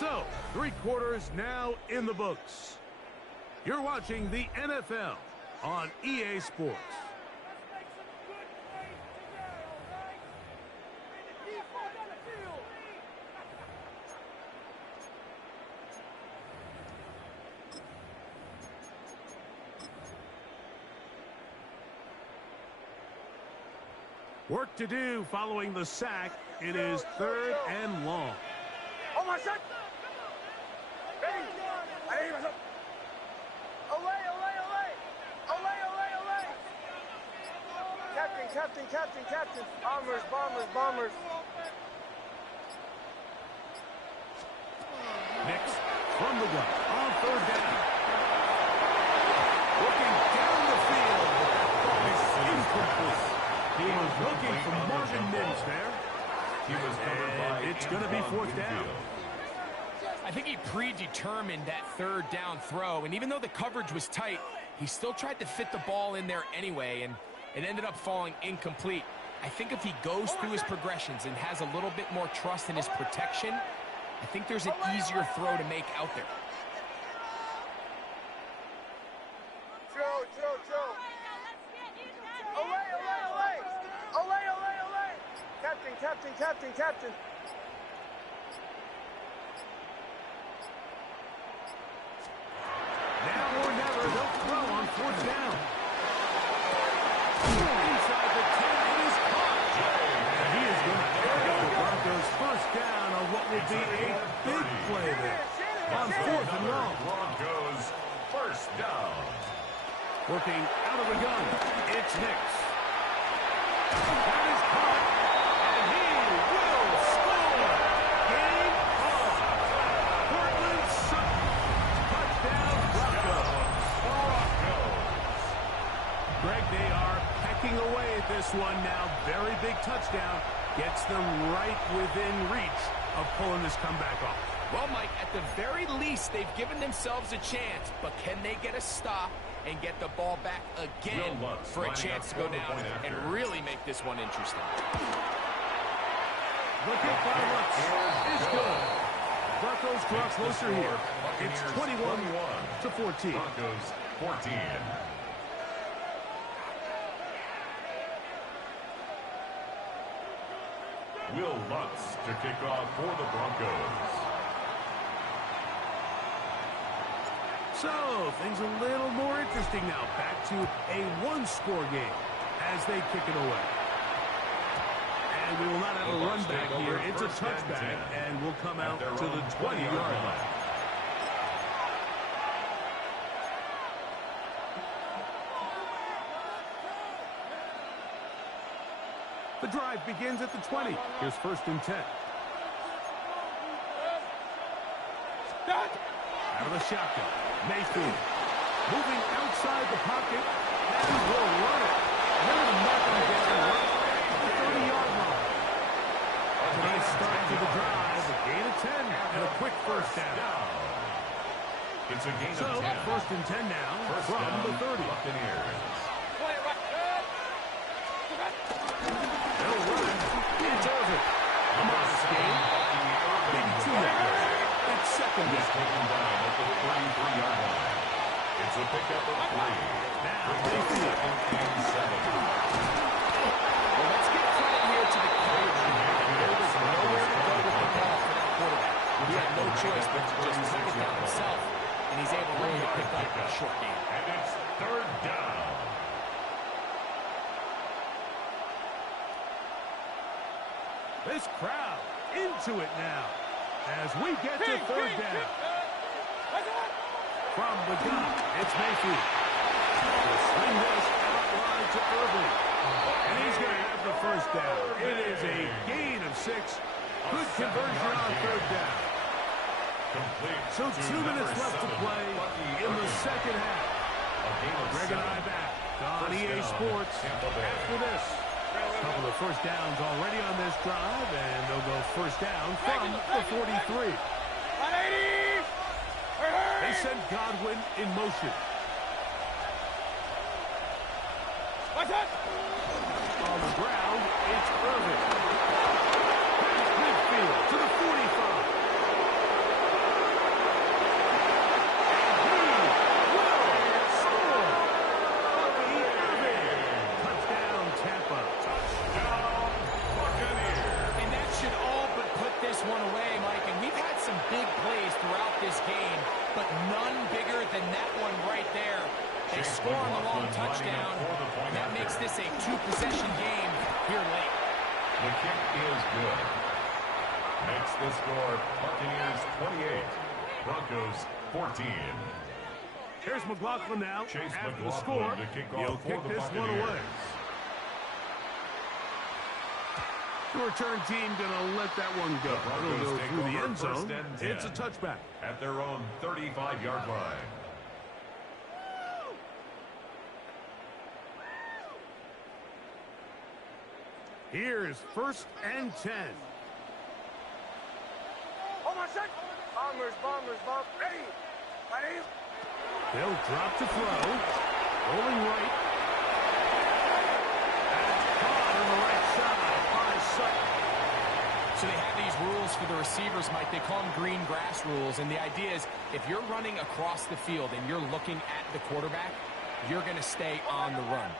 So, 3 quarters now in the books. You're watching the NFL on EA Sports. Work to do following the sack. It is 3rd and long. Oh, my son! Ready? Ahí, vas. Olay, olay, olay! Olay, olay, olay! Captain, captain, captain, captain. Bombers, bombers, bombers. Nix from the gun on 3rd down. Looking down the field. Ball is incomplete. He was looking for Marvin Mims there. He was covered by it's going to be 4th down. I think he predetermined that 3rd down throw, and even though the coverage was tight, he still tried to fit the ball in there anyway, and it ended up falling incomplete. I think if he goes through his progressions and has a little bit more trust in his protection, I think there's an easier throw to make out there. Joe, Joe, Joe. Olay, olay, olay! Olay, olay, olay! Captain, captain, captain, captain. Now or never, they'll throw on 4th down. Inside the 10, it is caught. And he is going to get the Broncos 1st down on what will be a big play there. On 4th and long. Broncos 1st down. Working out of the gun, it's Nix. That is caught, and he will score. Game on. Portland Sutton. Touchdown, Broncos. Greg, they are pecking away at this one now. Very big touchdown. Gets them right within reach of pulling this comeback off. Well, Mike, at the very least, they've given themselves a chance, but can they get a stop and get the ball back again for a chance to go down and really make this one interesting? The kick by Lutz is good. Broncos draw closer here. It's 21-14. Broncos 14. Will Lutz to kick off for the Broncos. So, things a little more interesting now. Back to a 1-score game as they kick it away. And we will not have a run back here. It's a touchback, and we'll come out to the 20-yard line. The drive begins at the 20. Here's 1st and 10. Out of the shotgun. Mayfield moving outside the pocket and will run it. They're going to knock him down right at the 30-yard line. A nice start to the drive. A gain of 10 and a quick 1st down. It's a gain of 10. So 1st and 10 now from the 30. They'll run it. It's Irvin. A modest gain. Maybe 2 yards. It's 2nd He's taken down at the 33-yard line. It's a pickup of 3. Now they feel it. Well, let's give credit here to the coach. There was nowhere to go with the ball for that quarterback. He had no choice but to just pick it down himself, and he's able to really pick up a short game. And it's 3rd down. This crowd into it now as we get to 3rd down. From the gun, it's Mayfield. He'll swing this out wide to Irvin. And he's going to have the 1st down. It is a gain of 6. Good conversion on 3rd down. So 2 minutes left to play in the 2nd half. Greg and I back on EA Sports after this. A couple of 1st downs already on this drive, and they'll go 1st down from the 43. They send Godwin in motion. On the ground, it's Irvin. Past midfield to the 45. touchdown. And that makes this a two-possession game here late. The kick is good. Makes the score Buccaneers 28, Broncos 14. Here's McLaughlin now. Chase After McLaughlin the score, to kick he'll off for kick the this one Buccaneers. away. The return team going to let that one go. It'll go through the end zone. It's a touchback. At their own 35-yard line. Here's 1st and 10. Hold on a sec. Bombers, bombers, bombers. Ready. Ready. They'll drop to throw. Rolling right. That's caught on the right side by Sutton. So they have these rules for the receivers, Mike. They call them green grass rules. And the idea is if you're running across the field and you're looking at the quarterback, you're going to stay on the run.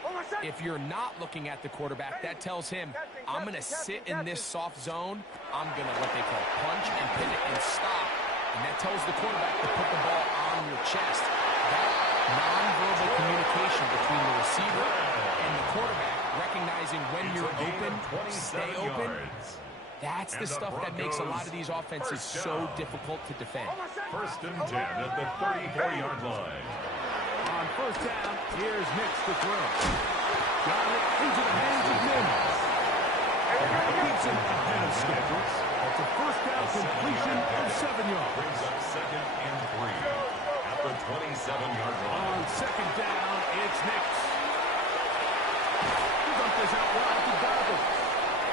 If you're not looking at the quarterback, that tells him, I'm going to sit in this soft zone. I'm going to what they call punch and pivot and stop. And that tells the quarterback to put the ball on your chest. That nonverbal communication between the receiver and the quarterback, recognizing when you're open, stay open, that's the stuff that makes a lot of these offenses so difficult to defend. 1st and 10 at the 34-yard line. On 1st down, here's Nix to throw. Got it into the hands of Mims. Gibson ahead of schedule. That's a 1st down completion of 7 yards. Brings up 2nd and 3 at the 27-yard line. On 2nd down, it's Nix. He got this out wide to Dobbins.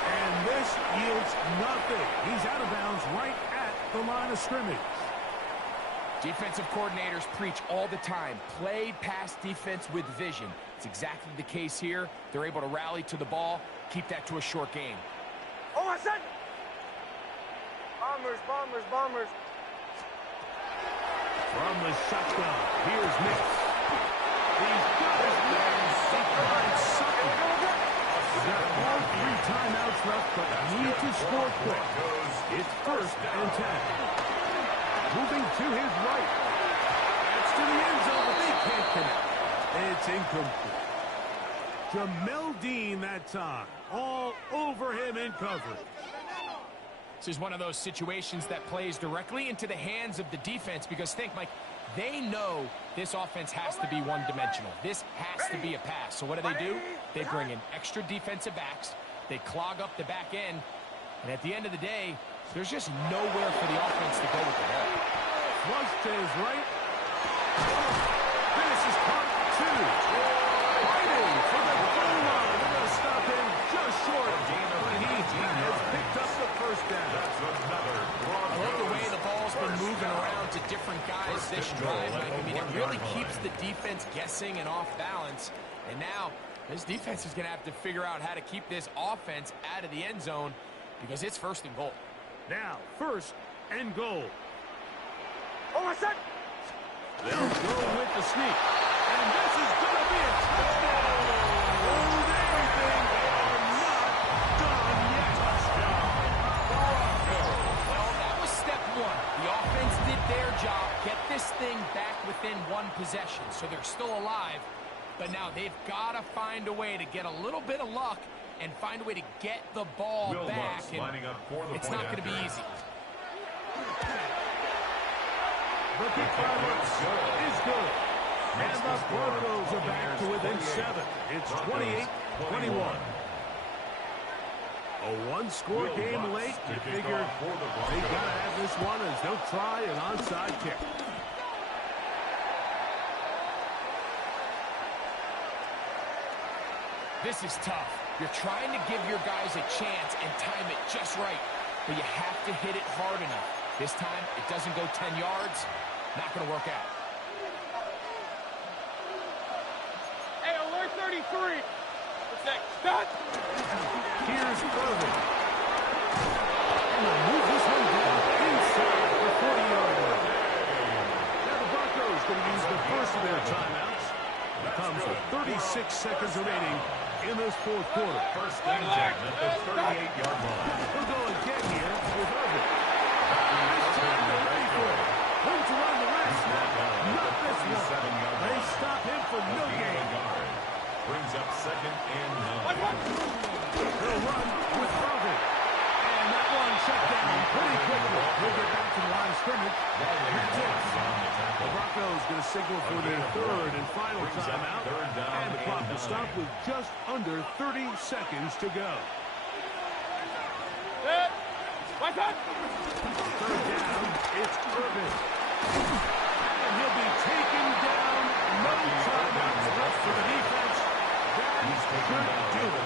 And this yields nothing. He's out of bounds right at the line of scrimmage. Defensive coordinators preach all the time, play pass defense with vision. It's exactly the case here. They're able to rally to the ball, keep that to a short game. Hold on a sec. Bombers, bombers, bombers. From the shotgun, here's Nix. He's got his man. He finds Sutton. They've got all 3 timeouts left, but need to score quick. It's 1st and 10. Moving to his right. That's to the end zone, but they can't connect. It's incomplete. Jamel Dean that time. All over him in coverage. This is one of those situations that plays directly into the hands of the defense because think, Mike, they know this offense has to be one-dimensional. This has to be a pass. So what do? They bring in extra defensive backs. They clog up the back end. And at the end of the day, there's just nowhere for the offense to go with the ball. Flush to his right. This is part 2. Fighting for the goal line. They're going to stop him just short. But he has picked up the 1st down. That's another I love the way the ball's been moving around to different guys this drive. I mean, it really keeps the defense guessing and off balance. And now, this defense is going to have to figure out how to keep this offense out of the end zone because it's 1st and goal. Now, 1st and goal. Hold on a sec. They'll go with the sneak. And this is going to be a touchdown. Hold everything. They are not done yet. Well, that was step 1. The offense did their job, get this thing back within 1 possession, so they're still alive. But now they've got to find a way to get a little bit of luck and find a way to get the ball back. And it's not going to be easy. The kick by Lutz is good. And the Broncos are back to within 7. It's 28-21. A one-score game late. You figure they got to have this one as they'll try an onside kick. This is tough. You're trying to give your guys a chance and time it just right, but you have to hit it hard enough. This time, it doesn't go 10 yards. Not going to work out. Hey, alert 33. Stop. Here's Irvin. And they'll move this one down inside the 40-yard line. Now the Broncos going to use the first of their timeouts. It comes with 36 seconds remaining in this 4th quarter. 1st and 10 at the 38-yard line. We'll go again here with Irvin. This time they're ready for it. Home to run the rest now. Not this one. They stop him for no gain. brings up 2nd and 9. They'll run with Irvin. And that one shut down pretty quickly. He'll get back to the line of scrimmage. That's it. The Broncos going to signal for their 3rd and final timeout. And the clock will stop with just under 30 seconds to go. 3rd down, it's Irvin. And he'll be taken down. No timeouts left for the defense. That should do it.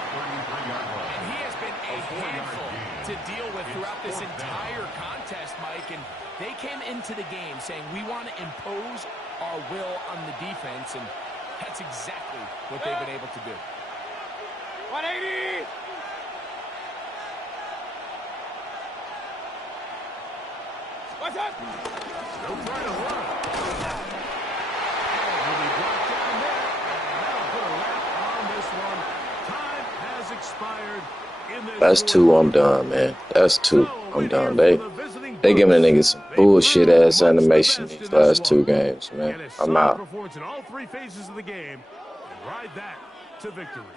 And he has been a handful to deal with throughout this entire contest, Mike. And they came into the game saying, we want to impose our will on the defense. And that's exactly what they've been able to do. 180! What's up? They'll try to run. He'll be brought down there. That'll put a wrap on this one. Time has expired in this. That's 2. I'm done, man. That's 2. I'm done. They giving a nigga some bullshit ass animation these last 2 games, man. I'm out. Performance in all 3 phases of the game and ride that to victory.